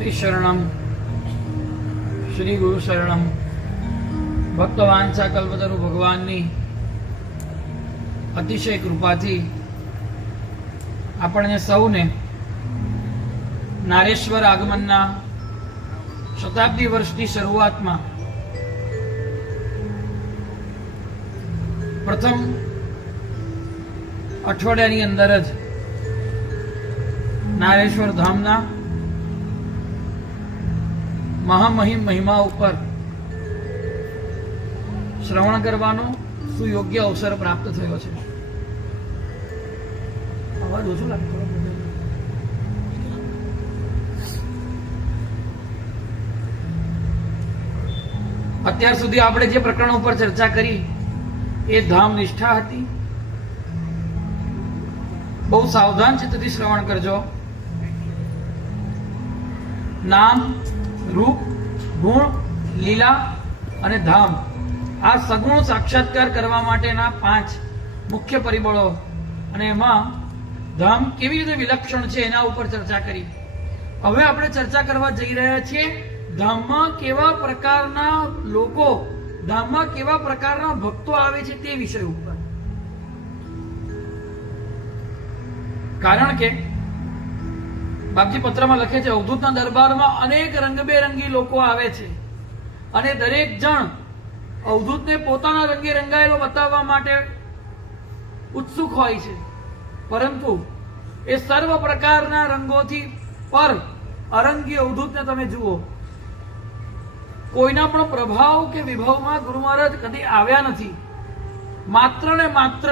હરિશરણમ શ્રી ગુરુ શરણમ. ભક્તવાંછા કલ્પતરુ ભગવાનની અતિશય કૃપાથી આપણને સૌને નારેશ્વર આગમનના શતાબ્દી વર્ષની શરૂઆતમાં પ્રથમ અઠવાડિયાની અંદર જ નારેશ્વર ધામના મહામહિમ મહિમા ઉપર શ્રવણ કરવાનો સુયોગ્ય અવસર પ્રાપ્ત થયો છે. અવાજ ઓછો લાગતો. અત્યાર સુધી આપણે જે પ્રકરણ ઉપર ચર્ચા કરી એ ધામ નિષ્ઠા હતી. બહુ સાવધાન ચિત્તથી શ્રવણ કરજો. નામ, રૂપ, ગુણ, લીલા અને ધામ, આ સગુણ સાક્ષાત્કાર કરવા માટેના 5 મુખ્ય પરિબળો અને એમાં ધામ કેવી રીતે વિલક્ષણ છે એના ઉપર ચર્ચા કરી. હવે આપણે ચર્ચા કરવા જઈ રહ્યા છીએ ધામમાં કેવા પ્રકારના લોકો, ધામમાં કેવા પ્રકારના ભક્તો આવે છે તે વિષય ઉપર. કારણ કે બાપજી પત્રમાં લખે છે, અવધૂતના દરબારમાં અનેક રંગબેરંગી લોકો આવે છે અને દરેક જણ અવધૂતને પોતાના રંગે રંગાયેલો બતાવવા માટે ઉત્સુક હોય છે, પરંતુ એ સર્વ પ્રકારના રંગોથી પર અરંગી અવધૂતને તમે જુઓ. કોઈના પણ પ્રભાવ કે વિભાવમાં ગુરુ મહારાજ કદી આવ્યા નથી. માત્ર ને માત્ર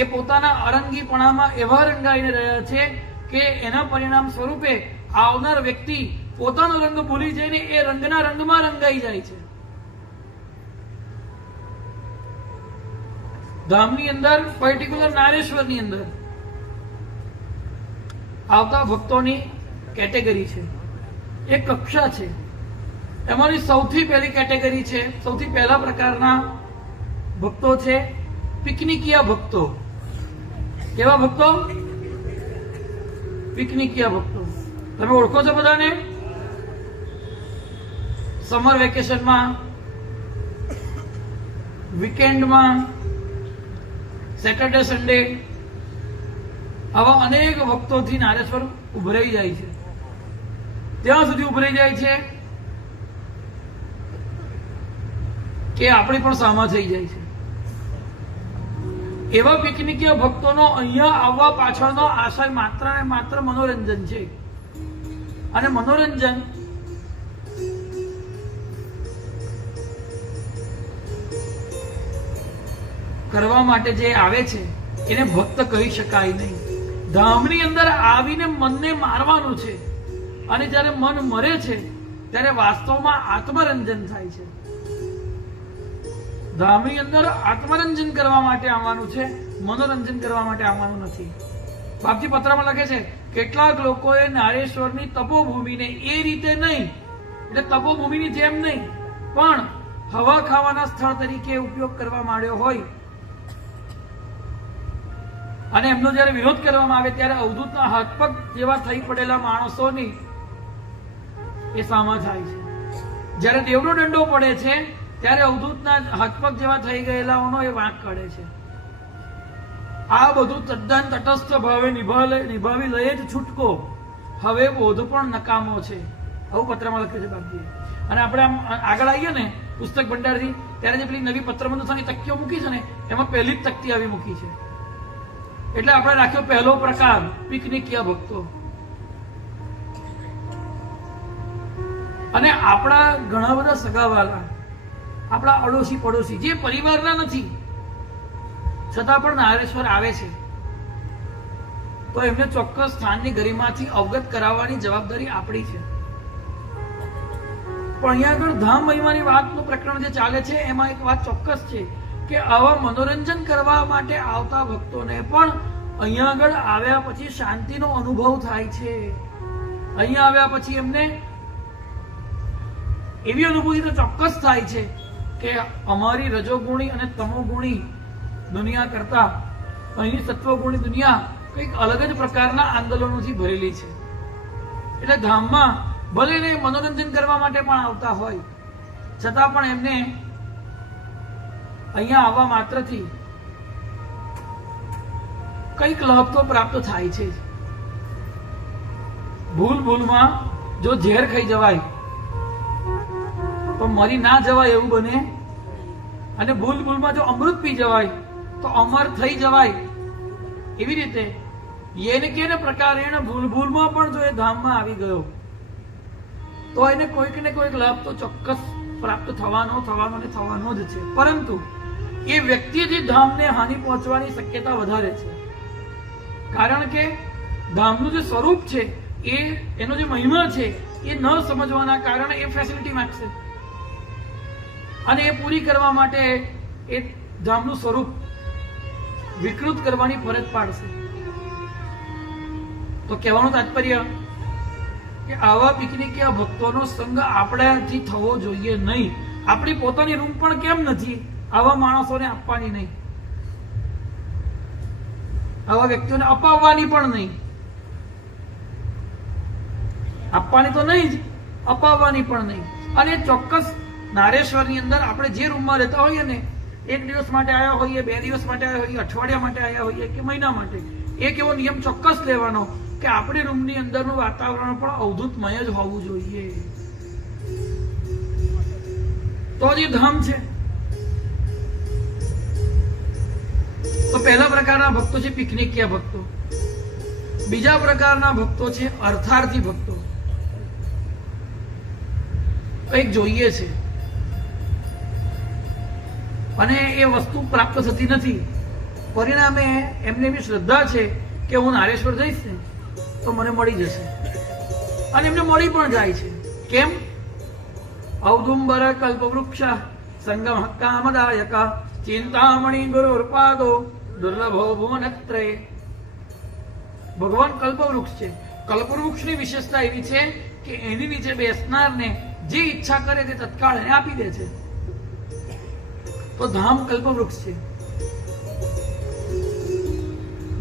એ પોતાના અરંગીપણામાં એવા રંગાઈને રહ્યા છે કે એના પરિણામ સ્વરૂપે આવનાર વ્યક્તિ પોતાનો રંગ ભૂલી જઈને એ રંગના રંગમાં રંગાઈ જાય છે. ધામની અંદર, પર્ટિક્યુલર નારેશ્વરની અંદર આવતા ભક્તોની કેટેગરી છે, એક કક્ષા છે. એમાંની સૌથી પહેલી કેટેગરી છે, સૌથી પહેલા પ્રકારના ભક્તો છે પિકનિકિયા ભક્તો. કેવા ભક્તો? પિકનિકિયા ભક્તો. તમે ઓળખો છો બધાને? સમર વેકેશનમાં, વીકેન્ડમાં, સેટરડે સન્ડે આવા અનેક ભક્તોથી નારેશ્વર ઉભરાઈ જાય છે. ત્યાં સુધી ઉભરાઈ જાય છે કે આપણી પણ સામા થઈ જાય છે. એવા પિકનિકીય ભક્તોનો અહીંયા આવવા પાછળનો આશય માત્ર ને માત્ર મનોરંજન છે. અને મનોરંજન કરવા માટે જે આવે છે એને ભક્ત કહી શકાય નહીં. ધામની અંદર આવીને મનને મારવાનું છે અને જ્યારે મન મરે છે ત્યારે વાસ્તવમાં આત્મરંજન થાય છે. ધામની અંદર આત્મરંજન કરવા માટે આવવાનું છે, મનોરંજન કરવા માટે આવવાનું નથી. બાપજી પત્રમાં લખે છે, કેટલાક લોકોએ નારેશ્વરની તપોભૂમિને એ રીતે નહીં, એટલે તપોભૂમિની જેમ નહીં, પણ હવા ખાવાના સ્થળ તરીકે ઉપયોગ કરવા માંડ્યો હોય અને એમનો જયારે વિરોધ કરવામાં આવે ત્યારે અવધૂતના હાથ પગ જેવા થઈ પડેલા માણસોની એ સામા થાય છે. જયારે દેવનો દંડો પડે છે ત્યારે અવધૂતના હાથ પગ જેવા થઈ ગયેલાઓનો એ વાંક કાઢે છે. આ બધું તદ્દન તટસ્થ ભાવે નિભાવી લઈએ જ છૂટકો, હવે બોધ પણ નકામો છે. આવું પત્રમાં લખ્યું છે બાપજીએ. અને આપણે આમ આગળ આવીએ ને પુસ્તક ભંડારથી, ત્યારે જે પેલી નવી પત્રબંધુની તકતીઓ મૂકી છે ને એમાં પહેલી જ તકતી આવી મૂકી છે. એટલે આપણે રાખ્યો પહેલો પ્રકાર પિકનિકિયા ભક્તો. અને આપણા ઘણા બધા સગાવાલા, આપણા અડોશી પડોશી જે પરિવારના નથી છતાં પણ નારેશ્વર આવે છે, તો એમને ચોક્કસ સ્થાનની ગરિમાથી અવગત કરાવવાની જવાબદારી આપણી છે. પણ અહીંયા આગળ ધામ મહિમાની વાતનું પ્રકરણ જે ચાલે છે એમાં એક વાત ચોક્કસ છે કે આવા મનોરંજન કરવા માટે આવતા ભક્તોને પણ અહીંયા આગળ આવ્યા પછી શાંતિનો અનુભવ થાય છે. અહીંયા આવ્યા પછી એમને એવી અનુભૂતિ તો ચોક્કસ થાય છે કે અમારી રજોગુણી અને તમોગુણી દુનિયા કરતા અહીંની સત્વગુણી દુનિયા કંઈક અલગ જ પ્રકારના આંદોલનોથી ભરેલી છે. એટલે ધામમાં ભલે ને મનોરંજન કરવા માટે પણ આવતા હોય, છતાં પણ એમને અહીંયા આવવા માત્રથી કઈક લાભ તો પ્રાપ્ત થાય છે. ભૂલમાં જો ઝેર ખાઈ જવાય તો મરી ના જવાય એવું બને, અને ભૂલમાં જો અમૃત પી જવાય તો અમર થઈ જવાય. એવી રીતે એને કે પ્રકારે ભૂલમાં પણ જો એ ધામમાં આવી ગયો તો એને કોઈક ને કોઈક લાભ તો ચોક્કસ પ્રાપ્ત થવાનો જ છે. પરંતુ એ વ્યક્તિથી ધામને હાનિ પહોંચવાની શક્યતા વધારે છે, કારણ કે ધામનું જે સ્વરૂપ છે, એનો જે મહિમા છે એ ન સમજવાના કારણે એ ફેસિલિટી માંગશે અને એ પૂરી કરવા માટે એ ધામનું સ્વરૂપ વિકૃત કરવાની ફરજ પાડશે. તો કહેવાનું તાત્પર્ય કે આવા પિકનિકિયા ભક્તોનો સંગ આપણાથી થવો જોઈએ નહીં. આપણી પોતાની રૂમ પણ કેમ નથી આવા માણસોને આપવાની નહીં, આવા વ્યક્તિઓને અપાવવાની પણ નહીં. આપવાની તો નહીં જ, અપાવવાની પણ નહીં. અને ચોક્કસ નારેશ્વરની અંદર આપણે જે રૂમમાં રહેતા હોઈએ ને, 1 દિવસ માટે આવ્યા હોઈએ, 2 દિવસ માટે આવ્યા હોઈએ, અઠવાડિયા માટે આવ્યા હોઈએ કે મહિના માટે, એક એવો નિયમ ચોક્કસ લેવાનો કે આપણી રૂમની અંદરનું વાતાવરણ પણ અવધૂતમય જ હોવું જોઈએ. તો જ ધામ છે. તો પહેલા પ્રકારના ભક્તો છે પિકનિકિયા ભક્તો. બીજા પ્રકારના ભક્તો છે અર્થાર્થી ભક્તો. કંઈક જોઈએ છે અને એ વસ્તુ પ્રાપ્ત થતી નથી, પરિણામે એમને એવી શ્રદ્ધા છે કે હું નારેશ્વર જઈશ ને તો મને મળી જશે, અને એમને મળી પણ જાય છે. કેમ? ઔદુંબર કલ્પવૃક્ષ સંગમ કામદાયક ચિંતામણી ગુરુર્પાદો દુર્લભો ભુવનત્રય. ભગવાન કલ્પવૃક્ષ છે. કલ્પવૃક્ષની વિશેષતા એવી છે કે એની નીચે બેસનારને જે ઈચ્છા કરે તે તત્કાળ એને આપી દે છે. તો ધામ કલ્પવૃક્ષ છે.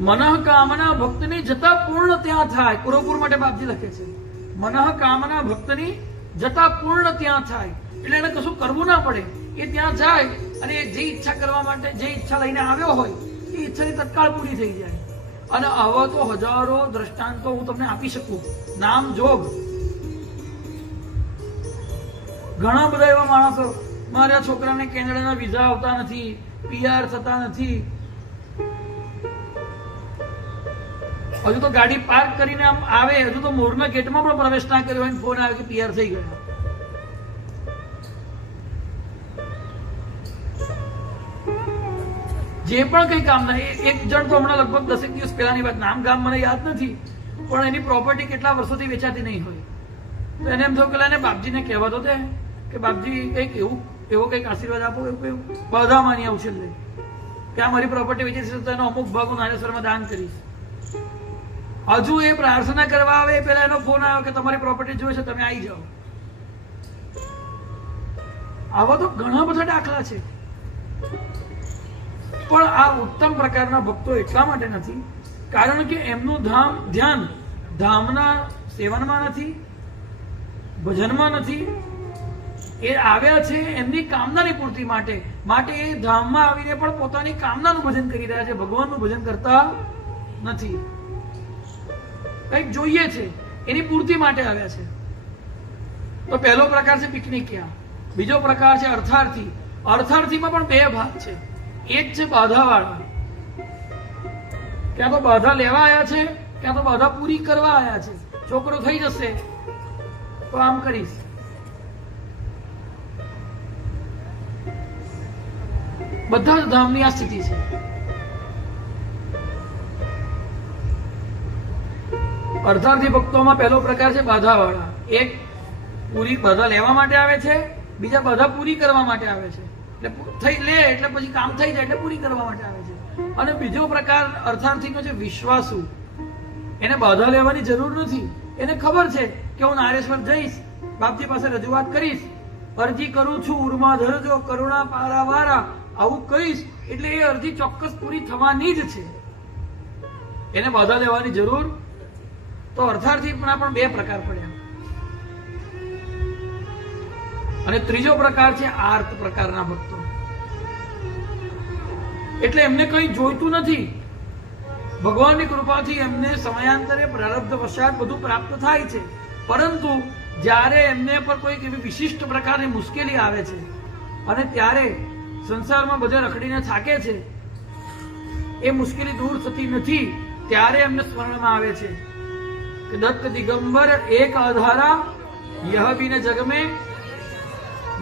મનઃ કામના ભક્તની જતા પૂર્ણ ત્યાં થાય. પુરોપુર માટે બાપજી લખે છે, મનઃ કામના ભક્તની જતા પૂર્ણ ત્યાં થાય. એટલે એને કશું કરવું ના પડે, એ ત્યાં જાય અને જે ઈચ્છા કરવા માટે જે ઈચ્છા લઈને આવ્યો હોય એ ઈચ્છાની તત્કાળ પૂરી થઈ જાય. અને આવા તો હજારો દ્રષ્ટાંતો હું તમને આપી શકું, નામ જોગ. ઘણા બધા એવા માણસો, મારા છોકરાને કેનેડાના વિઝા આવતા નથી, PR થતા નથી, હજુ તો ગાડી પાર્ક કરીને આમ આવે, હજુ તો મોરના ગેટમાં પણ પ્રવેશ ના કર્યો હોય, ફોન આવે કે PR થઈ ગયા. જે પણ કઈ કામ ના, એક જણ તો હમણાં લગભગ 10 દિવસ પહેલાની વાત, નામ ગામ મને યાદ નથી, પણ એની પ્રોપર્ટી કેટલા વર્ષોથી વેચાતી નહીં હોય, તો એને એમ થયું કે એને બાપજીને કહેવા તો દે કે બાપજી કંઈક એવો કંઈક આશીર્વાદ આપો, એવું બધા માની આવું છેલ્લે કે આ મારી પ્રોપર્ટી વેચી છે તો એનો અમુક ભાગ હું નારેશ્વરમાં દાન કરીશ. હજુ એ પ્રાર્થના કરવા આવે પેલા એનો ફોન આવ્યો કે તમારી પ્રોપર્ટી જોઈએ છે, તમે આવી જાઓ. આવા તો ઘણા બધા દાખલા છે. પણ આ ઉત્તમ પ્રકારના ભક્તો એટલા માટે નથી કારણ કે એમનું ધ્યાન ધામના સેવનમાં નથી, ભજનમાં નથી. એ આવ્યા છે એમની કામનાની પૂર્તિ માટે, એ ધામમાં આવીને પણ પોતાની કામનાનું ભજન કરી રહ્યા છે, ભગવાનનું ભજન કરતા નથી. કંઈક જોઈએ છે એની પૂર્તિ માટે આવ્યા છે. તો પહેલો પ્રકાર છે પિકનિકિયા. બીજો પ્રકાર છે અર્થાર્થી. અર્થાર્થીમાં પણ 2 ભાગ છે. એક છે બાધાવાળા, ક્યાં તો બાધા લેવા આવ્યા છે, ક્યાં તો બાધા પૂરી કરવા આવ્યા છે. છોકરો થઈ જશે તો આમ કરીશ, બધા જ ધામની આ સ્થિતિ છે. અર્થાર્થી ભક્તોમાં પહેલો પ્રકાર છે બાધાવાળા. એક પૂરી બાધા લેવા માટે આવે છે, બીજા બાધા પૂરી કરવા માટે આવે છે. થઈ લે એટલે પછી કામ થઈ જાય એટલે પૂરી કરવા માટે આવે છે. અને બીજો પ્રકાર અર્થાર્થીનો છે વિશ્વાસુ. એને બાધા લેવાની જરૂર નથી, એને ખબર છે કે હું નારેશ્વર જઈશ, બાપજી પાસે રજૂઆત કરીશ, અરજી કરું છું ઉર્મા ધરજો કરુણા પારાવારા, આવું કહીશ એટલે એ અરજી ચોક્કસ પૂરી થવાની જ છે. એને બાધા લેવાની જરૂર તો અર્થાર્થીપણા પણ બે પ્રકાર પડ્યા. અને ત્રીજો પ્રકાર છે આર્ત પ્રકારના ભક્તો. એટલે એમને કંઈ જોઈતું નથી. ભગવાનની કૃપાથી એમને સમયાંતરે પ્રારબ્ધ વશાત બધું પ્રાપ્ત થાય છે, પરંતુ જ્યારે એમને પર કોઈક એવી વિશિષ્ટ પ્રકારની મુશ્કેલી આવે છે અને ત્યારે સંસારમાં બધે રખડીને થાકે છે, એ મુશ્કેલી દૂર થતી નથી, ત્યારે એમને સ્મરણમાં આવે છે કે દત્ત દિગંબર એક આધારા યહ બિન જગ મેં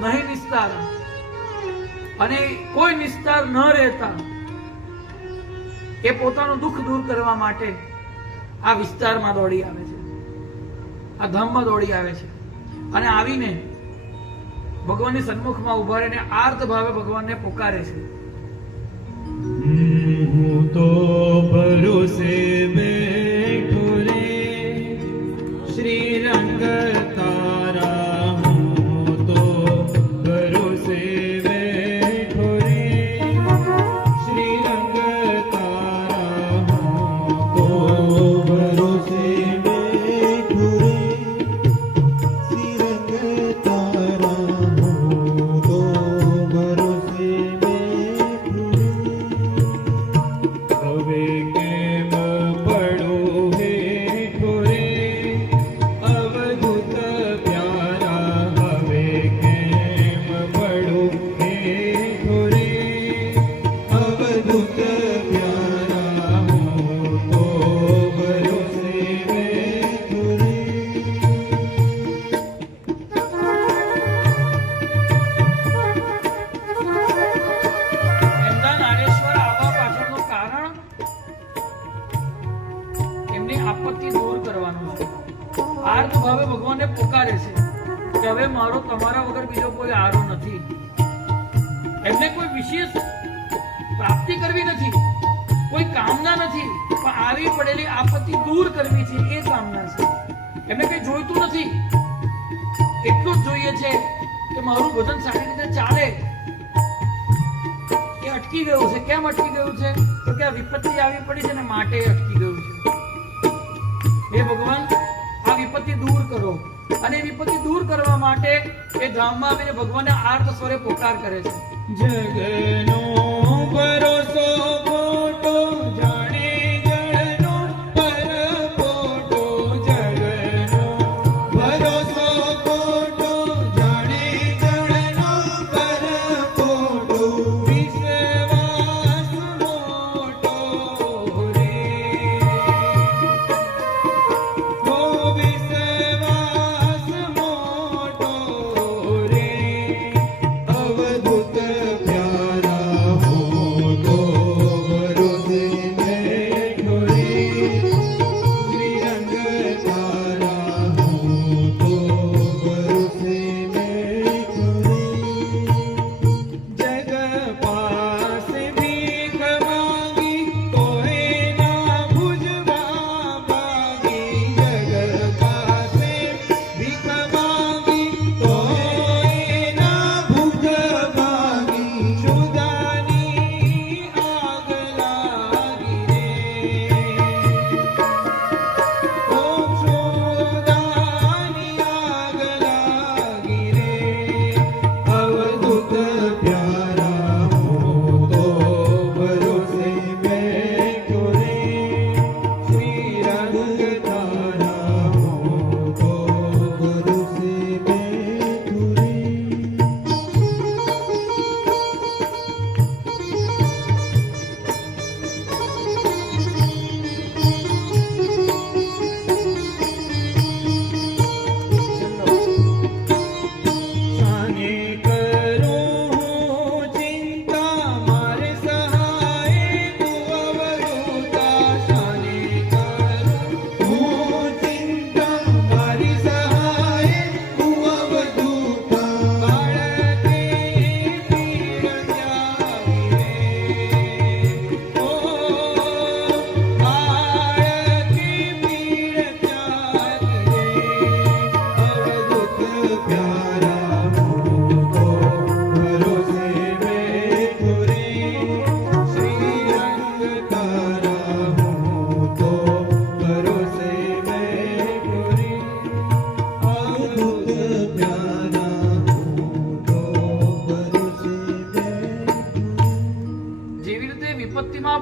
નહીં નિસ્તારા. અને કોઈ નિસ્તાર ન રહેતા એ પોતાનું દુઃખ દૂર કરવા માટે આ વિસ્તારમાં દોડી આવે છે, આ ધામમાં દોડી આવે છે અને આવીને ભગવાનની સન્મુખમાં ઉભા રહીને આર્ત ભાવે ભગવાનને પોકારે છે. હું તો ભરોસે બેઠો રે શ્રીરંગ તારા, હું તો ભરોસે બેઠો રે શ્રીરંગ તારા, હું તો ભરોસે બેઠો રે શ્રીરંગ તારા, હું તો ભરોસે બેઠો રે. હવે કેમ પડું હેઠો રે અવધૂત પ્યારા, હવે કેમ પડું હેઠો રે અવધૂત પ્યારા, હું તો ભરોસે બેઠો રે. એમના નારેશ્વર આવવા પાછળનું કારણ એમની આપત્તિ દૂર કરવાનું છે. આર્ત ભાવે ભગવાનને પોકારે છે કે હવે મારો તમારા વગર બીજો કોઈ આરો નથી. એમને કોઈ વિશેષ પ્રાપ્તિ કરવી નથી, કોઈ કામના નથી, પણ આવી પડેલી આપત્તિ દૂર કરવી છે એ કામના છે. એમને કઈ જોઈતું નથી, એટલું જ જોઈએ છે કે મારું ભજન સારી રીતે ચાલે. એ અટકી ગયું છે. કેમ અટકી ગયું છે? તો કે આ વિપત્તિ આવી પડી છે ને માટે અટકી ગયું છે. હે ભગવાન, આ વિપત્તિ દૂર કરો. અને એ વિપત્તિ દૂર કરવા માટે એ ધામમાં આવીને ભગવાનને આર્ત સ્વરે પોકાર કરે છે. જગનો ભરોસો ખોટો જાણે જળનો પરપોટો, જગનો ભરોસો ખોટો જાણે જળનો પરપોટો, વિશ્વાસ મોટો રે ઓ વિશ્વાસ મોટો રે અવધૂત પ્યારા, હું તો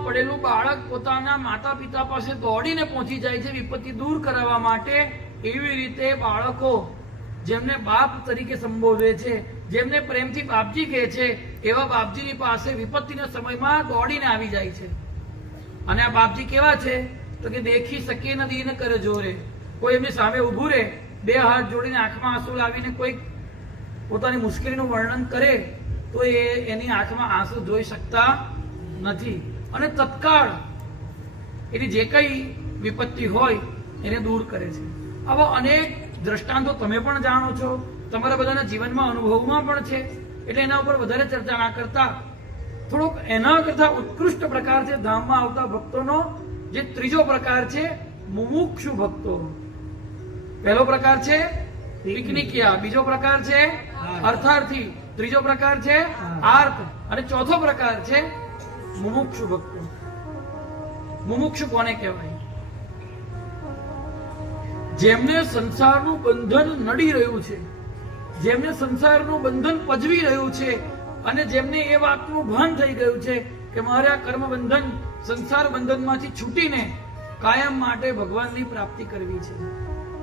પડેલું બાળક પોતાના માતા પિતા પાસે દોડીને પહોંચી જાય છે વિપત્તિ દૂર કરાવવા માટે, એવી રીતે બાળકો જેમને બાપ તરીકે સંબોધે છે, જેમને પ્રેમથી બાપજી કહે છે, એવા બાપજીની પાસે વિપત્તિના સમયમાં દોડીને આવી જાય છે. અને આ બાપજી કેવા છે તો કે દેખી શકે ન દીન કરે જોરે. કોઈ એમની સામે ઊભું રહે, બે હાથ જોડીને આંખમાં આંસુ લાવીને કોઈ પોતાની મુશ્કેલીનું વર્ણન કરે તો એની આંખમાં આંસુ જોઈ શકતા નથી, અને તત્કાળ એની જે કઈ વિપત્તિ હોય એને દૂર કરે છે. આવા અનેક દ્રષ્ટાંતો તમે પણ જાણો છો, તમારા બધાના જીવનમાં અનુભવમાં પણ છે, એટલે એના ઉપર વધારે ચર્ચા ના કરતા થોડોક એના કરતા ઉત્કૃષ્ટ પ્રકાર છે ધામમાં આવતા ભક્તોનો, જે ત્રીજો પ્રકાર છે મુમુક્ષુ ભક્તો. પહેલો પ્રકાર છે પિકનિકિયા, બીજો પ્રકાર છે અર્થાર્થી, ત્રીજો પ્રકાર છે આર્ત, અને ચોથો પ્રકાર છે મુમુક્ષુ ભક્તો. મુમુક્ષુ કોને કહેવાય? જેમને સંસારનું બંધન નડી રહ્યું છે, જેમને સંસારનું બંધન પજવી રહ્યું છે, અને જેમને એ વાતનું ભાન થઈ ગયું છે કે મારે આ કર્મ બંધન, સંસાર બંધનમાંથી છૂટીને કાયમ માટે ભગવાનની પ્રાપ્તિ કરવી છે,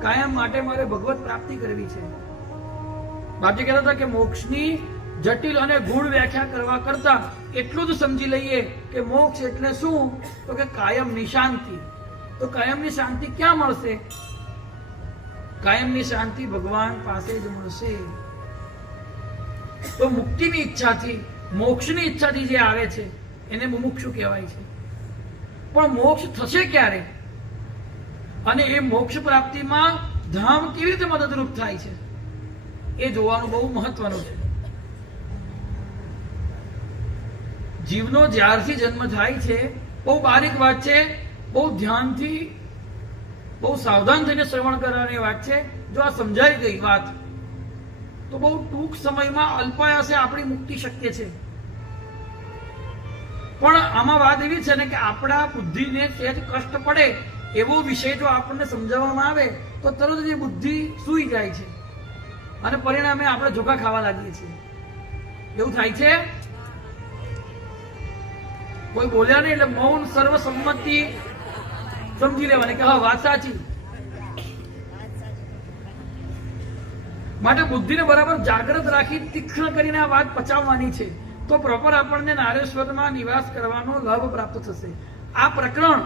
કાયમ માટે મારે ભગવત પ્રાપ્તિ કરવી છે. બાપજી કહેતા હતા કે મોક્ષની જટિલ અને ગૂઢ વ્યાખ્યા કરવા કરતા એટલું જ સમજી લઈએ કે મોક્ષ એટલે શું, તો કે કાયમની શાંતિ. તો કાયમની શાંતિ ક્યાં મળશે? કાયમની શાંતિ ભગવાન પાસે જ મળશે. તો મુક્તિની ઈચ્છાથી, મોક્ષની ઈચ્છાથી જે આવે છે એને મુમુક્ષુ કહેવાય છે. પણ મોક્ષ થશે ક્યારે, અને એ મોક્ષ પ્રાપ્તિમાં ધામ કેવી રીતે મદદરૂપ થાય છે એ જોવાનું બહુ મહત્વનું છે. જીવનો જ્યારથી જન્મ થાય છે, બહુ બારીક વાત છે, બહુ ધ્યાનથી, બહુ સાવધાન થઈને શ્રવણ કરવાની વાત છે. જો આ સમજાઈ ગઈ વાત તો બહુ ટૂંક સમયમાં અલ્પાયાસે આપણી મુક્તિ શક્ય છે. પણ આમાં વાત એવી છે ને કે આપણા બુદ્ધિને સહેજ કષ્ટ પડે એવો વિષય જો આપણને સમજાવવામાં આવે તો તરત જ એ બુદ્ધિ સૂઈ જાય છે, અને પરિણામે આપણે ઝોકા ખાવા લાગીએ છીએ. એવું થાય છે. કોઈ બોલ્યા નહીં એટલે મૌન સર્વસંમતિ સમજી લેવાની કે હા વાત સાચી. માટે બુદ્ધિને બરાબર જાગૃત રાખી તીક્ષ્ણ કરીને આ વાત પચાવવાની છે, તો પ્રોપર આપણને નારેશ્વરમાં નિવાસ કરવાનો લાભ પ્રાપ્ત થશે. આ પ્રકરણ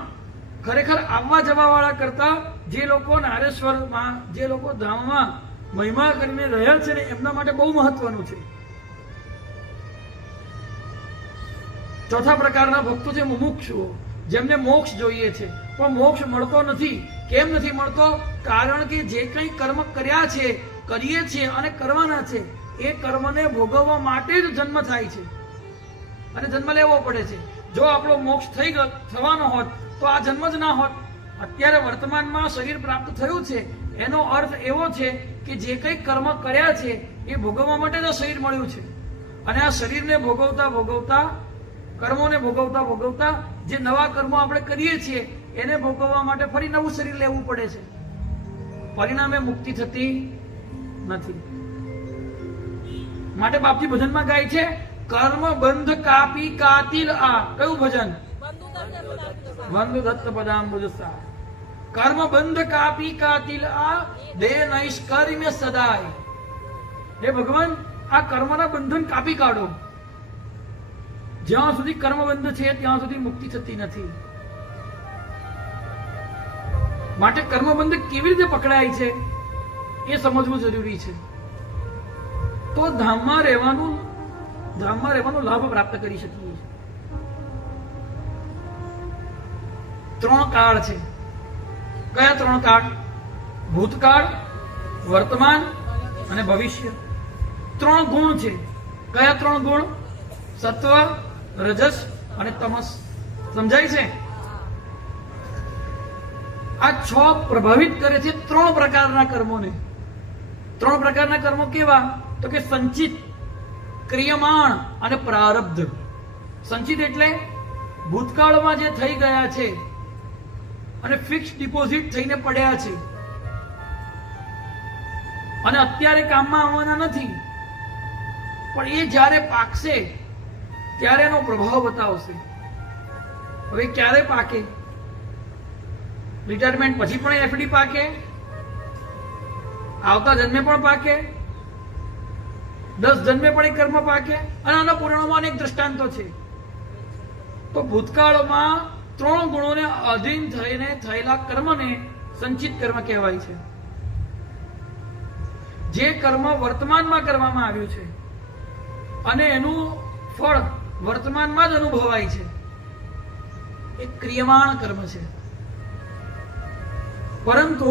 ખરેખર આવવા જવા વાળા કરતા જે લોકો નારેશ્વરમાં, જે લોકો ધામમાં મહિમા કરીને રહ્યા છે ને એમના માટે બહુ મહત્વનું છે. ચોથા પ્રકારના ભક્તો છે મુમુક્ષુઓ, જેમને મોક્ષ જોઈએ છે પણ મોક્ષ મળતો નથી. કેમ નથી મળતો? કારણ કે જે કંઈ કર્મ કર્યા છે, કરીએ છીએ અને કરવાના છે, એ કર્મને ભોગવવા માટે જ જન્મ થાય છે અને જન્મ લેવો પડે છે. જો આપણો મોક્ષ થવાનો હોત તો આ જન્મ જ ના હોત. અત્યારે વર્તમાનમાં શરીર પ્રાપ્ત થયું છે એનો અર્થ એવો છે કે જે કંઈ કર્મ કર્યા છે એ ભોગવવા માટે જ શરીર મળ્યું છે, અને આ શરીરને ભોગવતા ભોગવતા, કર્મોને ભોગવતા ભોગવતા જે નવા કર્મો આપણે કરીએ છીએ એને ભોગવવા માટે ફરી નવું શરીર લેવું પડે છે. પરિણામે મુક્તિ થતી નથી. માટે બાપજી ભજનમાં ગાય છે, કર્મ બંધ કાપી કાતિલ આ. કયું ભજન? બંધુ દત્ત પદાંબુજસા. કર્મ બંધ કાપી કાતિલ આ, દે નૈષ્કર્મ્ય સદાય. હે ભગવાન, આ કર્મના બંધન કાપી કાઢો. જ્યાં સુધી કર્મબંધ છે ત્યાં સુધી મુક્તિ થતી નથી. માટે કર્મબંધ કેવી રીતે પકડાય છે એ સમજવું જરૂરી છે. તો ધામમાં રહેવાનો લાભ પ્રાપ્ત કરી શકીએ. ત્રણ કાળ છે. કયા ત્રણ કાળ? ભૂતકાળ, વર્તમાન અને ભવિષ્ય. ત્રણ ગુણ છે. કયા ત્રણ ગુણ? સત્વ, રજસ અને તમસ. સમજાય છે? આ છ પ્રભાવિત કરે છે ત્રણ પ્રકારના કર્મોને. ત્રણ પ્રકારના કર્મો કેવા? તો કે સંચિત, ક્રિયમાણ અને પ્રારબ્ધ. સંચિત એટલે ભૂતકાળમાં જે થઈ ગયા છે અને ફિક્સ ડિપોઝિટ થઈને પડ્યા છે અને અત્યારે કામમાં આવવાના નથી, પણ એ જ્યારે પાકશે ત્યારે એનો પ્રભાવ બતાવશે. હવે ક્યારે પાકે? રિટાયરમેન્ટ પછી પણ એફડી પાકે, આવતા જન્મે પણ પાકે, 10 જન્મે પણ એ કર્મ પાકે, અને આના પુરાણોમાં અનેક દ્રષ્ટાંતો છે. તો ભૂતકાળમાં 3 ગુણોને અધીન થઈને થયેલા કર્મને સંચિત કર્મ કહેવાય છે. જે કર્મ વર્તમાનમાં કરવામાં આવ્યું છે અને એનું ફળ વર્તમાનમાં જ અનુભવાય છે એ ક્રિયમાણ કર્મ છે. પરંતુ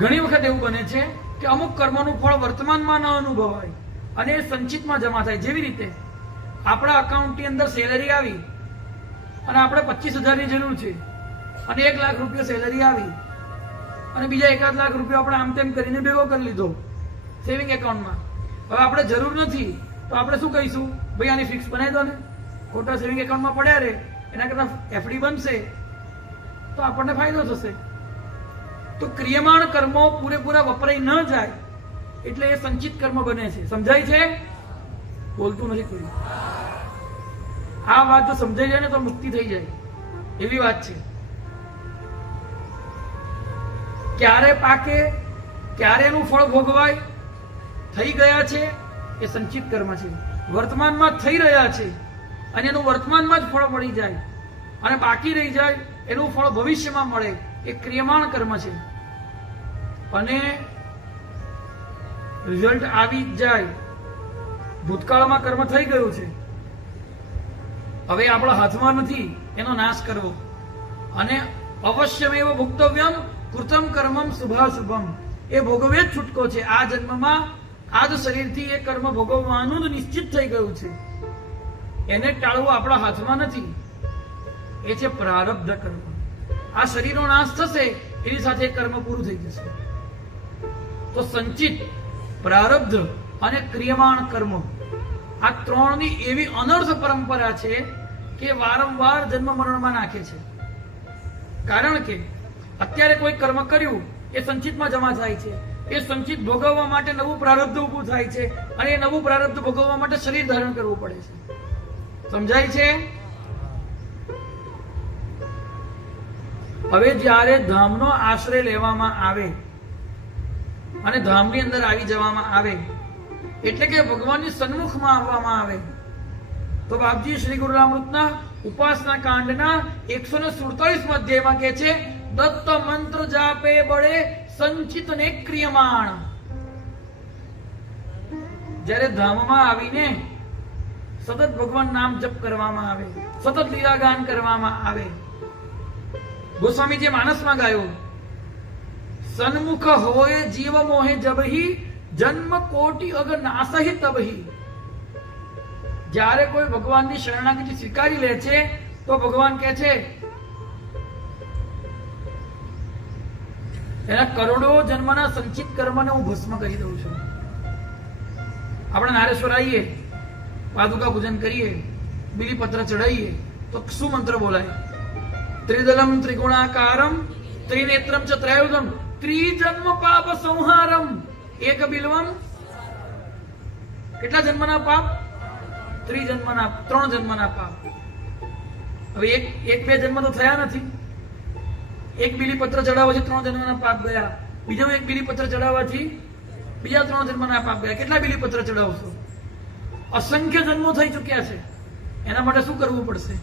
ઘણી વખત એવું બને છે કે અમુક કર્મનું ફળ વર્તમાનમાં ન અનુભવાય અને એ સંચિતમાં જમા થાય. જેવી રીતે આપણા અકાઉન્ટની અંદર સેલેરી આવી અને આપણે 25,000 ની જરૂર છે અને 1 લાખ રૂપિયા સેલેરી આવી અને બીજા 1 લાખ રૂપિયા આપણે આમ તેમ કરીને ભેગો કરી લીધો સેવિંગ એકાઉન્ટમાં. હવે આપણે જરૂર નથી તો આપણે શું કહીશું? ભાઈ આની ફિક્સ બનાવી દો ને, ખોટા સેવિંગ એકાઉન્ટમાં પડ્યા રે એના કરતા એફડી બનશે તો આપણને ફાયદો થશે. તો ક્રિયમાણ કર્મો પૂરેપૂરા વપરાય ન જાય એટલે એ સંચિત કર્મ બને છે. સમજાય છે? બોલતું નથી કોઈ. આ વાત જો સમજાઈ જાય ને તો મુક્તિ થઈ જાય એવી વાત છે. ક્યારે પાકે, ક્યારે એનું ફળ ભોગવાય, થઈ ગયા છે એ સંચિત કર્મ છે. વર્તમાનમાં થઈ રહ્યા છે અને એનું વર્તમાનમાં જ ફળ મળી જાય અને બાકી રહી જાય એનું ફળ ભવિષ્યમાં મળે એ ક્રિયમાણ કર્મ છે. અને રિઝલ્ટ આવી જ જાય. ભૂતકાળમાં કર્મ થઈ ગયું છે, હવે આપણા હાથમાં નથી એનો નાશ કરવો. અને અવશ્યમેવ ભુક્તવ્યમ કૃતમ કર્મમ શુભાશુભમ, એ ભોગવે જ છૂટકો છે. આ જન્મમાં આ જ શરીરથી એ કર્મ ભોગવવાનું જ નિશ્ચિત થઈ ગયું છે. એને ટાળવું આપણા હાથમાં નથી. એ છે પ્રારબ્ધ કર્મ. આ શરીરનો નાશ થશે એની સાથે કર્મ પૂરું થઈ જશે. તો સંચિત, પ્રારબ્ધ અને ક્રિયમાણ કર્મ આ 3ની એવી અનર્થ પરંપરા છે કે વારંવાર જન્મ મરણમાં નાખે છે. કારણ કે અત્યારે કોઈ કર્મ કર્યું એ સંચિતમાં જમા થાય છે. એ સંચિત ભોગવવા માટે નવું પ્રારબ્ધ ઊભું થાય છે અને એ નવું પ્રારબ્ધ ભોગવવા માટે શરીર ધારણ કરવું પડે છે. સમજાય છે? હવે જ્યારે ધામનો આશ્રય લેવામાં આવે અને ધામની અંદર આવી જવામાં આવે એટલે કે ભગવાનની સન્મુખમાં આવવામાં આવે તો બાપજી શ્રી ગુરુરામૃતના ઉપાસના કાંડના 147 અધ્યાયમાં કહે છે, દત્ત મંત્ર જાપે બળે સંચિત ને ક્રિયમાણ. જ્યારે ધામમાં આવીને સતત ભગવાન નામ જપ કરવામાં આવે, સતત લીલાગાન કરવામાં આવે. ગોસ્વામીજી માનસમાં ગાયું, સન્મુખ હોય જીવ મોહે જબહી જન્મ કોટી અગ નાસહી તબહી. જ્યારે કોઈ ભગવાનની શરણાગતિ સ્વીકારી લે છે તો ભગવાન કહે છે એના કરોડો જન્મના સંચિત કર્મને હું ભસ્મ કરી દઉં છું. આપણે નારેશ્વર આવીએ, પાદુકા પૂજન કરીએ, બીલીપત્ર ચડાવીએ તો શું મંત્ર બોલાય? ત્રિદલમ ત્રિગુણાકારમ ત્રિનેત્રમ ચ ત્રયોદમ ત્રિજન્મ પાપ સંહારમ એક બિલ્વમ. કેટલા જન્મના પાપ? 3 જન્મના પાપ. હવે એક બે જન્મ તો થયા નથી. એક બીલીપત્ર ચડાવવાથી 3 જન્મના પાપ ગયા, બીજો એક બીલીપત્ર ચડાવવાથી બીજા 3 જન્મના પાપ ગયા. કેટલા બીલીપત્ર ચડાવશો? અસંખ્ય જન્મો થઈ ચૂક્યા છે. એના માટે શું કરવું પડશે?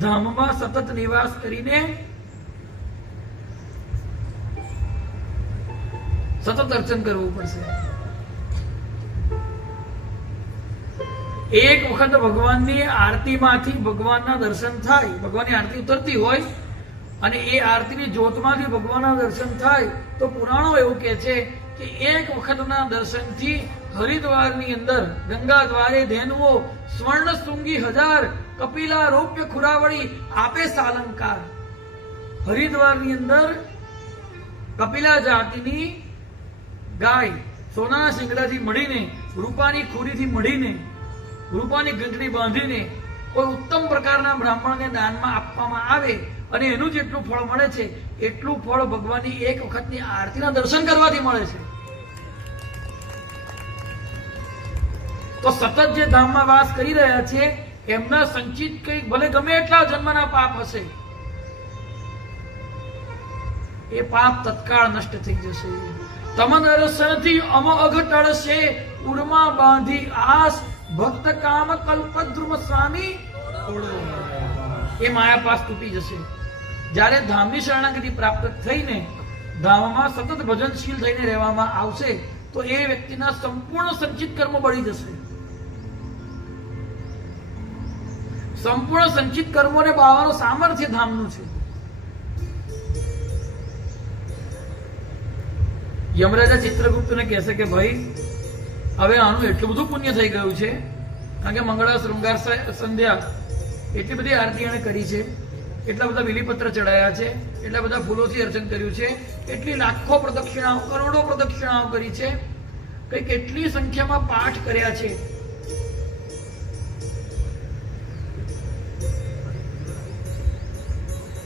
ધામમાં સતત નિવાસ કરીને સતત અર્ચન કરવું પડશે. એક વખત ભગવાનની આરતીમાંથી ભગવાનના દર્શન થાય, ભગવાનની આરતી ઉતરતી હોય અને એ આરતીની જ્યોતમાંથી ભગવાનના દર્શન થાય તો પુરાણો એવું કહે છે કે એક વખતના દર્શનથી હરિદ્વારની અંદર ગંગા દ્વારે ધેનુઓ સ્વર્ણ શૃંગી 1000 કપિલા રૌપ્ય ખુરાવળી આપે સાલંકાર. હરિદ્વારની અંદર કપિલા જાતિની ગાય સોનાના શિંગડાથી મળીને, રૂપાની ખુરીથી મળીને, રૂપાની ઘંટડી બાંધીને કોઈ ઉત્તમ પ્રકારના બ્રાહ્મણને દાનમાં આપવામાં આવે અને એનું જેટલું ફળ મળે છે એટલું ફળ ભગવાનની એક વખતની આરતીના દર્શન કરવાથી મળે છે. તો સતત જે ધામમાં વાસ કરી રહ્યા છે એમના સંચિત કંઈક ભલે ગમે એટલા જન્મના પાપ હશે, એ પાપ તત્કાળ નષ્ટ થઈ જશે. તમ દર્શનથી અમ અઘટળશે, ઉર્મા બાંધી આસ, ભક્ત કામ કલ્પદ્રુમ સ્વામી. એ માયા પાસ તૂટી જશે. જ્યારે ધામની શરણાગતિ પ્રાપ્ત થઈને ધામમાં સતત ભજનશીલ થઈને રહેવામાં આવશે તો એ વ્યક્તિના સંપૂર્ણ સંચિત કર્મો બળી જશે. સંપૂર્ણ સંચિત કર્મોને બાળવાનું સામર્થ્ય ધામનું છે. યમરાજા ચિત્રગુપ્તને કહેશે કે ભાઈ હવે આનું એટલું બધું પુણ્ય થઈ ગયું છે, કારણ કે મંગળા શૃંગાર સંધ્યા એટલી બધી આરતી એને કરી છે, એટલા બધા બિલીપત્ર ચડાયા છે, એટલા બધા ફૂલોથી અર્ચન કર્યું છે, એટલી લાખો પ્રદક્ષિણાઓ, કરોડો પ્રદક્ષિણાઓ કરી છે, કઈ કેટલી સંખ્યામાં પાઠ કર્યા છે.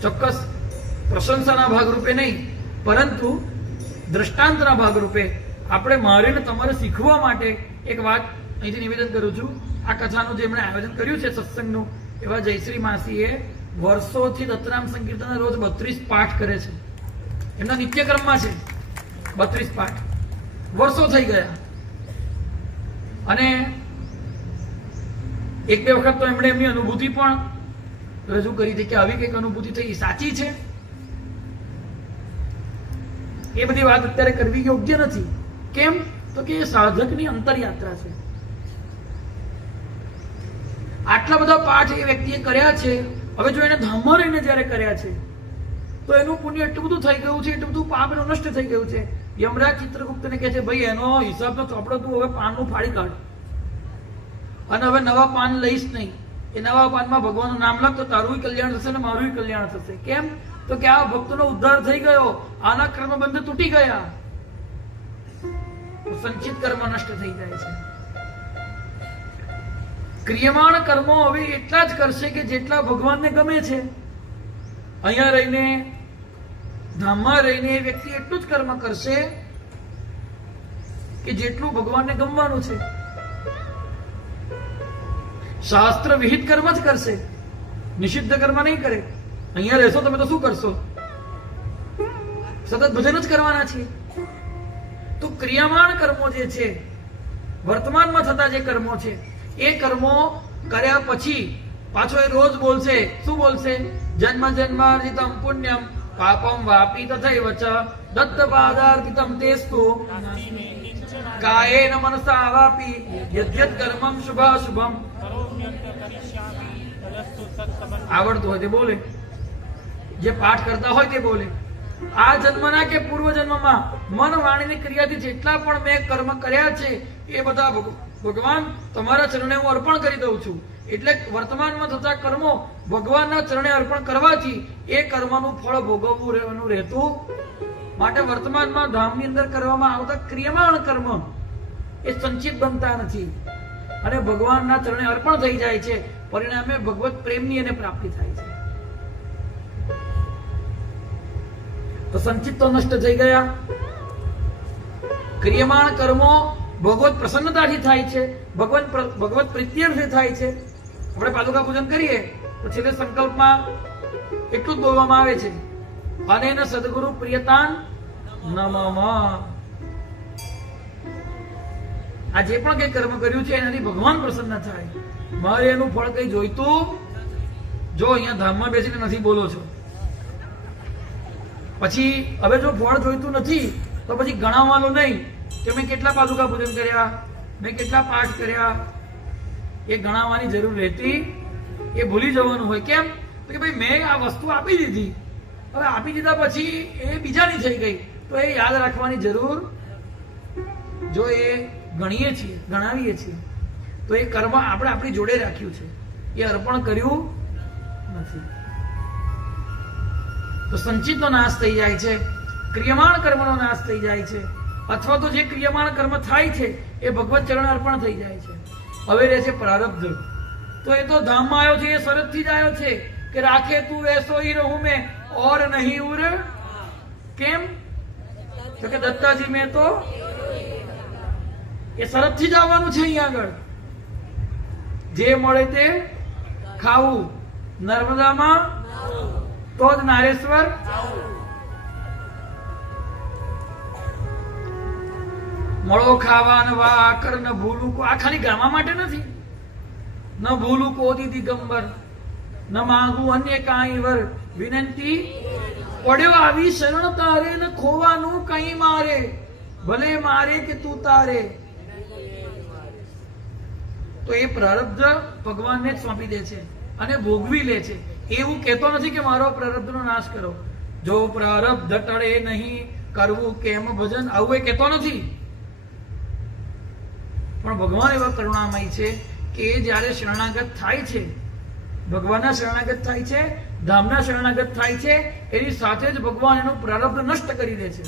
ચોક્કસ પ્રશંસાના ભાગરૂપે નહીં, પરંતુ દ્રષ્ટાંતના ભાગરૂપે આપણે મારે ને તમારે શીખવા માટે એક વાત અહીંથી નિવેદન કરું છું. આ કથાનું જે એમણે આયોજન કર્યું છે સત્સંગનું, એવા જયશ્રી માસીએ વર્ષોથી દત્તનામ સંકીર્તનના રોજ 32 પાઠ કરે છે. એમના નિત્યક્રમમાં છે 32 પાઠ, વર્ષો થઈ ગયા. અને એક બે વખત તો એમણે એમની અનુભૂતિ પણ રજૂ કરી હતી કે આવી કઈક અનુભૂતિ થઈ, સાચી છે. એ બધી વાત અત્યારે કરવી યોગ્ય નથી. કેમ? તો કે એ સાધકની અંતરયાત્રા છે. આટલા બધા પાઠ એ વ્યક્તિએ કર્યા છે, હવે જો એને ધામમાં રહીને જયારે કર્યા છે તો એનું પુણ્ય એટલું બધું થઈ ગયું છે, એટલું બધું પાપ એનું નષ્ટ થઈ ગયું છે. યમરાજ ચિત્રગુપ્તને કહે છે ભાઈ એનો હિસાબનો ચોપડો તું હવે પાનનું ફાડી કાઢ અને હવે નવા પાન લઈશ નહીં. એ નવા પાનમાં ભગવાનનું નામ લખ તો તારું કલ્યાણ થશે ને મારું કલ્યાણ થશે. કેમ? તો કે આ ભક્તનો ઉદ્ધાર થઈ ગયો, આના કર્મબંધ તૂટી ગયા, સંચિત કર્મ નષ્ટ થઈ જાય છે. ક્રિયમાણ કર્મો હવે એટલા જ કરશે કે જેટલા ભગવાનને ગમે છે. અહીંયા રહીને ધામમાં રહીને એ વ્યક્તિ એટલું જ કર્મ કરશે કે જેટલું ભગવાનને ગમવાનું છે. શાસ્ત્ર વિહિત કર્મ જ કરશે, નિષિદ્ધ કર્મ નહીં કરે. અહીંયા રહેશો તમે તો શું કરશો? સતત ભજન જ કરવાના છે. તો ક્રિયામાણ કર્મો જે છે, વર્તમાનમાં થતા જે કર્મો છે, એ કર્મો કર્યા પછી પાછો એ રોજ બોલશે. શું બોલશે? જન્મ જન્માર્જિતમ પુણ્યમ પાપમ વાપી તથૈવ ચ દત્ત પાદાર્પિતમ તેસ્તુ કાયેન મનસા વાપી યદ્યત કર્મમ શુભાશુભમ. આવડતું હોય તે બોલે, જે પાઠ કરતા હોય તે બોલે. આ જન્મના કે પૂર્વ જન્મમાં મન વાણીની ક્રિયાથી જેટલા પણ મેં કર્મ કર્યા છે એ બધા ભગવાન તમારા ચરણે હું અર્પણ કરી દઉં છું. એટલે વર્તમાનમાં થતા કર્મો ભગવાનના ચરણે અર્પણ કરવાથી એ કર્મનું ફળ ભોગવવું રહેતું. માટે વર્તમાનમાં ધામની અંદર કરવામાં આવતા ક્રિયમાણ કર્મ એ સંચિત બનતા નથી અને ભગવાનના ચરણે અર્પણ થઈ જાય છે. પરિણામે ભગવત પ્રેમની એને પ્રાપ્તિ થાય છે. તો સંચિત તો નષ્ટ થઈ ગયા. ક્રિયમાણ કર્મો ભગવત પ્રસન્નતાથી થાય છે, ભગવત પ્રીત્યર્થે થાય છે. આપણે પાદુકા પૂજન કરીએ તો છેલ્લે સંકલ્પમાં એટલું જ બોલવામાં આવે છે, અનેન સદગુરુ પ્રિયતાન નમઃ. આ જે પણ કઈ કર્મ કર્યું છે એનાથી ભગવાન પ્રસન્ન થાય. મારે એનું ફળ કઈ જોઈતું. જો અહીંયા ધામમાં બેસીને નથી બોલો છો, પછી હવે જો ફળ જોઈતું નથી તો પછી ગણાવવાનું નહીં કે મેં કેટલા પાદુકા પૂજન કર્યા, મેં કેટલા પાઠ કર્યા. એ ગણાવવાની જરૂર રહેતી, એ ભૂલી જવાનું હોય. કેમ? તો કે ભાઈ મેં આ વસ્તુ આપી દીધી, હવે આપી દીધા પછી એ બીજાની થઈ ગઈ તો એ યાદ રાખવાની જરૂર. જો એ ગણીએ છીએ, ગણાવીએ છીએ તો એ કર્મ આપણે આપણી જોડે રાખ્યું છે, એ અર્પણ કર્યું નથી. તો સંચિતનો નાશ થઈ જાય છે, ક્રિયમાણ કર્મનો નાશ થઈ જાય છે. અથવા તો જે ક્રિયમાણ કર્મ થાય છે એ ભગવત ચરણ અર્પણ થઈ જાય છે. હવે રહે છે પ્રારબ્ધ. તો એ તો ધામમાં આવ્યો છે, એ શરતથી જ આવ્યો છે કે રાખે તું એસો હી રહું મેં ઓર નહીં ઉર. કેમ? તો કે દત્તાજી મેં તો એ શરતથી જ આવવાનું છે. અહીંયા આગળ જે મળે તે ખાવું, નર્મદામાં તો જ નારેશ્વર. મળો ખાવા ન વાકર ન ભૂલું કો, આ ખાલી ગાવા માટે નથી. ન ભૂલું કોદી દિગંબર, ન માંગું અન્ય કાંઈ વર, વિનંતી પડ્યો આવી શરણ તારે, ન ખોવાનું કઈ મારે, ભલે મારે કે તું તારે. તો એ પ્રારબ્ધ ભગવાનને જ સોંપી દે છે અને ભોગવી લે છે. એવું કહેતો નથી કે મારો પ્રારબ્ધનો નાશ કરો. જો પ્રારબ્ધ ટળે નહીં કરવું કેમ ભજન, આવું એ કહેતો નથી. પણ ભગવાન એવા કરુણામય છે કે એ જયારે શરણાગત થાય છે, ભગવાનના શરણાગત થાય છે, ધામના શરણાગત થાય છે, એની સાથે જ ભગવાન એનું પ્રારબ્ધ નષ્ટ કરી દે છે,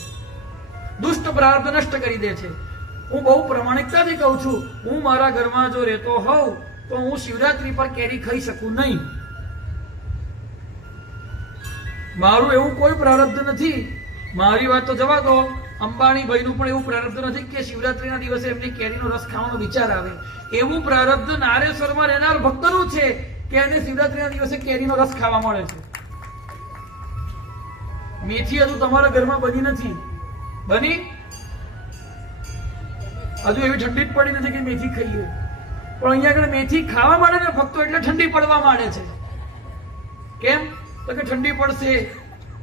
દુષ્ટ પ્રારબ્ધ નષ્ટ કરી દે છે. હું બહુ પ્રમાણિકતાથી કહું છું, હું મારા ઘરમાં જો રહેતો હોઉં તો હું શિવરાત્રી પર કેરી ખાઈ શકું નહીં. મારું એવું કોઈ પ્રારબ્ધ નથી. મારી વાત તો જવા દો, અંબાણી ભાઈનું પણ એવું પ્રારબ્ધ નથી કે શિવરાત્રીના દિવસે એમની કેરીનો રસ ખાવાનો વિચાર આવે. એવું પ્રારબ્ધ નારેશ્વરમાં રહેનાર ભક્તનું છે કે એને શિવરાત્રીના દિવસે કેરીનો રસ ખાવા મળે છે. મેથી હજુ તમારા ઘરમાં બની નથી, બની હજુ એવી ઠંડી જ પડી નથી કે મેથી ખાઈએ. પણ અહીંયા આગળ મેથી ખાવા માંડે ને ભક્તો એટલે ઠંડી પડવા માંડે છે. કેમ? તો કે ઠંડી પડશે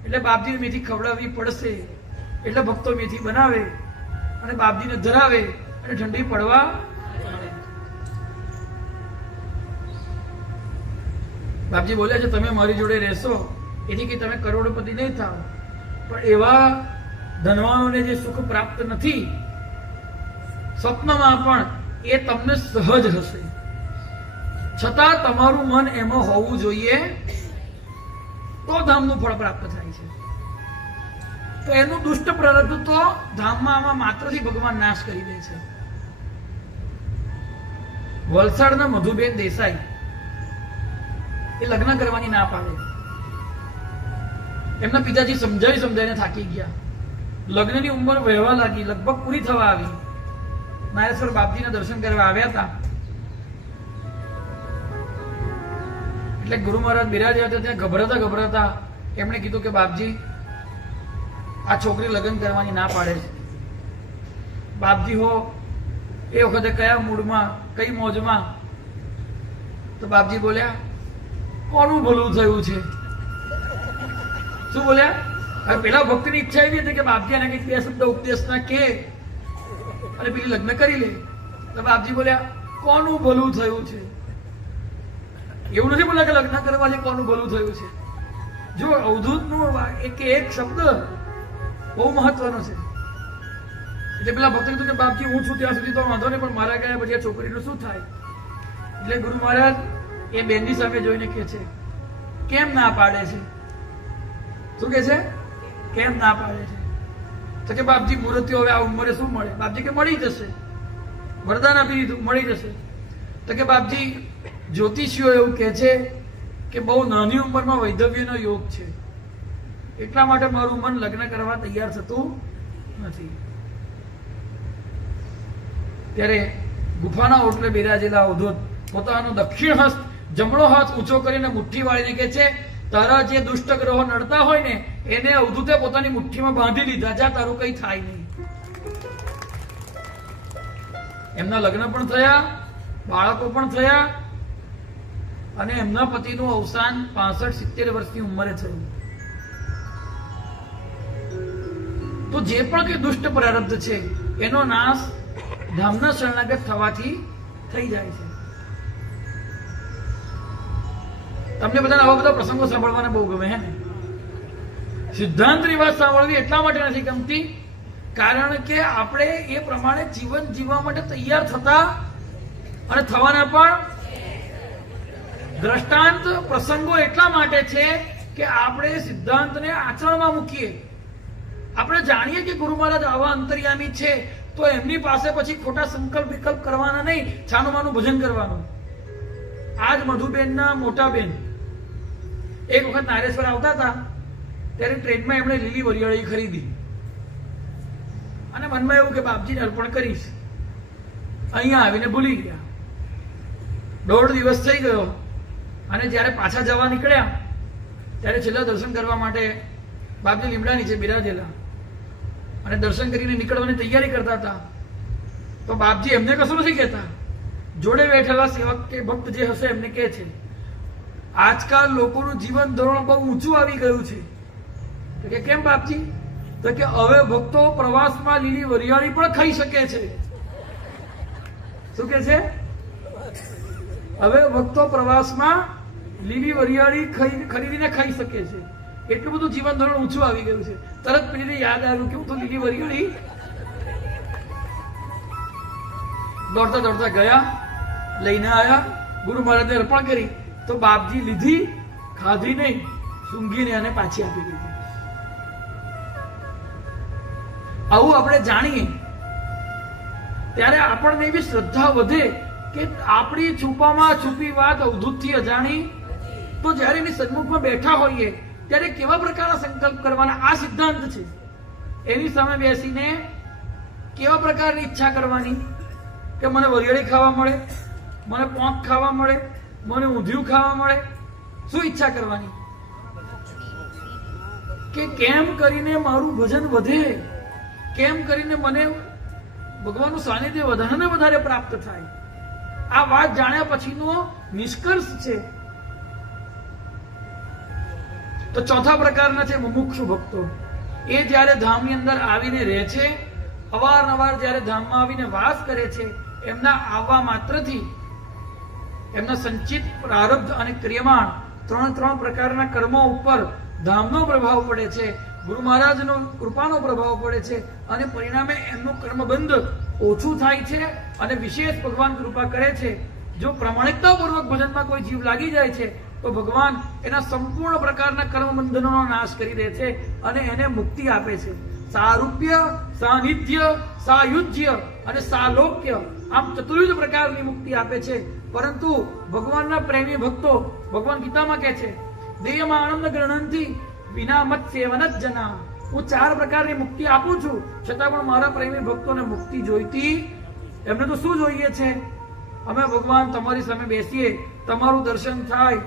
એટલે બાપજીને મેથી ખવડાવવી પડશે, એટલે ભક્તો મેથી બનાવે અને બાપજીને ધરાવે અને ઠંડી પડવા માંડે. બાપજી બોલ્યા છે તમે મારી જોડે રહેશો એથી કે તમે કરોડપતિ નહીં થાવ, પણ એવા ધનવાનોને જે સુખ પ્રાપ્ત નથી સ્વપ્નમાં પણ એ તમને સહજ હશે, છતાં તમારું મન એમાં હોવું જોઈએ તો ધામનું ફળ પ્રાપ્ત થાય છે. તો એનું દુષ્ટ પ્રારબ્ધ તો ધામમાં આમાં માત્રથી ભગવાન નાશ કરી દે છે. વલસાડના મધુબેન દેસાઈ એ લગ્ન કરવાની ના પાડે. એમના પિતાજી સમજાવીને થાકી ગયા. લગ્નની ઉંમર વહેવા લાગી, લગભગ પૂરી થવા આવી. નારેશ્વર બાપજીના દર્શન કરવા આવ્યા હતા એટલે ગુરુ મહારાજ બિરાજ્યા હતા. ત્યાં ગભરાતા એમણે કીધું કે બાપજી આ છોકરી લગ્ન કરવાની ના પાડે છે. બાપજી હો એ વખતે કયા મૂડમાં, કઈ મોજમાં? તો બાપજી બોલ્યા કોનું ભલું થયું છે? શું બોલ્યા? હવે પેલા ભક્તની ઈચ્છા એવી હતી કે બાપજી એને કંઈક બે શબ્દ ઉપદેશના કે અને પેલી લગ્ન કરી લે. તો બાપજી બોલ્યા કોનું ભલું થયું છે? એવું નથી બોલ્યા કે લગ્ન કરવાથી કોનું ભલું થયું છે. જો અવધૂતનો એક શબ્દ બહુ મહત્વનો છે. એટલે પેલા ભક્ત કીધું કે બાપજી હું છું ત્યાં સુધી તો વાંધો નહીં, પણ મારા ગયા પછી આ છોકરીનું શું થાય? એટલે ગુરુ મહારાજ એ બેનની સામે જોઈને કહે છે કેમ ના પાડે છે? શું કહે છે? કેમ ના પાડે છે? તો કે બાપજી મૂર્તિઓ હવે આ ઉંમરે શું મળે? બાપજી કે મળી જશે, વરદાન આપી દીધું, મળી જશે. તો કે બાપજી જ્યોતિષીઓ એવું કહે છે કે બહુ નાની ઉંમરમાં વૈધવ્યનો યોગ છે, એટલા માટે મારું મન લગ્ન કરવા તૈયાર થતું નથી. ત્યારે ગુફાના ઓટલે બિરાજેલા અવધૂત પોતાનો દક્ષિણ હસ્ત જમણો હાથ ઊંચો કરીને મુઠ્ઠી વાળીને કહે છે તારા જે દુષ્ટ ગ્રહો નડતા હોય ને એને અવધૂતે પોતાની મુઠ્ઠીમાં બાંધી લીધા, જા તારું કઈ થાય નહીં. એમના લગ્ન પણ થયા, બાળકો પણ થયા અને એમના પતિનું અવસાન 65-70 વર્ષની ઉંમરે થયું. તો જે પણ કઈ દુષ્ટ પ્રારબ્ધ છે એનો નાશ ધામના શરણાગત થવાથી થઈ જાય છે. તમને બધાને આવા બધા પ્રસંગો સાંભળવાના બહુ ગમે હે ને? સિદ્ધાંતની વાત સાંભળવી એટલા માટે નથી ગમતી કારણ કે આપણે એ પ્રમાણે જીવન જીવવા માટે તૈયાર થતા અને થવાના પણ દ્રષ્ટાંત પ્રસંગો એટલા માટે છે કે આપણે સિદ્ધાંતને આચરણમાં મૂકીએ. આપણે જાણીએ કે ગુરુ મહારાજ આવા અંતર્યામી છે તો એમની પાસે પછી ખોટા સંકલ્પ વિકલ્પ કરવાના નહીં, છાનુમાનું ભજન કરવાનું. આજ મધુબેનના મોટા બેન એક વખત નારેશ્વર આવતા હતા ત્યારે ટ્રેનમાં એમણે લીલી વરિયાળી ખરીદી અને મનમાં એવું કે બાપજીને અર્પણ કરીશ. અહીંયા આવીને ભૂલી ગયા. 1.5 દિવસ થઈ ગયો અને જ્યારે પાછા જવા નીકળ્યા ત્યારે છેલ્લા દર્શન કરવા માટે બાપજી લીમડા નીચે બિરાજેલા અને દર્શન કરીને નીકળવાની તૈયારી કરતા હતા. તો બાપજી એમને કશું નથી કહેતા, જોડે બેઠેલા સેવક કે ભક્ત જે હશે એમને કહે છે, આજકાલ લોકોનું જીવન ધોરણ બહુ ઊંચું આવી ગયું છે. તો કે કેમ બાપજી? તો કે હવે ભક્તો પ્રવાસમાં લીલી વરિયાળી પણ ખાઈ શકે છે. શું કે છે? હવે ભક્તો પ્રવાસમાં લીલી વરિયાળી ખરીદીને ખાઈ શકે છે. એટલું બધું જીવન ધોરણ ઊંચું આવી ગયું છે. તરત પેલી યાદ આવ્યું કે હું તો લીલી વરિયાળી દોડતા દોડતા ગયા, લઈને આવ્યા, ગુરુ મહારાજને અર્પણ કરી. તો બાપજી લીધી, ખાધી નહીં, સૂંઘીને અને પાછી આપી દીધી. આવું આપણે જાણીએ ત્યારે આપણને એવી શ્રદ્ધા વધે કે આપણી છુપામાં છુપી વાત અવધૂતથી અજાણી. તો જ્યારે એની સન્મુખમાં બેઠા હોઈએ ત્યારે કેવા પ્રકારના સંકલ્પ કરવાના, આ સિદ્ધાંત છે. એની સામે બેસીને કેવા પ્રકારની ઈચ્છા કરવાની કે મને વરિયાળી ખાવા મળે, મને પોંક ખાવા મળે, મને ઊંધિયું ખાવા મળે. શું ઈચ્છા કરવાની? કે કેમ કરીને મારું ભજન વધે, કેમ કરીને મને ભગવાનનું સાનિધ્ય વધારે ને વધારે પ્રાપ્ત થાય. આ વાત જાણ્યા પછીનો નિષ્કર્ષ છે. તો ચોથા પ્રકારના છે મુમુક્ષુ ભક્તો. એ જ્યારે ધામની અંદર આવીને રહે છે, અવારનવાર જ્યારે ધામમાં આવીને વાસ કરે છે, એમના આવવા માત્રથી એમના સંચિત પ્રારબ્ધ અને ક્રિયમાણ ત્રણ પ્રકારના કર્મો ઉપર ધામનો પ્રભાવ પડે છે, ગુરુ મહારાજનો કૃપાનો પ્રભાવ પડે છે અને પરિણામે એમનું કર્મબંધ ઓછું થાય છે અને વિશેષ ભગવાન કૃપા કરે છે. જો પ્રામાણિકતાપૂર્વક ભજનમાં કોઈ જીવ લાગી જાય છે તો ભગવાન એના સંપૂર્ણ પ્રકારના કર્મબંધનોનો નાશ કરી દે છે અને એને મુક્તિ આપે છે. સારૂપ્ય, સાનિધ્ય, સાયુજ્ય અને સાલોક્ય, આમ ચતુર્વિધ પ્રકારની મુક્તિ આપે છે. પરંતુ ભગવાનના પ્રેમી ભક્તો, ભગવાન ગીતામાં કહે છે, દેયમાં આનંદ ગ્રહણથી વિના મત સેવન જ જના. હું 4 પ્રકારની મુક્તિ આપું છું, છતાં પણ મારા પ્રેમી ભક્તોને મુક્તિ જોઈતી. એમને તો શું જોઈએ છે? અમે ભગવાન તમારી સામે બેસીએ, તમારું દર્શન થાય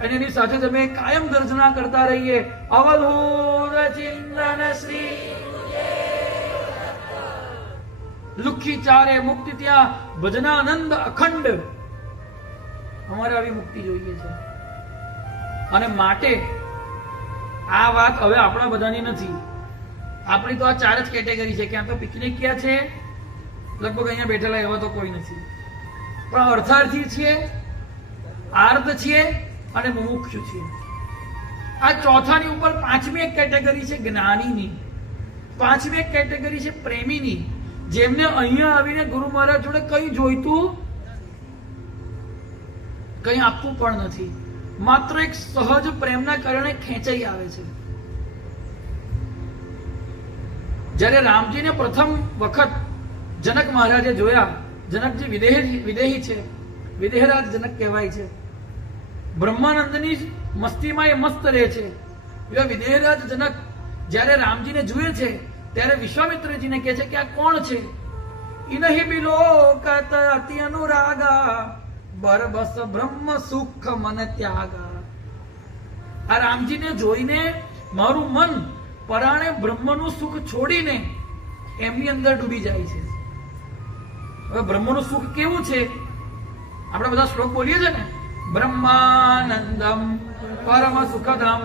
અને એની સાથે તમે કાયમ દર્શના કરતા રહીએ. અવધૂત ચિંતન શ્રી લુખી ચારે મુક્તિ ત્યાં ભજનાનંદ અખંડ. અમારે આવી મુક્તિ જોઈએ છે. અને માટે આ વાત હવે આપણા બધાની નથી. આપણી તો આ 4 જ કેટેગરી છે. ક્યાં તો પિકનિક ક્યાં છે, લગભગ અહીંયા બેઠેલા એવા તો કોઈ નથી. પણ અર્થાર્થી છીએ, આર્ધ છીએ અને મુમુક્ષુ છીએ. આ ચોથાની ઉપર 5મી એક કેટેગરી છે જ્ઞાનીની, 5મી એક કેટેગરી છે પ્રેમીની, જેમને અહીંયા આવીને ગુરુ મહારાજ જોડે કઈ જોઈતું, કઈ આપવું પણ નથી, માત્ર એક સહજ પ્રેમના કારણે ખેંચાઈ આવે છે. જ્યારે રામજીને પ્રથમ વખત જનક મહારાજે જોયા, જનકજી વિદેહી છે, વિદેહરાજ જનક કહેવાય છે. બ્રહ્માનંદની મસ્તીમાં એ મસ્ત રહે છે. એવા વિદેહરાજ જનક જ્યારે રામજીને જુએ છે ત્યારે વિશ્વામિત્રજીને કહે છે કે આ કોણ છે? ઇનહિ બિલોકત અતિ અનુરાગા બરબસ બ્રહ્મ સુખ મન ત્યાગા. આ રામજીને જોઈને મારું મન પરાણે બ્રહ્મનું સુખ છોડીને એમની અંદર ડૂબી જાય છે. હવે બ્રહ્મનું સુખ કેવું છે? આપણે બધા શ્લોક બોલીએ છે ને, બ્રહ્માનંદમ પરમ સુખદમ.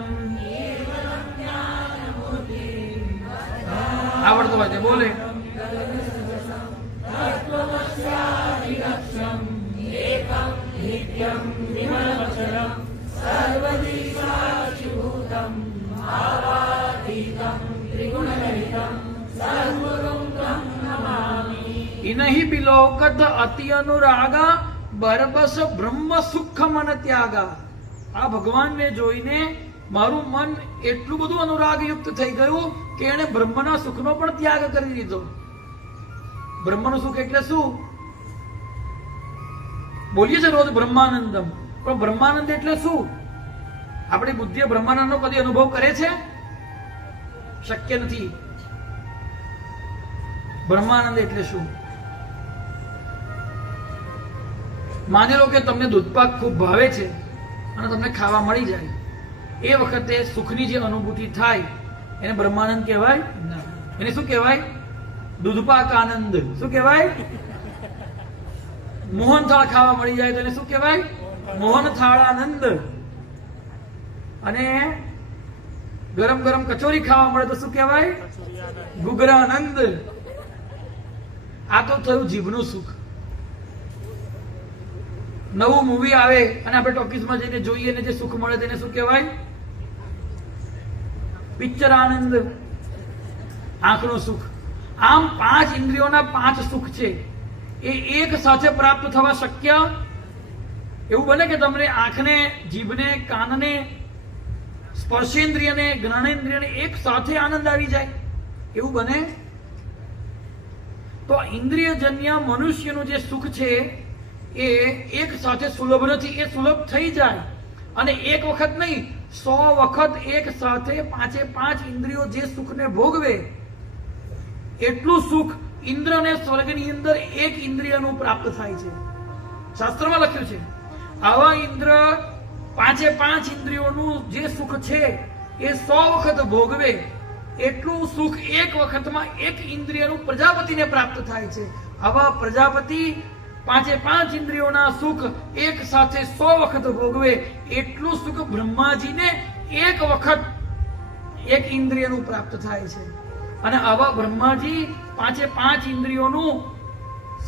આવડતો હોય છે બોલે. ઇનહિ બિલોકત અતિ અનુરાગા બરબસ બ્રહ્મ સુખ મન ત્યાગા. આ ભગવાનને જોઈને મારું મન એટલું બધું અનુરાગયુક્ત થઈ ગયું કે એને બ્રહ્મના સુખનો પણ ત્યાગ કરી દીધો. બ્રહ્મનું સુખ એટલે શું? બોલીએ છે રોજ બ્રહ્માનંદમ, પણ બ્રહ્માનંદ એટલે શું? આપણી બુદ્ધિએ બ્રહ્માનંદનો કદી અનુભવ કરે છે? શક્ય નથી. બ્રહ્માનંદ એટલે શું? માની લો કે તમને દૂધપાક ખૂબ ભાવે છે અને તમને ખાવા મળી જાય, એ વખતે સુખની જે અનુભૂતિ થાય એને બ્રહ્માનંદ કહેવાય? એને શું કહેવાય? દૂધપાક આનંદ. શું કહેવાય? મોહનથાળ ખાવા મળી જાય તો એને શું કહેવાય? મોહનથાળ આનંદ. અને ગરમ ગરમ કચોરી ખાવા મળે તો શું કહેવાય? ગુગરાનંદ. આ તો થયું જીભનું સુખ. નવું મૂવી આવે અને આપણે ટોકીઝમાં જઈને જોઈએ ને જે સુખ મળે તેને શું કહેવાય? પિક્ચર આનંદ, આંખનું સુખ. આમ 5 ઇન્દ્રિયોના 5 સુખ છે એ એક સાથે પ્રાપ્ત થવા શક્ય? એવું બને કે તમને આંખને, જીભને, કાનને, સ્પર્શેન્દ્રિયને, જ્ઞાનેન્દ્રિયને એક સાથે આનંદ આવી જાય? એવું બને? તો ઇન્દ્રિયજન્ય મનુષ્યનું જે સુખ છે એ એક સાથે સુલભ નથી. એ સુલભ થઈ જાય અને એક વખત નહીં, 100 વખત એક સાથે 5 ઇન્દ્રિયો જે સુખને ભોગવે એટલું સુખ ઇન્દ્ર અને સ્વર્ગની અંદર એક ઇન્દ્રિયનું પ્રાપ્ત થાય છે. શાસ્ત્રમાં લખ્યું છે આવા ઇન્દ્ર 5 ઇન્દ્રિયોનું જે સુખ છે એ 100 વખત ભોગવે એટલું સુખ એક વખતમાં એક ઇન્દ્રિયનું પ્રજાપતિને પ્રાપ્ત થાય છે. આવા પ્રજાપતિ 5 ઇન્દ્રિયોના સુખ એક સાથે 100 વખત ભોગવે એટલું સુખ બ્રહ્માજીને એક વખત એક ઇન્દ્રિયનું પ્રાપ્ત થાય છે. અને આવા બ્રહ્માજી 5 ઇન્દ્રિયોનું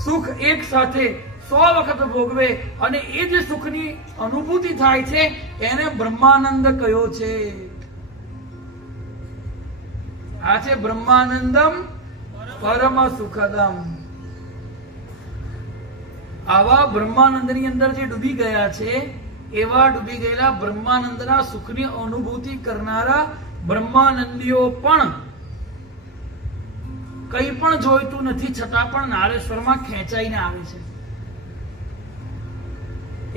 સુખ એક સાથે 100 વખત ભોગવે અને એ જે સુખની અનુભૂતિ થાય છે એને બ્રહ્માનંદ કયો છે. આ છે બ્રહ્માનંદમ પરમ સુખદમ. આવા બ્રહ્માનંદની અંદર જે ડૂબી ગયા છે એવા ડૂબી ગયેલા બ્રહ્માનંદના સુખની અનુભૂતિ કરનારા બ્રહ્માનંદીઓ પણ કંઈ પણ જોઈતું નથી છતાં પણ નારેશ્વરમાં ખેંચાઈને આવે છે.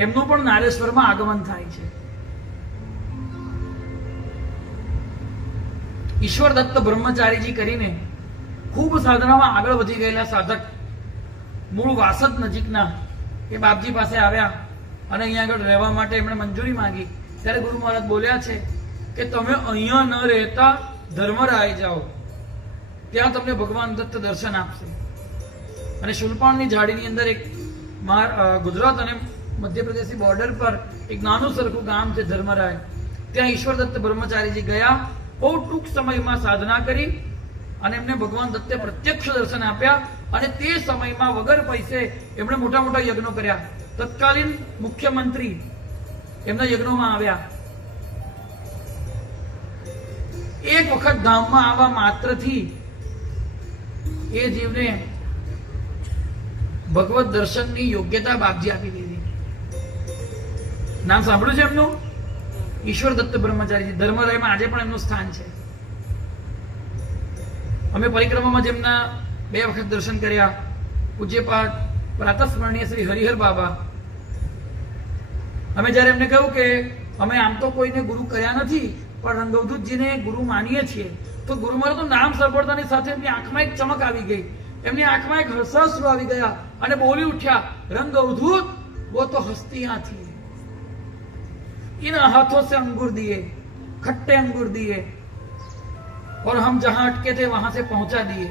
એમનું પણ નારેશ્વરમાં આગમન થાય છે. ઈશ્વર દત્ત બ્રહ્મચારીજી કરીને ખૂબ સાધનામાં આગળ વધી ગયેલા સાધક, મૂળ વાસદ નજીકના, એ બાપજી પાસે આવ્યા અને અહીંયા આગળ રહેવા માટે એમણે મંજૂરી માંગી. ત્યારે ગુરુ મહારાજ બોલ્યા છે કે તમે અહીંયા ન રહેતા ધર્મરાય જાઓ, ત્યાં તમને ભગવાન દત્ત દર્શન આપશે. અને શુલપાણની ઝાડીની અંદર એક ગુજરાત અને મધ્યપ્રદેશની બોર્ડર પર એક નાનું સરખું ગામ છે ધર્મરાય. ત્યાં ઈશ્વર દત્ત બ્રહ્મચારીજી ગયા, બહુ ટૂંક સમયમાં સાધના કરી અને એમને ભગવાન દત્તે પ્રત્યક્ષ દર્શન આપ્યા. અને તે સમયમાં વગર પૈસે એમણે મોટા મોટા યજ્ઞો કર્યા. તત્કાલીન મુખ્યમંત્રી એમના યજ્ઞોમાં આવ્યા. એક વખત ધામમાં આવવા માત્રથી એ જીવને ભગવત દર્શનની યોગ્યતા બાપજી આપી દીધી. નામ સાંભળ્યું છે એમનું? ઈશ્વર દત્ત બ્રહ્મચારીજી. ધર્મરાયમાં આજે પણ એમનું સ્થાન છે. અમે પરિક્રમામાં જેમના 2 વખત દર્શન કર્યા, પૂજ્યપાદ પ્રાતસ્મરણીય શ્રી હરિહર બાબા. અમે જયારે એમને કહ્યું કે અમે આમ તો કોઈને ગુરુ કર્યા નથી પણ રંગવધૂતજીને ગુરુ માનીએ છીએ, તો ગુરુ મહારાજનું નામ સાંભળતાની સાથે એમની આંખમાં એક ચમક આવી ગઈ, એમની આંખમાં એક હર્ષાશ્રુ આવી ગયા અને બોલી ઉઠ્યા, રંગવધૂત वो तो हस्तियां थी, इन हाथों से अंगूर दिए, खट्टे अंगूर दिए और हम जहां अटके थे वहां से पहुंचा दिए.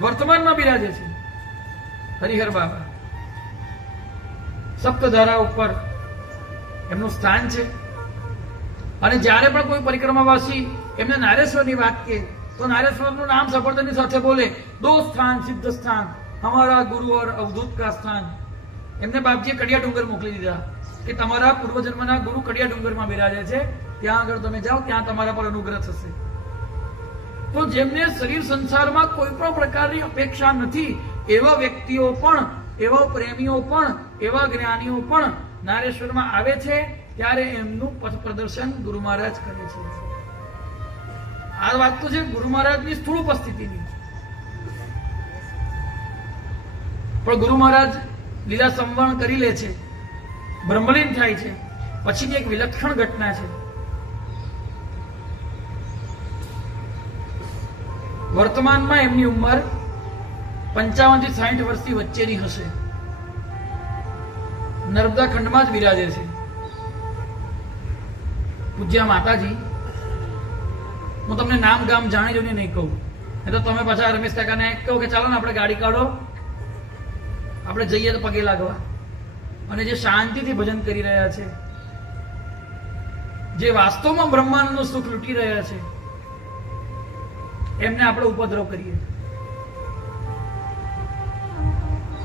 વર્તમાનમાં બિરાજે છે હરિહર બાબા. સપ્તધારા ઉપર એમનું સ્થાન છે. અને જ્યારે પણ કોઈ પરિક્રમાવાસી એમને નારેશ્વરની વાત કહે તો નારેશ્વરનું નામ સફળતાની સાથે બોલે, દો સ્થાન સિદ્ધ સ્થાન હમારા ગુરુ और अवधूत का स्थान. એમને બાપજીએ કડિયા ડુંગર મોકલી દીધા કે તમારા પૂર્વજન્મના ગુરુ કડિયા ડુંગરમાં બિરાજે છે, ત્યાં આગળ તમે જાઓ, ત્યાં તમારા પર અનુગ્રહ થશે. તો જેમને શરીર સંસારમાં કોઈ પણ પ્રકારની અપેક્ષા નથી એવા વ્યક્તિઓ પણ, એવા પ્રેમીઓ પણ, એવા જ્ઞાનીઓ પણ નારેશ્વરમાં આવે છે ત્યારે એમનું પથ પ્રદર્શન ગુરુ મહારાજ કરે છે. આ વાત તો છે ગુરુ મહારાજની સ્થૂળ ઉપસ્થિતિની. પણ ગુરુ મહારાજ લીલા સંવરણ કરી લે છે, બ્રહ્મલીન થાય છે, પછીની એક વિલક્ષણ ઘટના છે. વર્તમાનમાં એમની ઉંમર 55 થી 60 વર્ષની વચ્ચેની હશે. નર્મદા ખંડમાં જ બિરાજે છે. પૂજ્ય માતાજી, હું તમને નામ ગામ જાણી જોઈને નહીં કહું, એ તો તમે પાછા રમેશ કાકાને કહો કે ચાલો ને આપણે ગાડી કાઢો, આપણે જઈએ તો પગે લાગવા. અને જે શાંતિથી ભજન કરી રહ્યા છે, જે વાસ્તવમાં બ્રહ્માંડનું સુખ લૂંટી રહ્યા છે, એમને આપણે ઉપદ્રવ કરીએ.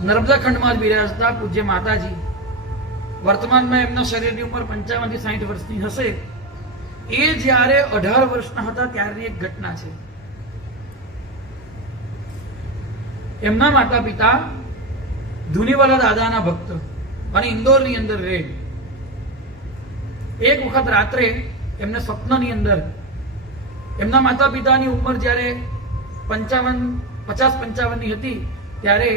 નર્મદા ખંડમાં જ બિરાજતા પૂજ્ય માતાજી, વર્તમાનમાં એમના શરીરની ઉંમર 55 થી 60 વર્ષની હશે. એ જ્યારે 18 વર્ષના હતા ત્યારની એક ઘટના છે. એમના માતા પિતા ધુનીવાલા દાદાના ભક્ત અને ઇન્દોરની અંદર રહે. એક વખત રાત્રે એમને સ્વપ્નની અંદર એમના માતા પિતાની ઉંમર જ્યારે 50-55 ની હતી ત્યારે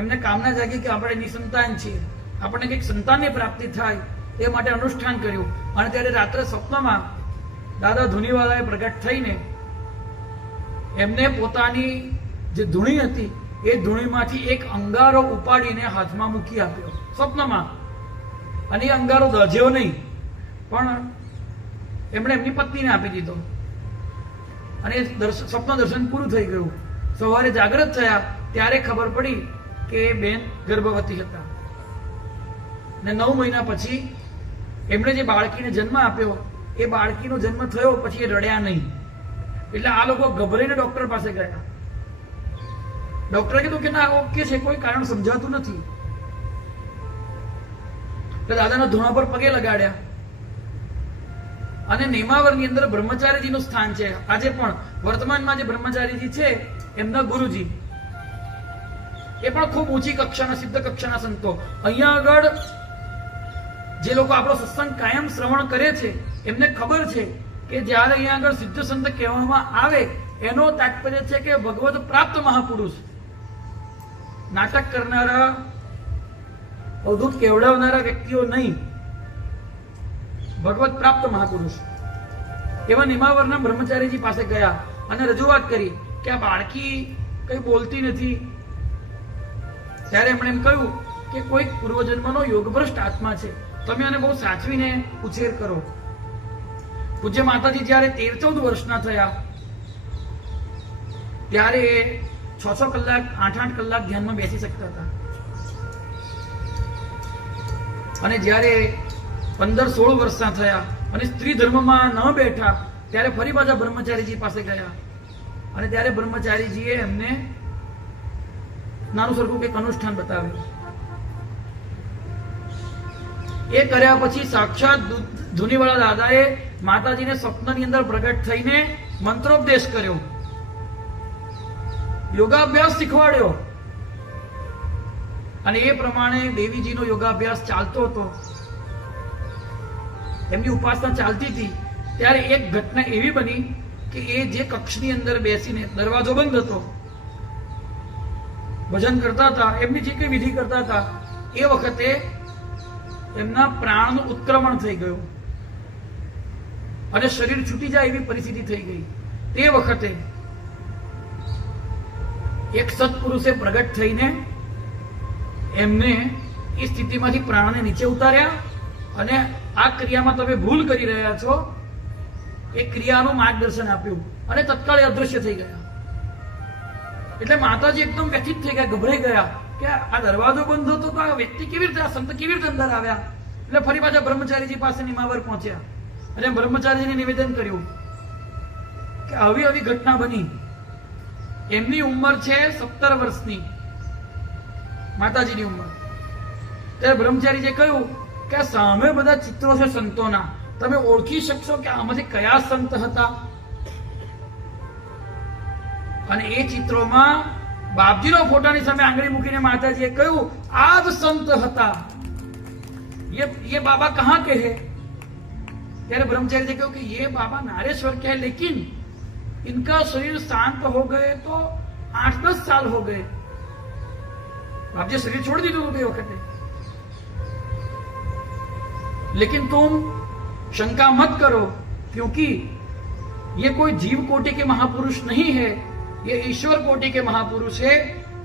એમને કામના જાગી કે આપણે નિસંતાન છીએ, આપણને કંઈક સંતાનની પ્રાપ્તિ થાય એ માટે અનુષ્ઠાન કર્યું. અને ત્યારે રાત્રે સ્વપ્નમાં દાદા ધુનીવાલાએ પ્રગટ થઈને એમને પોતાની જે ધૂણી હતી એ ધૂણીમાંથી એક અંગારો ઉપાડીને હાથમાં મૂકી આપ્યો સ્વપ્નમાં. અને એ અંગારો દજ્યો નહીં, પણ એમણે એમની પત્નીને આપી દીધો. અને સ્વપ્ન દર્શન પૂરું થઈ ગયું. સવારે જાગૃત થયા ત્યારે ખબર પડી કે એ બેન ગર્ભવતી હતા. ને 9 મહિના પછી એમણે જે બાળકીને જન્મ આપ્યો એ બાળકીનો જન્મ થયો પછી એ રડ્યા નહીં. એટલે આ લોકો ગભરાઈને ડોક્ટર પાસે ગયા. ડોક્ટરે કીધું કે ના ઓકે છે, કોઈ કારણ સમજાતું નથી. એટલે દાદાના ધૂણા પર પગે લગાડ્યા. અને નેમાવરની અંદર બ્રહ્મચારીજીનું સ્થાન છે. આજે પણ વર્તમાનમાં જે બ્રહ્મચારીજી છે એમના ગુરુજી એ પણ ખૂબ ઊંચી કક્ષાના સિદ્ધ કક્ષાના સંતો. અહીંયા આગળ જે લોકો આપણો સત્સંગ કાયમ શ્રવણ કરે છે એમને ખબર છે કે જ્યારે અહીંયા આગળ સિદ્ધ સંત કહેવામાં આવે એનો તાત્પર્ય છે કે ભગવત પ્રાપ્ત મહાપુરુષ, નાટક કરનારા, અવધૂત કેવડાવનારા વ્યક્તિઓ નહીં, ભગવત પ્રાપ્ત મહાપુરુષ. એવા નિમાવરના બ્રહ્મચારીજી પાસે ગયા અને રજૂઆત કરી કે આ બાળકી કઈ બોલતી નથી. ત્યારે એમણે એમ કહ્યું કે કોઈ પૂર્વજન્મનો યોગભ્રષ્ટ આત્મા છે, તમે આને બહુ સાચવીને ઉછેર કરો. પૂજ્ય માતાજી જ્યારે 13-14 વર્ષના થયા ત્યારે 6-6 કલાક 8-8 કલાક ધ્યાનમાં બેસી શકતા હતા. અને જ્યારે 15-16 વર્ષના થયા અને સ્ત્રી ધર્મમાં ન બેઠા ત્યારે ફરી પાછા બ્રહ્મચારીજી પાસે ગયા. અને ત્યારે બ્રહ્મચારીજીએ એમને નાનું સરખું કંઈક અનુષ્ઠાન બતાવ્યું. એ કર્યા પછી સાક્ષાત ધુનીવાલા દાદાએ માતાજીને સ્વપ્નની અંદર પ્રગટ થઈને મંત્રોપદેશ કર્યો, યોગાભ્યાસ શીખવાડ્યો. અને એ પ્રમાણે દેવીજીનો યોગાભ્યાસ ચાલતો હતો, એમની ઉપાસના ચાલતી હતી. ત્યારે એક ઘટના એવી બની કે એ જે કક્ષની અંદર બેસીને, દરવાજો બંધ હતો, ભજન કરતા હતા, એમની જે કઈ વિધિ કરતા હતા એ વખતે એમના પ્રાણનું ઉત્ક્રમણ થઈ ગયું અને શરીર છૂટી જાય એવી પરિસ્થિતિ થઈ ગઈ. તે વખતે એક સત્પુરુષે પ્રગટ થઈને એમને એ સ્થિતિમાંથી પ્રાણને નીચે ઉતાર્યા અને આ ક્રિયામાં તમે ભૂલ કરી રહ્યા છો એ ક્રિયાનું માર્ગદર્શન આપ્યું અને તત્કાળ અદૃશ્ય થઈ ગયા. એટલે માતાજી એકદમ વ્યથિત થઈ ગયા, ગભરાઈ ગયા કે આ દરવાજો બંધ હતો તો આ વ્યક્તિ કેવી રીતે, આ સંત કેવી રીતે અંદર આવ્યા. એટલે ફરી પાછા બ્રહ્મચારીજી પાસે નિમાવર પહોંચ્યા અને બ્રહ્મચારીજીને નિવેદન કર્યું કે આવી આવી ઘટના બની. એમની ઉંમર છે 17 વર્ષની, માતાજીની ઉંમર. ત્યારે બ્રહ્મચારીજીએ કહ્યું કે આ સામે બધા ચિત્રો છે સંતોના, તમે ઓળખી શકશો કે આમાંથી કયા સંત હતા? અને એ ચિત્રોમાં બાપજીનો ફોટાની સામે આંગળી મૂકીને માતાજીએ કહ્યું આ જ સંત હતા. ये बाबा कहाँ के हैं? ત્યારે બ્રહ્મચારીજીએ કહ્યું કે ये बाबा नारेश्वर के हैं, लेकिन इनका शरीर शांत हो गए तो 8-10 साल हो गए. बापजी शरीर छोड़ દીધું હતું એ વખતે. लेकिन तुम शंका मत करो, क्योंकि ये कोई जीव कोटि के महापुरुष नहीं है, ये ईश्वर कोटि के महापुरुष है.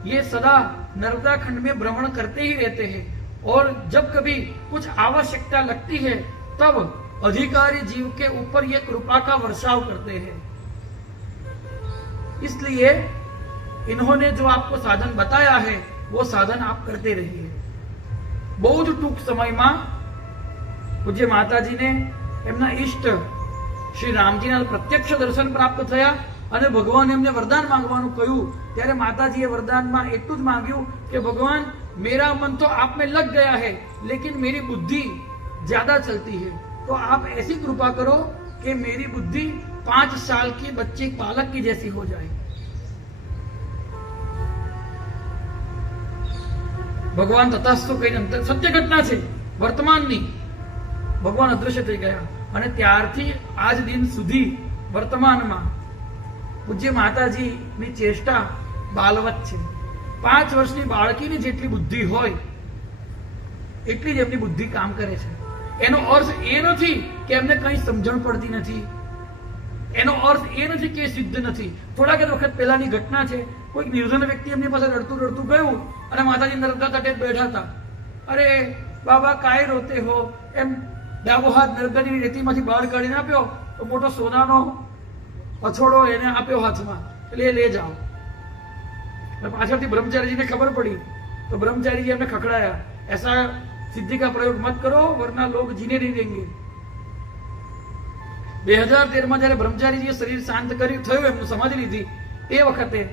ये सदा नर्मदा खंड में भ्रमण करते ही रहते हैं और जब कभी कुछ आवश्यकता लगती है तब अधिकारी जीव के ऊपर ये कृपा का वर्षाव करते हैं। इसलिए इन्होंने जो आपको साधन बताया है वो साधन आप करते रहिए। બહુ જ ટૂંક સમયમાં પૂજ્ય માતાજીને એમના ઈષ્ટ શ્રી રામજીના પ્રત્યક્ષ દર્શન પ્રાપ્ત થયા અને ભગવાન એમને વરદાન માંગવાનું કહ્યું ત્યારે માતાજીએ વરદાનમાં એટલું જ માંગ્યું કે ભગવાન मेरा मन तो आप में लग गया है लेकिन मेरी बुद्धि ज्यादा चलती है, तो आप ऐसी कृपा करो कि मेरी बुद्धि 5 साल की बच्चे बालक की जैसी हो जाए। भगवान तथास्तु कहीने सत्य घटना છે વર્તમાનની। ભગવાન અદૃશ્ય થઈ ગયા અને ત્યારથી આજ દિન સુધી વર્તમાનમાં પૂજ્ય માતાજીની ચેષ્ટા બાલવત છે। 5 વર્ષની બાળકીની જેટલી બુદ્ધિ હોય એટલી જ એમની બુદ્ધિ કામ કરે છે। એનો અર્થ એ નથી કે એમને કંઈ સમજણ પડતી નથી, એનો અર્થ એ નથી કે સિદ્ધ નથી। થોડાક વખત પહેલાની ઘટના છે, કોઈક નિર્ધન વ્યક્તિ એમની પાસે રડતું રડતું ગયું અને માતાજી નર્મદા તટે બેઠા હતા। અરે બાબા કાય રોતે હો, એમ ડાબો હાથ નર્મદાની રેતીમાંથી બહાર કાઢીને આપ્યો તો મોટો સોનાનો અછોડો એને આપ્યો હાથમાં, એટલે લે જાઓ। पाछळथी ब्रह्मचारी जी ने खबर पड़ी तो ब्रह्मचारी जी हमने खखड़ाया, ऐसा सिद्धि का प्रयोग मत करो वरना लोग जीने नहीं देंगे। 2013 में जયારે ब्रह्मचारी शरीर शांत थयुं एमनुं समाधि लीधी ते वखते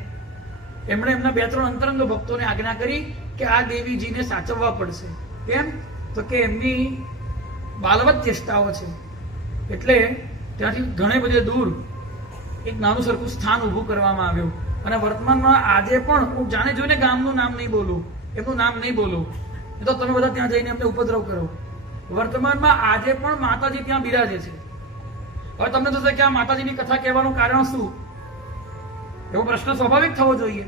एमणे एमना 2-3 अंतरंग भक्तों ने आज्ञा करी कि आ देवीजी ने साचववा पड़शे। केम तो के एमनी बालवत चेष्टाओ छे એટલે ત્યાંથી ઘણે બધે દૂર એક નાનું સરખું સ્થાન ઊભું કરવામાં આવ્યું અને વર્તમાનમાં આજે પણ હું જાણે જોઈને ગામનું નામ નહીં બોલું, એમનું નામ નહીં બોલું, એ તો તમે બધા ત્યાં જઈને એમને ઉપદ્રવ કરો। વર્તમાનમાં આજે પણ માતાજી ત્યાં બિરાજે છે। હવે તમને થશે કે આ માતાજીની કથા કહેવાનું કારણ શું? એવો પ્રશ્ન સ્વાભાવિક થવો જોઈએ।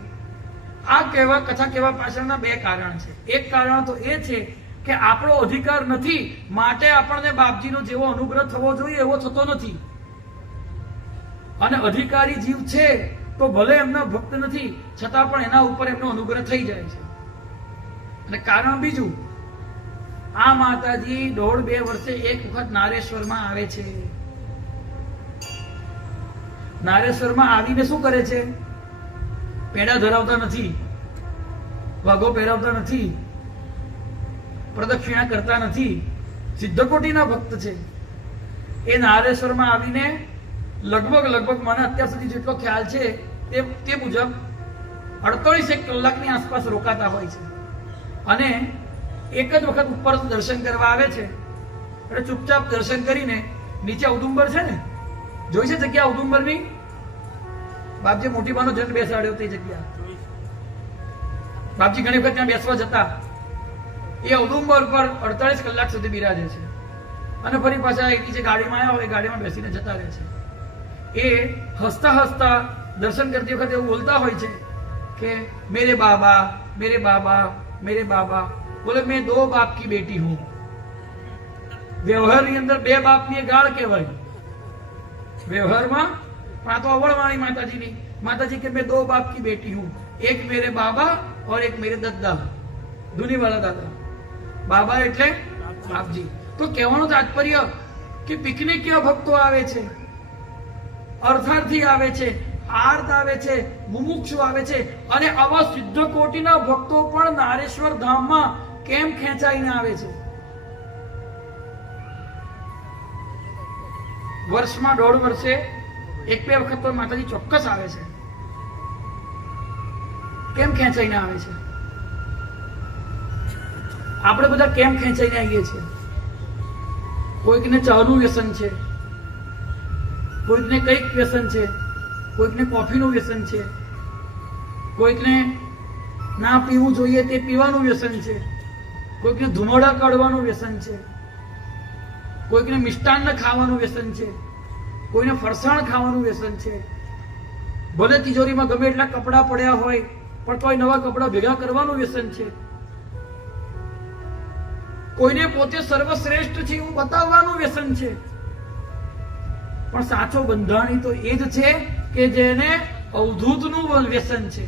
આ કથા કહેવા પાછળના 2 કારણ છે। એક કારણ તો એ છે કે આપણો અધિકાર નથી માટે આપણને બાપજીનો જેવો અનુગ્રહ થવો જોઈએ એવો થતો નથી, અને અધિકારી જીવ છે તો ભલે એમના ભક્ત નથી છતાં પણ એના ઉપર એમનો અનુગ્રહ થઈ જાય છે। અને કારણ બીજું, આ માતાજી 1.5-2 વર્ષે એક વખત નારેશ્વરમાં આવે છે। નારેશ્વરમાં આવીને શું કરે છે? પેડા ધરાવતા નથી, વાઘો પહેરાવતા નથી, પ્રદક્ષિણા કરતા નથી, સિદ્ધકોટીના ભક્ત છે। એ નારેશ્વરમાં આવીને લગભગ મને અત્યાર સુધી જેટલો ખ્યાલ છે તે મુજબ 48 કલાકની આસપાસ રોકાતા હોય છે અને એક જ વખત ઉપર દર્શન કરવા આવે છે એટલે ચૂપચાપ દર્શન કરીને નીચે ઔદુંબર છે ને, જોઈ છે જગ્યા ઔદુંબરની? બાપજી મોટી બાનો જન્મ બેસાડ્યો તે જગ્યા, બાપજી ઘણી વખત ત્યાં બેસવા જતા। એ ઔદુંબર પર 48 કલાક સુધી બિરાજે છે અને ફરી પાછા એની જે ગાડીમાં આવ્યા હોય એ ગાડીમાં બેસીને જતા રહે છે। એ હસતા હસતા દર્શન કરતી વખતે એવું બોલતા હોય છે કે मेरे बाबा मेरे बाबा मेरे बाबा, बोले मैं 2 बाप की बेटी हूं। व्यवहार ની અંદર 2 બાપની ગાળ કહેવાય વ્યવહારમાં, પણ આ તો અવળવાણી માતાજીની। माताजी के मैं 2 बाप की बेटी हूं, एक मेरे बाबा और एक मेरे दादा, धुनी वाला दादा। बाबा એટલે બાપજી। તો કહેવાનો તાત્પર્ય કે પિકનિકીય ભક્તો આવે છે, અર્થાર્થી આવે છે, આર્ત આવે છે, મુમુક્ષુ આવે છે, અને આવા સિદ્ધ કોટીના ભક્તો પણ નારેશ્વર ધામમાં કેમ ખેંચાઈને આવે છે? વર્ષમાં 1.5 વર્ષે 1-2 વખત તો માતાજી ચોક્કસ આવે છે। કેમ ખેંચાઈને આવે છે? આપણે બધા કેમ ખેંચાઈને આવીએ છીએ? કોઈકને ચાનું વ્યસન છે, કોઈકને કંઈક વ્યસન છે, કોઈકને કોફીનું વ્યસન છે, કોઈકને ના પીવું જોઈએ તે પીવાનું વ્યસન છે, કોઈકને ધુમાડા કાઢવાનું વ્યસન છે, કોઈકને મિષ્ટાન્ન ખાવાનું વ્યસન છે, કોઈને ફરસાણ ખાવાનું વ્યસન છે। ભલે તિજોરીમાં ગમે એટલા કપડા પડ્યા હોય પણ કોઈ નવા કપડા ભેગા કરવાનું વ્યસન છે, કોઈને પોતે સર્વશ્રેષ્ઠ છે એવું બતાવવાનું વ્યસન છે। પણ સાચો બંધાણી તો એ જ છે કે જેને અવધૂતનું વ્યસન છે।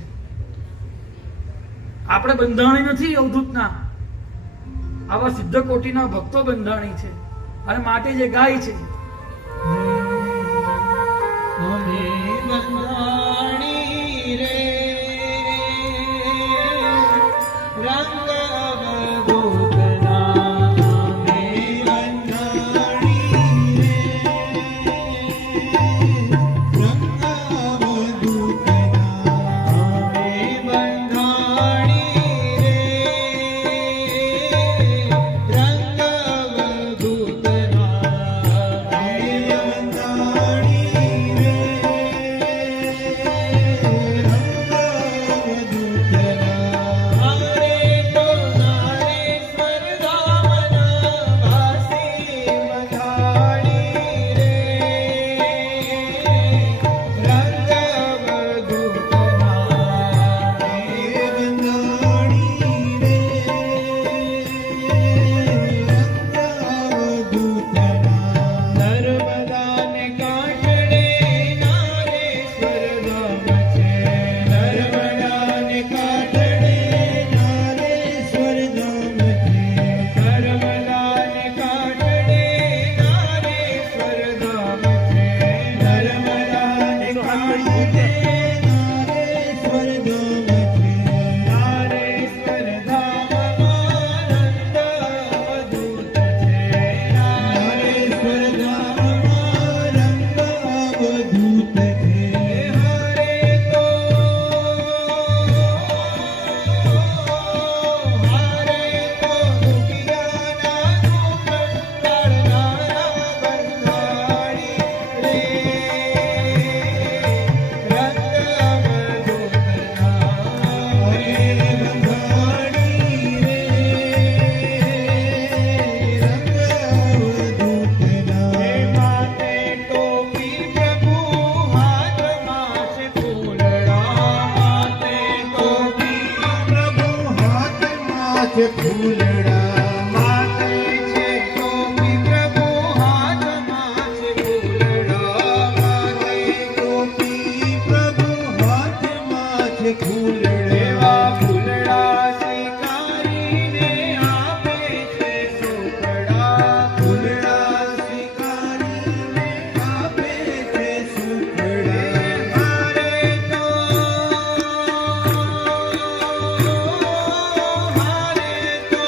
આપણે બંધાણી નથી અવધૂતના, આવા સિદ્ધ કોટીના ભક્તો બંધાણી છે। અને માટે જે ગાય છે અમે બંધાણી રે રંગ અવધૂતના અમે બંધાણી રે રંગ અવધૂતના અમે બંધાણી રે રંગ અવધૂતના અમે બંધાણી રે નર્મદાને કાંઠે નારેશ્વર ધામ છે નર્મદાને કાંઠે નારેશ્વર ધામ છે નર્મદાને કાંઠે નારેશ્વર ધામ છે નર્મદાને કાંઠે નારેશ્વર ધામ છે નારેશ્વર ધામમાં નંદ અવધૂત છે નારેશ્વર ધામમાં નંદ અવધૂત છે હરે તો દુખિયાના કંટાળનારા બંધાણી રે રંગ અવધૂતના હરે બંધાણી રે રંગ અવધૂતના હે માતે ટોપી પ્રભુ હાથમાં છે ફૂલડા માતે ટોપી પ્રભુ હાથમાં છે ફૂલડા માતે છે ટોપી પ્રભુ હાથમાં છે ફૂલડા માતે ટોપી પ્રભુ હાથમાં છે ફૂલડા એવા ફૂલડા સ્વીકારીને આપે છે સુખડા ફૂલડા સ્વીકારીને આપે છે સુખડા મારે તો મારે તો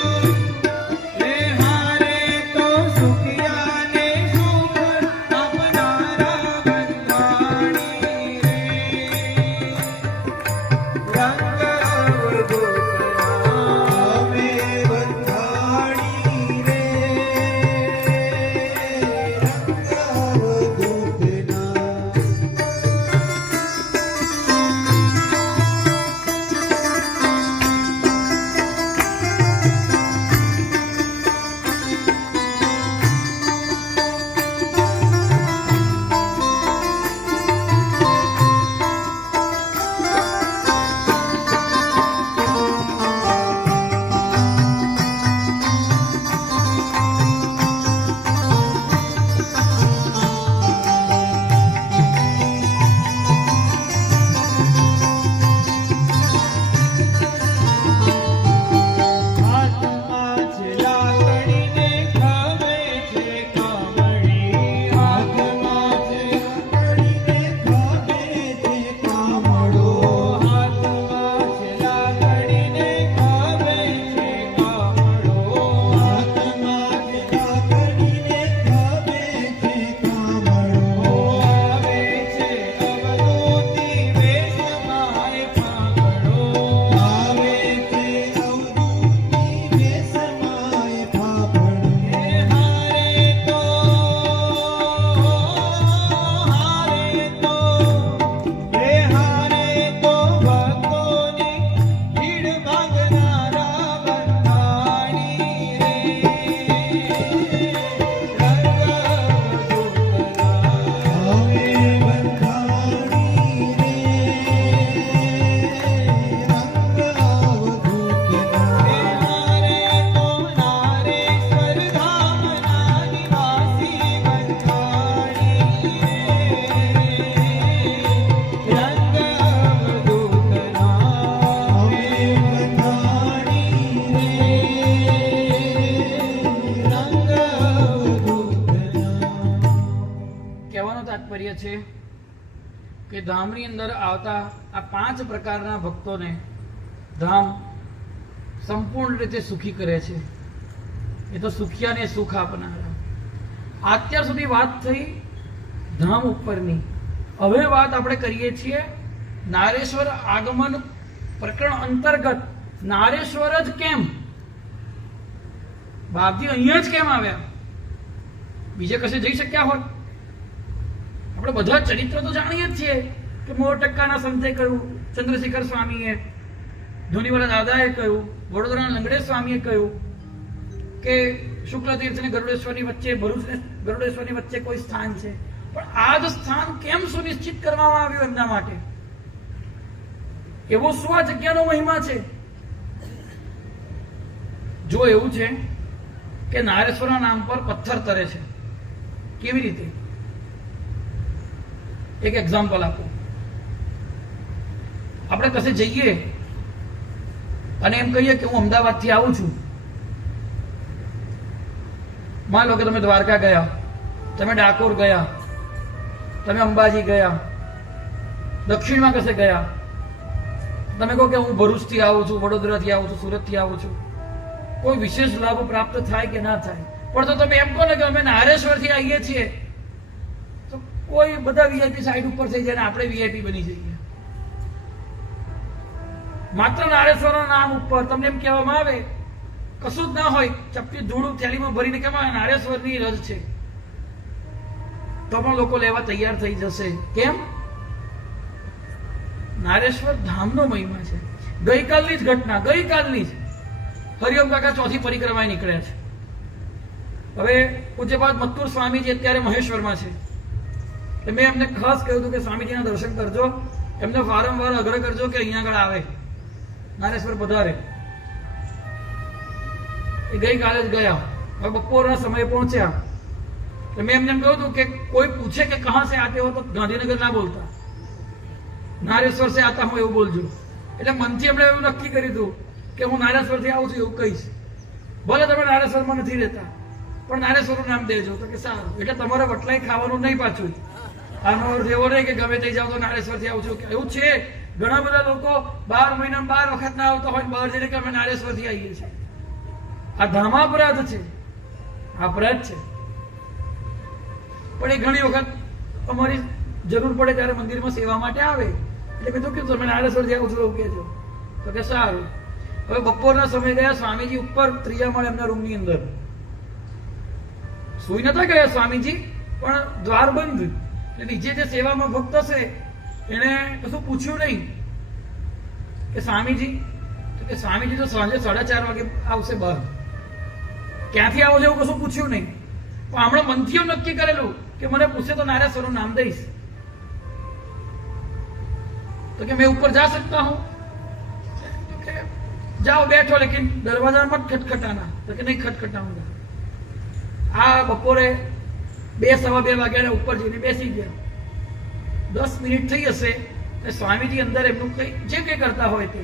કહે છે કે ધામની અંદર આવતા આ 5 પ્રકારના ભક્તોને ધામ સંપૂર્ણ રીતે સુખી કરે છે. એ તો સુખિયાને સુખ આપનારા. અત્યાર સુધી વાત થઈ ધામ ઉપરની. હવે વાત આપણે કરીએ છીએ નારેશ્વર આગમન પ્રકરણ અંતર્ગત. નારેશ્વર જ કેમ? બાપજી અહીંયા જ કેમ આવ્યા? બીજે કશે જઈ શક્યા હોત? આપણે બધા ચરિત્ર તો જાણીએ જ છીએ કે મોટક્કાના સંતે કહ્યું, ચંદ્રશેખર સ્વામીએ, ધોનીવાલા દાદાએ કહ્યું, વડોદરાના લંગડેશ સ્વામીએ કહ્યું કે શુક્લ તીર્થ અને ગરુડેશ્વરની વચ્ચે, ભરૂચ અને ગરુડેશ્વરની વચ્ચે કોઈ સ્થાન છે. પણ આ જ સ્થાન કેમ સુનિશ્ચિત કરવામાં આવ્યું એમના માટે? એવો શું આ જગ્યાનો મહિમા છે? જો એવું છે કે નારેશ્વરના નામ પર પથ્થર તરે છે. કેવી રીતે? એક એક્ઝામ્પલ આપો. આપણે કશે જઈએ અને એમ કહીએ કે હું અમદાવાદથી આવું છું. માન લો કે તમે દ્વારકા ગયા, તમે ડાકોર ગયા, તમે અંબાજી ગયા, દક્ષિણમાં કશે ગયા. તમે કહો કે હું ભરૂચથી આવું છું, વડોદરાથી આવું છું, સુરતથી આવું છું. કોઈ વિશેષ લાભ પ્રાપ્ત થાય કે ના થાય? પણ તો તમે એમ કહો ને કે અમે નારેશ્વરથી આવીએ છીએ, તો કોઈ બધા વીઆઈપી સાઈડ ઉપર થઈ જાય ને આપણે વીઆઈપી બની જઈએ. માત્ર નારેશ્વરના નામ ઉપર તમને એમ કહેવામાં આવે, કશું જ ના હોય, ચપટી ધૂળ થેલીમાં ભરીને કહેવામાં નારેશ્વરની રજ છે, તો પણ લોકો લેવા તૈયાર થઈ જશે. કેમ? નારેશ્વર ધામનો મહિમા છે. ગઈકાલની જ ઘટના, ગઈકાલની જ હરિઓમ કાકા ચોથી પરિક્રમાએ નીકળ્યા છે. હવે પૂજ્યપાદ મત્તુર સ્વામીજી અત્યારે મહેશ્વરમાં છે. મેં એમને ખાસ કહ્યું હતું કે સ્વામીજીના દર્શન કરજો, એમને વારંવાર આગ્રહ કરજો કે અહીંયા આગળ આવે, નારેશ્વર પધારે. એ ગઈકાલે જ ગયા. હવે બપોરના સમયે પહોંચ્યા. મેં એમને એમ કહ્યું હતું કે કોઈ પૂછે કે કહા સે આતે હો તો ગાંધીનગર ના બોલતા, નારેશ્વર સે આતા હું એવું બોલજો. એટલે મનથી એમણે એવું નક્કી કર્યું હતું કે હું નારેશ્વરથી આવું છું એવું કહીશ. ભલે તમે નારેશ્વરમાં નથી રહેતા, પણ નારેશ્વરનું નામ દેજો. તો કે સારું. એટલે તમારે વટલાઈ ખાવાનું નહીં પાછું. આનો અર્થ એવો નહીં કે ગમે થઈ જાવ તો નારેશ્વરથી આવું છું. એવું છે, ઘણા બધા લોકો 12 મહિનામાં 12 વખત ના આવતા હોય, બહાર જઈને કે અમે નારેશ્વરથી આવીએ છીએ. આ ધામાપરાધ છે, અપરાધ છે. પણ એ ઘણી વખત અમારી જરૂર પડે ત્યારે મંદિરમાં સેવા માટે આવે. એટલે કીધું કે તમે નારેશ્વરથી આવું છું એવું કહેજો. તો કે સારું. હવે બપોરના સમય ગયા. સ્વામીજી ઉપર 3જા માળે એમના રૂમની અંદર સુઈ નતા ગયા સ્વામીજી, પણ દ્વાર બંધ. એટલે નીચે જે સેવામાં ભક્ત હશે એને કશું પૂછ્યું નહીં કે સ્વામીજી, તો કે સ્વામીજી તો સાંજે 4:30 વાગે આવશે બહાર, ક્યાંથી આવો છો એવું કશું પૂછ્યું નહીં. પણ હમણાં મનથી એવું નક્કી કરેલું કે મને પૂછે તો નારેશ્વરનું નામ દઈશ. તો કે મેં ઉપર જા सकता हूं? जाओ बैठो, लेकिन दरवाजा मत खटखटाना. तो कि नहीं खटखटाऊंगा. આ બપોરે 2-2:15 વાગ્યા ઉપર જઈને બેસી ગયા. 10 મિનિટ થઈ હશે એટલે સ્વામીજી અંદર એમનું કઈ જે કંઈ કરતા હોય તે,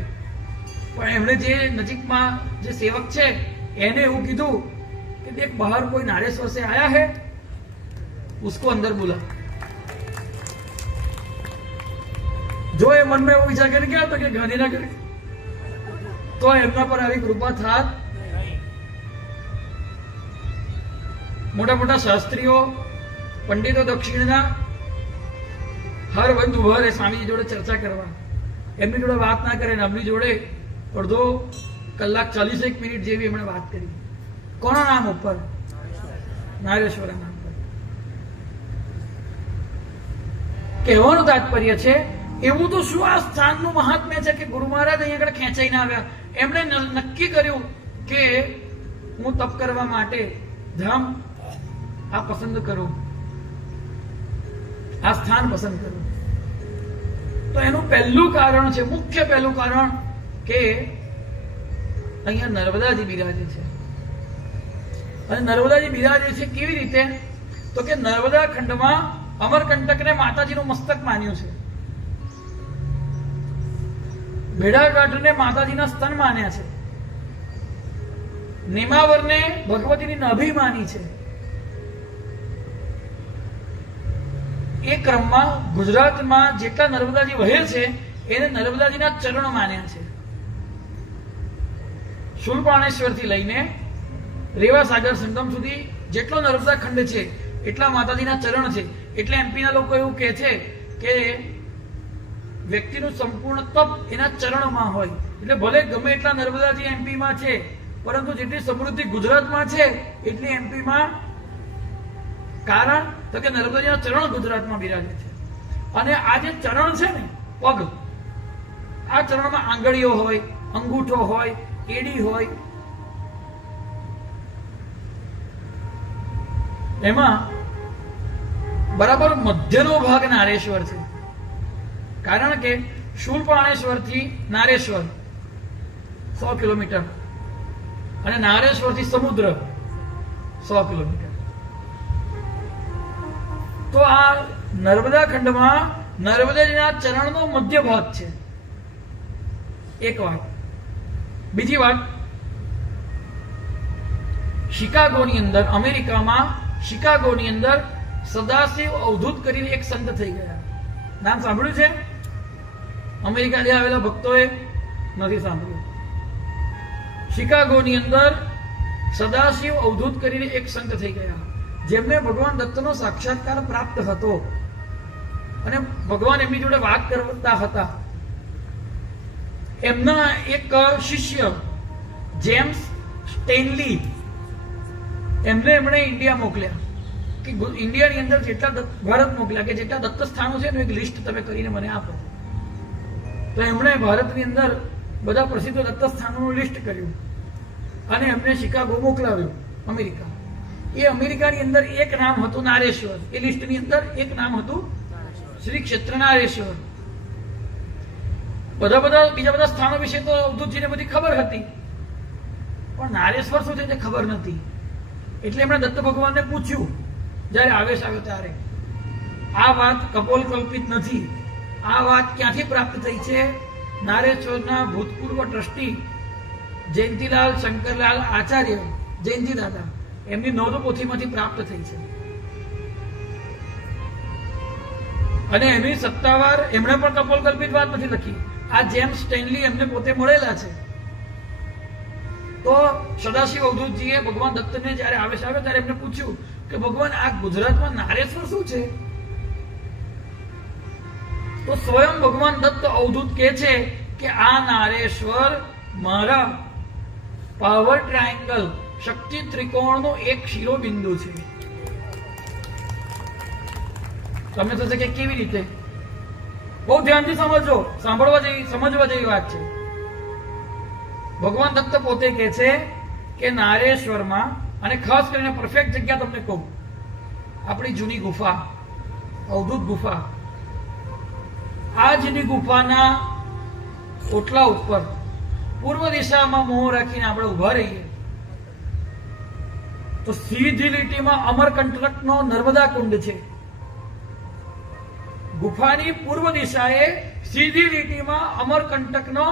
પણ એમણે જે નજીકમાં જે સેવક છે એને એવું કીધું કે દેખ બહાર કોઈ નારેશ્વર से आया है, उसको अंदर बुला. જો એ મનમાં એવો વિચાર કરી ગયા તો કે ગાંધીનગર, તો એમના પર આવી કૃપા થાત. મોટા મોટા શાસ્ત્રીઓ, પંડિતો દક્ષિણના હર બંધ ઉભા રહે સ્વામીજી જોડે ચર્ચા કરવા. એમની જોડે વાત ના કરે ને એમની જોડે અડધો કલાક 41 મિનિટ જેવી એમણે વાત કરી. કોના નામ ઉપર? નારેશ્વર નામ પર. કહેવાનું તાત્પર્ય છે એવું તો શું આ સ્થાનનું મહાત્મ્ય છે કે ગુરુ મહારાજ અહીંયા આગળ ખેંચાઈને આવ્યા. એમણે નક્કી કર્યું કે હું તપ કરવા માટે ધામ આ પસંદ કરું, આ સ્થાન પસંદ કરું. તો એનું પહેલું કારણ છે, મુખ્ય પહેલું કારણ કે અહીંયા નર્મદાજી બિરાજે છે. અને નર્મદાજી બિરાજે છે કેવી રીતે? તો કે નર્મદા ખંડમાં અમરકંટકને માતાજીનું મસ્તક માન્યું છે, ભેડાઘાટને માતાજીના સ્તન માન્યા છે, નેમાવરને ભગવતીની નાભી માની છે. એ ક્રમમાં ગુજરાતમાં જેટલા નર્મદાજી વહે છે એને નર્મદાજીના ચરણ માન્યા છે. શૂલપાણેશ્વરથી લઈને રેવા સાગર સંગમ સુધી જેટલો નર્મદા ખંડ છે એટલા માતાજીના ચરણ છે. એટલે એમપીના લોકો એવું કહે છે કે વ્યક્તિનું સંપૂર્ણ તપ એના ચરણમાં હોય. એટલે ભલે ગમે એટલા નર્મદાજી એમપીમાં છે, પરંતુ જેટલી સમૃદ્ધિ ગુજરાતમાં છે એટલી એમપીમાં. કારણ તો કે નર્મદાજીના ચરણ ગુજરાતમાં બિરાજે છે. અને આ જે ચરણ છે ને, પગ, આ ચરણમાં આંગળીઓ હોય, અંગૂઠો હોય, એડી હોય. એમાં બરાબર મધ્યનો ભાગ નારેશ્વર છે. કારણ કે શૂલપાણેશ્વર થી નારેશ્વર 100 કિલોમીટર અને નારેશ્વર થી સમુદ્ર 100 કિલોમીટર. તો આ નર્મદા ખંડમાં નર્મદાજીના ચરણનો મધ્ય ભાગ છે. એક વાત. બીજી વાત, શિકાગોની અંદર, અમેરિકામાં શિકાગોની અંદર સદાશિવ અવધૂત કરીને એક સંત થઈ ગયા. નામ સાંભળ્યું છે? અમેરિકાથી આવેલા ભક્તોએ નથી સાંભળ્યું. શિકાગોની અંદર સદાશિવ અવધૂત કરીને એક સંત થઈ ગયા, જેમને ભગવાન દત્તનો સાક્ષાત્કાર પ્રાપ્ત હતો અને ભગવાન એમની જોડે વાત કરતા હતા. એમના એક શિષ્ય જેમ્સ સ્ટેનલી, એમણે ઇન્ડિયા મોકલ્યા કે ઇન્ડિયાની અંદર જેટલા ભારત મોકલ્યા કે જેટલા દત્ત સ્થાનો છે એનું એક લિસ્ટ તમે કરીને મને આપો. તો એમણે ભારતની અંદર બધા પ્રસિદ્ધ દત્ત સ્થાનોનું લિસ્ટ કર્યું અને એમને શિકાગો મોકલાવ્યું, અમેરિકા. એ અમેરિકાની અંદર એક નામ હતું નારેશ્વર. એ લિસ્ટની અંદર એક નામ હતું શ્રી ક્ષેત્ર નારેશ્વર. બીજા બધા સ્થાનો વિશે તો અવધૂતજીને બધી ખબર હતી, પણ નારેશ્વર શું છે તે ખબર નથી. એટલે એમણે દત્ત ભગવાનને પૂછ્યું જયારે આવેશ આવ્યો ત્યારે. આ વાત કપોલ કલ્પિત નથી. આ વાત ક્યાંથી પ્રાપ્ત થઈ છે? નારેશ્વરના ભૂતપૂર્વ ટ્રસ્ટી જયંતિલાલ શંકરલાલ આચાર્ય, જયંતિ દાદા, એમની નોંધ પોથીમાંથી પ્રાપ્ત થઈ છે. અને એની સત્તાવાર એમણે પણ કપોલ કલ્પિત વાત નથી લખી. આ જેમ્સ સ્ટેનલી એમને પોતે મળેલા છે. તો સદાશિવ અવધૂતજીએ ભગવાન દત્તને જયારે આવેશ આવ્યો ત્યારે એમને પૂછ્યું કે ભગવાન આ ગુજરાતમાં નારેશ્વર શું છે? તો સ્વયં ભગવાન દત્ત અવધૂત કહે છે કે આ નારેશ્વર મારા પાવર ટ્રાયંગલ શક્તિ ત્રિકોણનો એક શિરોબિંદુ છે. તમે થશે કે કેવી રીતે? બહુ ધ્યાનથી સમજો, સમજવા જેવી વાત છે. ભગવાન દત્ત પોતે કહે છે કે નારેશ્વરમાં, અને ખાસ કરીને પરફેક્ટ જગ્યા તમને કહું, આપણી જૂની ગુફા, અવધૂત ગુફા, આ જૂની ગુફાના ઓટલા ઉપર પૂર્વ દિશામાં મોં રાખીને આપણે ઉભા રહીએ તો સીધી લીટીમાં અમરકંટકનો નર્મદા કુંડ છે. ગુફાની પૂર્વ દિશાએ સીધી લીટીમાં અમરકંટકનો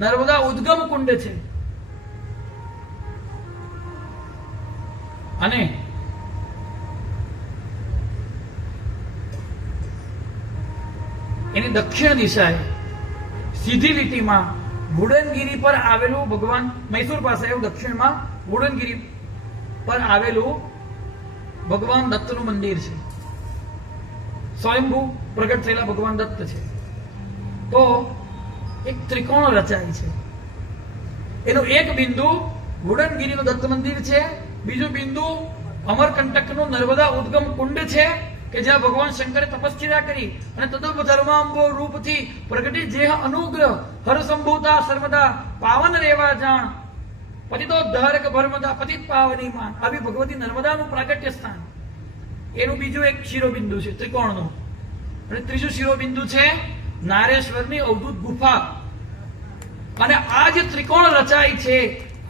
નર્મદા ઉદ્ગમ કુંડ છે. અને એની દક્ષિણ દિશાએ સીધી લીટીમાં વુડનગીરી પર આવેલું ભગવાન, મૈસૂર પાસે એવું દક્ષિણમાં વુડનગીરી પર આવેલું ભગવાન દત્તનું મંદિર છે. સ્વયંભૂ પ્રગટ થયેલા ભગવાન દત્ત છે. તો એક ત્રિકોણ રચાય છે. એનું એક બિંદુ વુડનગીરીનું દત્ત મંદિર છે, બીજું બિંદુ અમરકંટકનું નર્મદા ઉદ્ગમ કુંડ છે કે જ્યાં ભગવાન શંકરે તપસ્યા કરી અને તદુપ ધર્માંબો રૂપથી પ્રગટી જેહ અનુગ્રહ હર સંભૂતા સર્વદા પાવન રેવા જાણ પતિતો ધારક ભર્મદા પતિત પાવની માન. આવી ભગવતી નર્મદાનું પ્રાગટ્ય સ્થાન. એનું બીજું એક શિરોબિંદુ છે ત્રિકોણનું. અને ત્રીજું શિરોબિંદુ છે નારેશ્વરની અવધૂત ગુફા. અને આ જે ત્રિકોણ રચાય છે,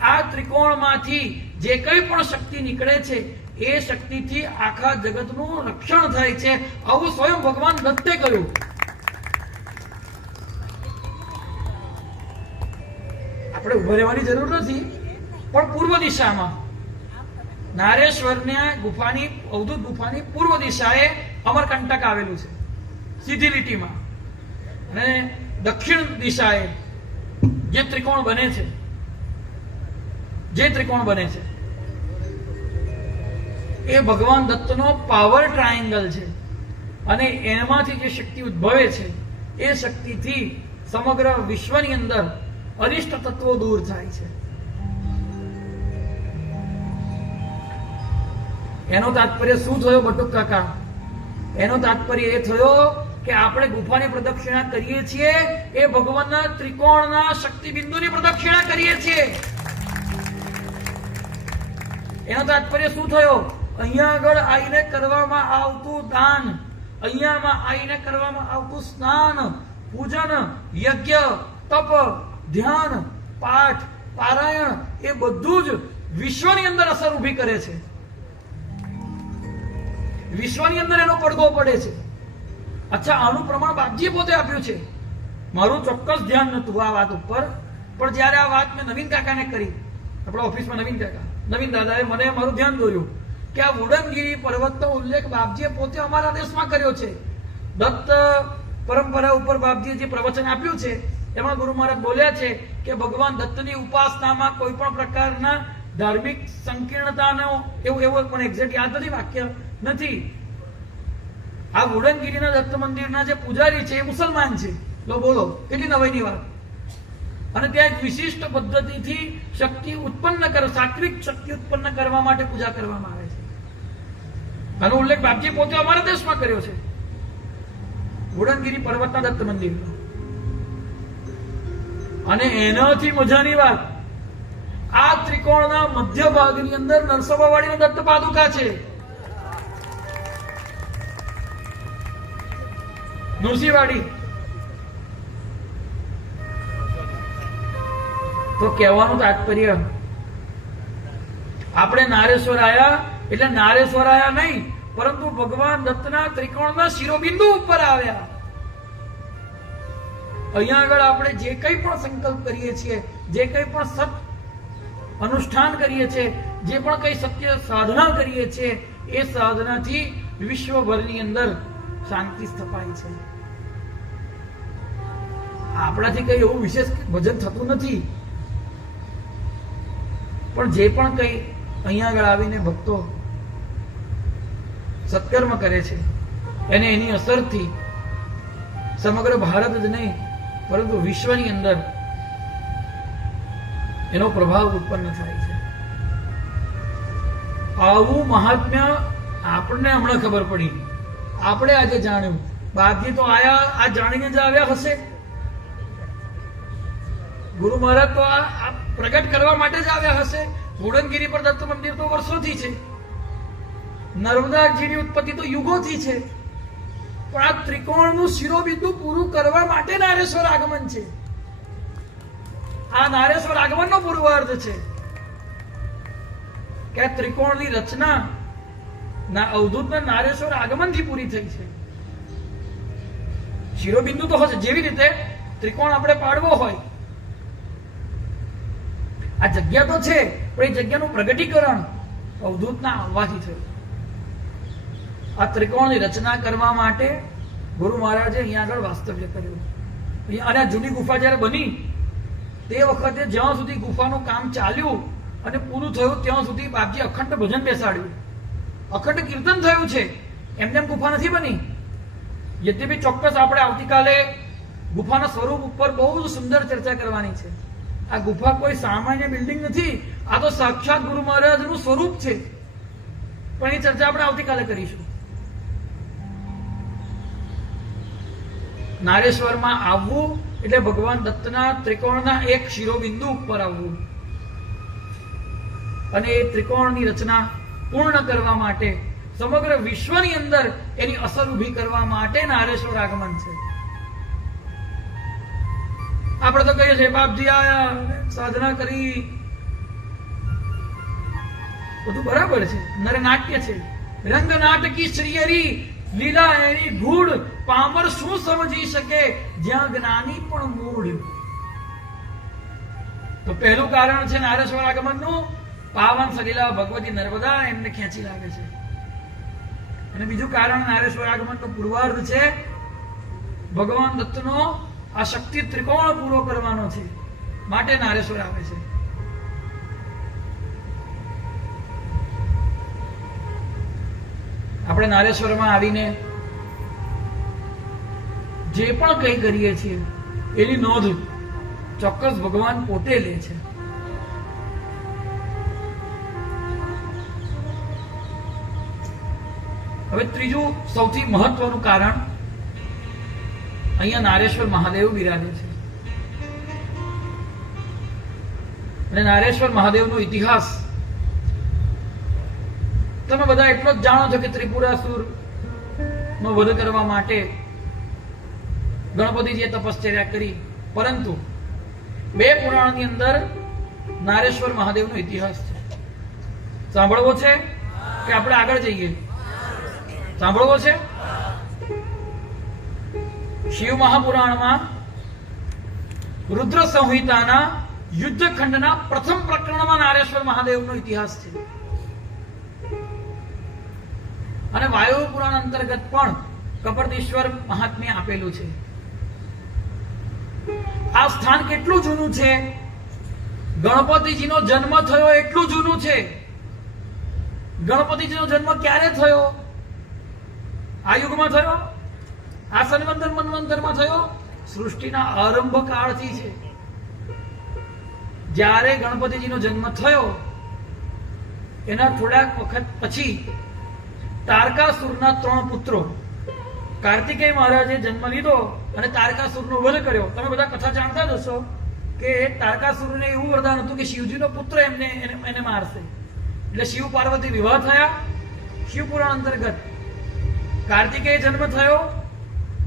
આ ત્રિકોણમાંથી જે કંઈ પણ શક્તિ નીકળે છે એ શક્તિથી આખા જગતનું રક્ષણ થાય છે. આવું સ્વયં ભગવાન દત્તે કહ્યું. આપણે ઉભા રહેવાની જરૂર નથી, પણ પૂર્વ દિશામાં નારેશ્વરના ગુફાની, અવધૂત ગુફાની પૂર્વ દિશાએ અમરકંટક આવેલું છે સીધી લીટીમાં, અને દક્ષિણ દિશાએ જે ત્રિકોણ બને છે, એ ભગવાન દત્તનો પાવર ટ્રાયેંગલ છે, અને એમાંથી જે શક્તિ ઉદ્ભવે છે એ શક્તિથી સમગ્ર વિશ્વની અંદર અનિષ્ટ તત્વો દૂર થાય છે. એનો તાત્પર્ય શું થયો બટુક કાકા? એનો તાત્પર્ય એ થયો કે આપણે ગુફાની પ્રદક્ષિણા કરીએ છીએ એ ભગવાનના ત્રિકોણના શક્તિ બિંદુની પ્રદક્ષિણા કરીએ છીએ. એનો તાત્પર્ય શું થયો? અહીંયા આગળ આવીને કરવામાં આવતું દાન, અહીંયામાં આવીને કરવામાં આવતું સ્નાન, પૂજન, યજ્ઞ, તપ, ધ્યાન, પાઠ, પારાયણ એ બધું જ વિશ્વની અંદર અસર ઊભી કરે છે. વિશ્વની અંદર એનો પડઘો પડે છે. અચ્છા, આનું પ્રમાણ બાપજીએ પોતે આપ્યું છે. મારું ચોક્કસ ધ્યાન નતું આ વાત ઉપર, પણ જ્યારે આ વાત મેં નવીન કાકાને કરી, આપણા ઓફિસમાં નવીન દાદાએ મને મારું ધ્યાન દોર્યું કે આ વુડનગીરી પર્વતનો ઉલ્લેખ બાપજીએ પોતે અમારા દેશમાં કર્યો છે. દત્ત પરંપરા ઉપર બાપજીએ જે પ્રવચન આપ્યું છે એમાં ગુરુ મહારાજ બોલ્યા છે કે ભગવાન દત્તની ઉપાસનામાં કોઈ પણ પ્રકારના ધાર્મિક સંકીર્ણતાનો એવું પણ એક્ઝેક્ટ યાદ નથી, વાક્ય નથી. આ વુડનગીરીના દત્ત મંદિરના જે પૂજારી છે એ મુસલમાન છે. લો બોલો, કેટલી નવાઈની વાત. અને ત્યાં એક વિશિષ્ટ પદ્ધતિથી શક્તિ ઉત્પન્ન સાત્વિક શક્તિ ઉત્પન્ન કરવા માટે પૂજા કરવામાં આવે છે. આનો ઉલ્લેખ બાપજી પોતે અમારા દેશમાં કર્યો છે, વુડનગીરી પર્વતના દત્ત મંદિરનો. અને એનાથી મજાની વાત, આ ત્રિકોણના મધ્ય ભાગની અંદર નરસોબાવાડીનો દત્ત પાદુકા છે. નરસિંહવાડી. તો કહેવાનું તાત્પર્ય, આપણે નારેશ્વર આયા એટલે નારેશ્વર આયા નહીં, પરંતુ ભગવાન દત્તના ત્રિકોણના શિરોબિંદુ ઉપર આવ્યા. અહીંયા આગળ આપણે જે કંઈ પણ સંકલ્પ કરીએ છીએ, જે કંઈ પણ સત અનુષ્ઠાન કરીએ છીએ, જે પણ કંઈ સત્ય સાધના કરીએ છીએ, એ સાધનાથી વિશ્વભરની અંદર શાંતિ સ્થપાય છે. આપણાથી કઈ એવું વિશેષ ભજન થતું નથી, પણ જે પણ કઈ અહીંયા આગળ આવીને ભક્તો સત્કર્મ કરે છે એને એની અસરથી સમગ્ર ભારત જ નહીં પરંતુ વિશ્વની અંદર એનો પ્રભાવ ઉત્પન્ન થાય છે. આવું મહાત્મ્ય આપણને હમણાં ખબર પડી, આપણે આજે જાણ્યું. બાપજી તો આયા, આ જાણીને જ આવ્યા હશે. ગુરુ મહારાજ તો આ પ્રગટ કરવા માટે જ આવ્યા હશે. વુડનગીરી પર દત્ત મંદિર તો વર્ષોથી છે, નર્મદાજીની ઉત્પત્તિ તો યુગોથી છે, પણ આ ત્રિકોણનું શિરોબિંદુ પૂરું કરવા માટે નારેશ્વર આગમન છે. આ નારેશ્વર આગમનનો પૂર્વાર્ધ છે કે આ ત્રિકોણની રચના અવધૂતના નારેશ્વર આગમનથી પૂરી થઈ છે. શિરોબિંદુ તો હશે, જેવી રીતે ત્રિકોણ આપણે પાડવો હોય, આ જગ્યા તો છે, પણ એ જગ્યાનું પ્રગટીકરણ અવધૂતના આવવાથી થયું. આ ત્રિકોણની રચના કરવા માટે ગુરુ મહારાજે અહીંયા આગળ વાસ્તવ્ય કર્યું. અને આ જૂની ગુફા જયારે બની તે વખતે જ્યાં સુધી ગુફાનું કામ ચાલ્યું અને પૂરું થયું ત્યાં સુધી બાપજી અખંડ ભજન બેસાડ્યું, અખંડ કીર્તન થયું છે. એમને ગુફા નથી બની. યદ્યપી ચોક્કસ આપણે આવતીકાલે ગુફાના સ્વરૂપ ઉપર બહુ જ સુંદર ચર્ચા કરવાની છે. આ ગુફા કોઈ સામાન્ય બિલ્ડિંગ નથી, આ તો સાક્ષાત ગુરુ મહારાજનું સ્વરૂપ છે. પણ એ ચર્ચા આપણે આવતીકાલે કરીશું. નારેશ્વરમાં આવવું એટલે ભગવાન દત્તના ત્રિકોણના એક શિરોબિંદુ ઉપર આવવું, અને એ ત્રિકોણની રચના પૂર્ણ કરવા માટે સમગ્ર વિશ્વની અંદર એની અસર ઊભી કરવા માટે નારેશ્વર આગમન છે. આપણે તો કહીએ છીએ બાપજી આયા, સાધના કરી, બધું બરાબર છે, નરનાટ્ય છે, રંગ નાટકી શ્રીહરી લીલા એની ગૂઢ, પામર શું સમજી શકે જ્યાં જ્ઞાની પણ મૂળ. તો પહેલું કારણ છે નારેશ્વર આગમનનું, પાવન સલીલા ભગવતી નર્મદા એમને ખેંચી લાગે છે. અને બીજું કારણ નારેશ્વર આગમનનો પૂર્વાર્ધ છે ભગવાન દત્તનો આ શક્તિ ત્રિકોણ પૂરો કરવાનો છે, માટે નારેશ્વર આવે છે. આપણે નારેશ્વરમાં આવીને જે પણ કંઈ કરીએ છીએ એની નોંધ ચોક્કસ ભગવાન પોતે લે છે. હવે ત્રીજું સૌથી મહત્વનું કારણ, અહીંયા નારેશ્વર મહાદેવ બિરાજે છે. અને નારેશ્વર મહાદેવનો ઇતિહાસ તમે બધા એટલો જ જાણો છો કે ત્રિપુરાસુર નો વધ કરવા માટે ગણપતિજીએ તપશ્ચર્યા કરી, પરંતુ 2 પુરાણની અંદર નારેશ્વર મહાદેવનો ઇતિહાસ છે. સાંભળવો છે કે આપણે આગળ જઈએ? સાંભળવો છે. શિવ મહાપુરાણમાં રુદ્ર સંહિતાના યુદ્ધખંડના પ્રથમ પ્રકરણમાં નારેશ્વર મહાદેવનો ઇતિહાસ છે. અને વાયુ પુરાણ અંતર્ગત પણ કપર્દીશ્વર મહાત્મ્ય આપેલું છે. આ સ્થાન કેટલું જૂનું છે? ગણપતિજીનો જન્મ થયો એટલું જૂનું છે. ગણપતિજીનો જન્મ ક્યારે થયો? આ યુગમાં થયો? આ સંવંતર મન્વંતરમાં થયો? સૃષ્ટિના આરંભ કાળથી છે. જ્યારે ગણપતિજીનો જન્મ થયો એના થોડાક વખત પછી તારકાસુરના 3 પુત્રો, કાર્તિકેય મહારાજે જન્મ લીધો અને તારકાસુરનો વધ કર્યો. તમે બધા કથા જાણતા જ હશો કે તારકાસુરને એવું વરદાન હતું કે શિવજીનો પુત્ર એને મારશે. એટલે શિવ પાર્વતી વિવાહ થયા. શિવપુરાણ અંતર્ગત કાર્તિકેય જન્મ થયો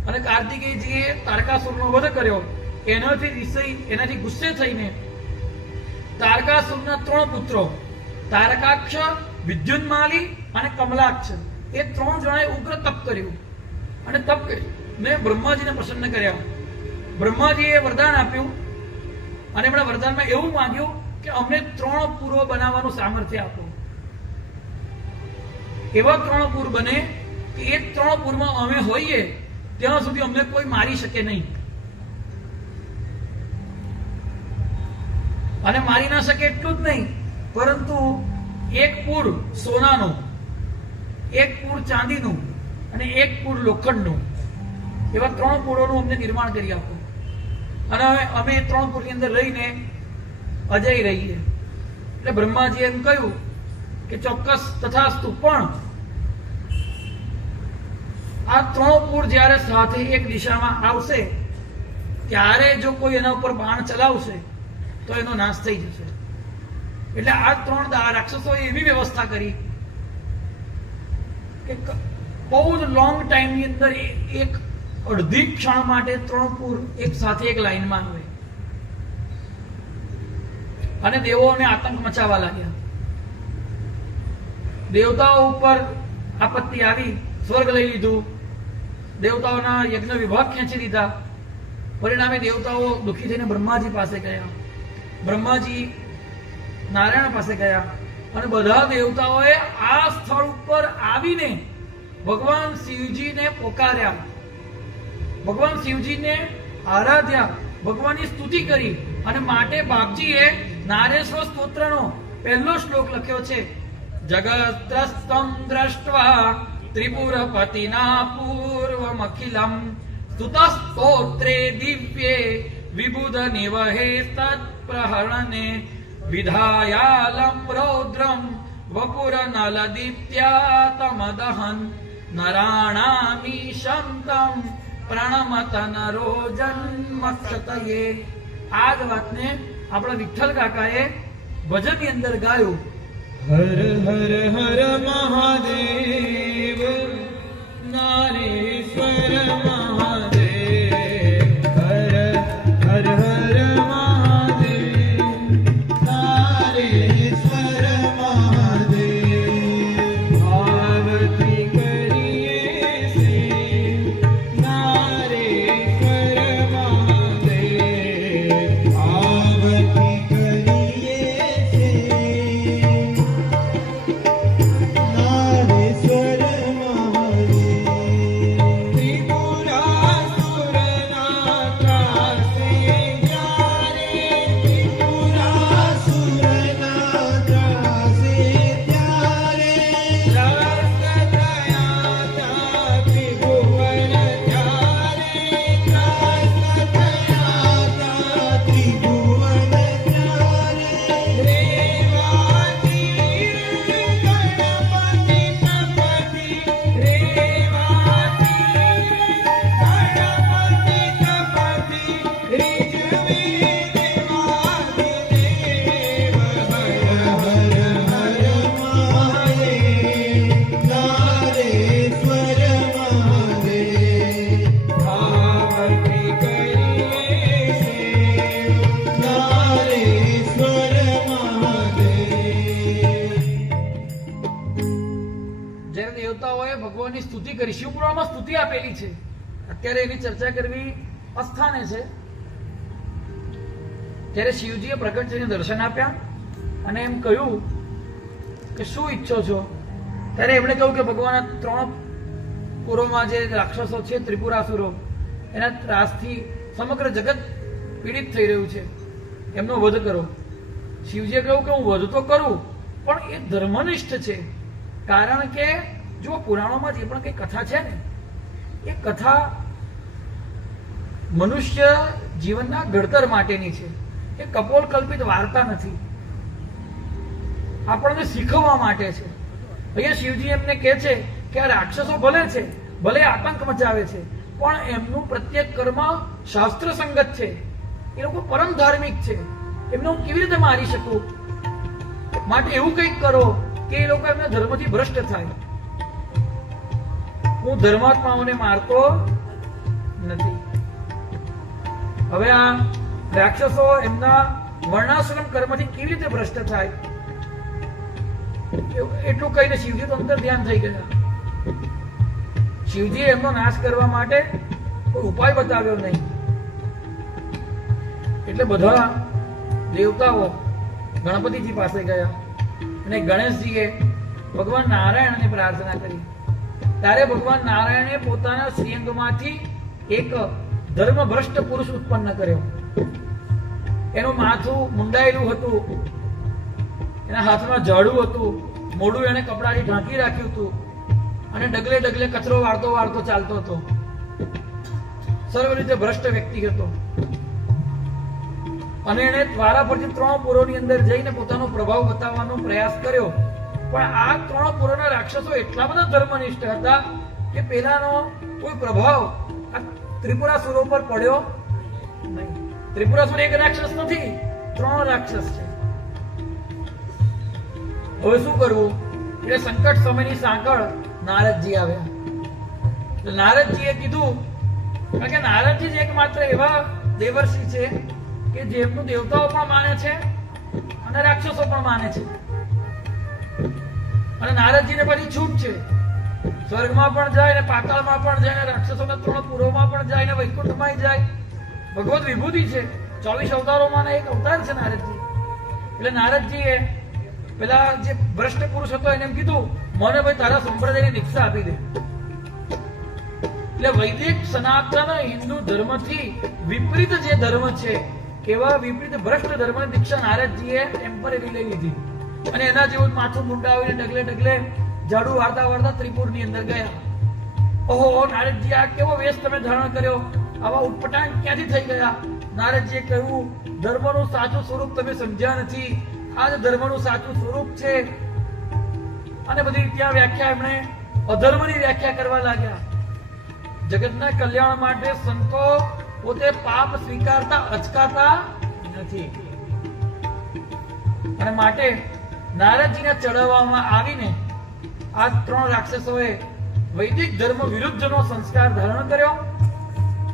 અને કાર્તિકેયજીએ તારકાસુરનો વધ કર્યો. એનાથી ગુસ્સે થઈને તારકાસુરના 3 પુત્રો તારકાક્ષ, વિદ્યુન્માલી અને કમલાક્ષ, એ 3 જણાએ ઉગ્ર તપ કર્યું. અને તપ કરીને બ્રહ્માજીને પ્રસન્ન કર્યા. બ્રહ્માજીએ વરદાન આપ્યું અને એમણે વરદાનમાં એવું માંગ્યું કે અમને 3 પૂરો બનાવવાનું સામર્થ્ય આપો. એવા 3 પૂર બને કે એ 3 પૂરમાં અમે હોઈએ ત્યાં સુધી અમને કોઈ મારી શકે નહીં. અને મારી ના શકે એટલું જ નહીં, પરંતુ 1 પૂર સોનાનું, 1 પૂર ચાંદીનું અને 1 પૂર લોખંડનું, એવા 3 પૂરોનું અમને નિર્માણ કરી આપો. અને અમે 3 પૂરની અંદર રહીને અજય રહીએ. એટલે બ્રહ્માજીએ એમ કહ્યું કે ચોક્કસ તથાસ્તુ. પણ આ 3 પૂર જ્યારે સાથે એક દિશામાં આવશે ત્યારે જો કોઈ એના ઉપર બાણ ચલાવશે તો એનો નાશ થઈ જશે. એટલે આ 3 રાક્ષસોએ એવી વ્યવસ્થા કરી કે બહુ જ લોંગ ટાઈમની અંદર એક અડધી ક્ષણ માટે 3 પૂર એક સાથે એક લાઈનમાં આવે અને દેવોને આતંક મચાવવા લાગ્યા. દેવતાઓ ઉપર આપત્તિ આવી, સ્વર્ગ લઈ લીધું, દેવતાઓના યજ્ઞ વિભાગ ખેંચી લીધા. પરિણામે દેવતાઓ દુઃખી થઈને બ્રહ્માજી પાસે ગયા. બ્રહ્માજી નારાયણ પાસે ગયા અને બધા દેવતાઓએ આ સ્થળ ઉપર આવીને ભગવાન શિવજીને પોકાર્યા, ભગવાન શિવજીને આરાધ્યા, ભગવાનની સ્તુતિ કરી. અને માટે બાપજીએ નારેશ્વર સ્તોત્રનો પહેલો શ્લોક લખ્યો છે, જગત્રસ્તમ દ્રષ્ટવા ત્રિપુરપતિના પૂર્વમખિલમ સ્તુતસ્તોત્રે દિવ્યે વિબુધ નિવહે તત્પ્રહરણે વિધાયાલમ રૌદ્રમ વપુર નલદીપ્ત્યા તમદહન નરાણામીશં તમ પ્રણમત નરો જન્મક્ષતયે. આ જ વાતને આપણા વિઠ્ઠલ કાકાએ ભજનની અંદર ગાયું, હર હર હર મહાદેવ નારેશ્વર મહાદેવ, હર હર હર મહાદેવ નારેશ્વર મહાદેવ. આરતી કરીએ સે નારેશ્વર મહાદેવ, આરતી કરીએ સે નારેશ્વર મહાદેવ. સ્તુતિ કરી. શિવપુરાણમાં સ્તુતિ આપેલી છે. અત્યારે એની ચર્ચા કરવી અસ્થાને છે. ત્યારે શિવજીએ પ્રગટ થઈને દર્શન આપ્યા અને એમ કહ્યું કે શું ઈચ્છો છો? ત્યારે એમણે કહ્યું કે ભગવાન 3 પુરોમાં જે રાક્ષસો છે, ત્રિપુરાસુરો, એના ત્રાસથી સમગ્ર જગત પીડિત થઈ રહ્યું છે, એમનો વધ કરો. શિવજીએ કહ્યું કે હું વધ તો કરું, પણ એ ધર્મનિષ્ઠ છે. કારણ કે જો પુરાણોમાં જે પણ કઈ કથા છે ને, એ કથા મનુષ્ય જીવનના ઘડતર માટેની છે. એ કપોલ કલ્પિત વાર્તા નથી, આપણને શીખવવા માટે છે. અહીંયા શિવજી એમને કહે છે કે આ રાક્ષસો ભલે છે, ભલે આતંક મચાવે છે, પણ એમનું પ્રત્યેક કર્મ શાસ્ત્ર સંગત છે. એ લોકો પરમ ધાર્મિક છે, એમને હું કેવી રીતે મારી શકું? માટે એવું કંઈક કરો કે એ લોકો એમના ધર્મથી ભ્રષ્ટ થાય. હું ધર્માત્માઓને મારતો નથી. હવે આ રાક્ષસો એમના વર્ણાશ્રમ કર્મથી કેવી રીતે ભ્રષ્ટ થાય? એટલું કહીને શિવજી તો અંદર ધ્યાન થઈ ગયા. શિવજીએ એમનો નાશ કરવા માટે કોઈ ઉપાય બતાવ્યો નહીં. એટલે બધા દેવતાઓ ગણપતિજી પાસે ગયા અને ગણેશજીએ ભગવાન નારાયણને પ્રાર્થના કરી. ત્યારે ભગવાન નારાયણે પોતાના શ્રીઅંગમાંથી એક ધર્મભ્રષ્ટ પુરુષ ઉત્પન્ન કર્યો. એનું માથું મુંડાયેલું હતું, એના હાથમાં ઝાડુ હતું, મોઢું એને કપડાથી ઢાંકી રાખ્યું હતું અને ડગલે ડગલે કચરો વાળતો વાળતો ચાલતો હતો. સર્વ રીતે ભ્રષ્ટ વ્યક્તિ હતો. અને એને દ્વારા પરથી 3 પુરોની અંદર જઈને પોતાનો પ્રભાવ બતાવવાનો પ્રયાસ કર્યો. પણ આ 3 પુરોના રાક્ષસો એટલા બધા ધર્મનિષ્ઠ હતા કે પેલાનો કોઈ પ્રભાવ આ ત્રિપુરાસુરો પર પડ્યો નહીં. ત્રિપુરાસુર એક રાક્ષસ નથી, 3 રાક્ષસ છે. હવે શું કરવું? એટલે સંકટ સમયની સાંકળ નારદજી આવ્યા. નારદજીએ કીધું, કારણ કે નારદજી જ એકમાત્ર એવા દેવર્ષિ છે કે જેમનું દેવતાઓ પણ માને છે અને રાક્ષસો પણ માને છે. અને નારદજીને બધી છૂટ છે. સ્વર્ગમાં પણ જાય ને પાતાળમાં પણ જાય ને રાક્ષસોના 3 પુરોમાં પણ જાય ને વૈકુંઠમાં જાય. ભગવત વિભૂતિ છે. 24 અવતારોમાં એક અવતાર છે નારદજી. એટલે નારદજીએ પેલા જે ભ્રષ્ટ પુરુષ હતો એને એમ કીધું, મને ભાઈ તારા સંપ્રદાયની દીક્ષા આપી દે. એટલે વૈદિક સનાતન હિન્દુ ધર્મથી વિપરીત જે ધર્મ છે, એવા વિપરીત ભ્રષ્ટ ધર્મની દીક્ષા નારદજીએ ટેમ્પરરી લઈ લીધી અને એના જેવું માથું મુંડાવીને ડગલે ડગલે ઝાડુ વાળતા વાળતા ત્રિપુરની અંદર ગયા. ઓહો નારદજી, આ કેવો વેશ તમે ધારણ કર્યો? આવા ઉટપટાંગ ક્યાંથી થઈ ગયા? નારદજીએ કહ્યું, ધર્મનું સાચું સ્વરૂપ તમે સમજ્યા નથી. આ જ ધર્મનું સાચું સ્વરૂપ છે. અને બધી ત્યાં વ્યાખ્યા એમણે અધર્મની વ્યાખ્યા કરવા લાગ્યા. જગતના કલ્યાણ માટે સંતો પોતે પાપ સ્વીકારતા અચકાતા નથી. અને માટે નારદજીને ચડાવવામાં આવીને આ 3 રાક્ષસોએ વૈદિક ધર્મ વિરુદ્ધનો સંસ્કાર ધારણ કર્યો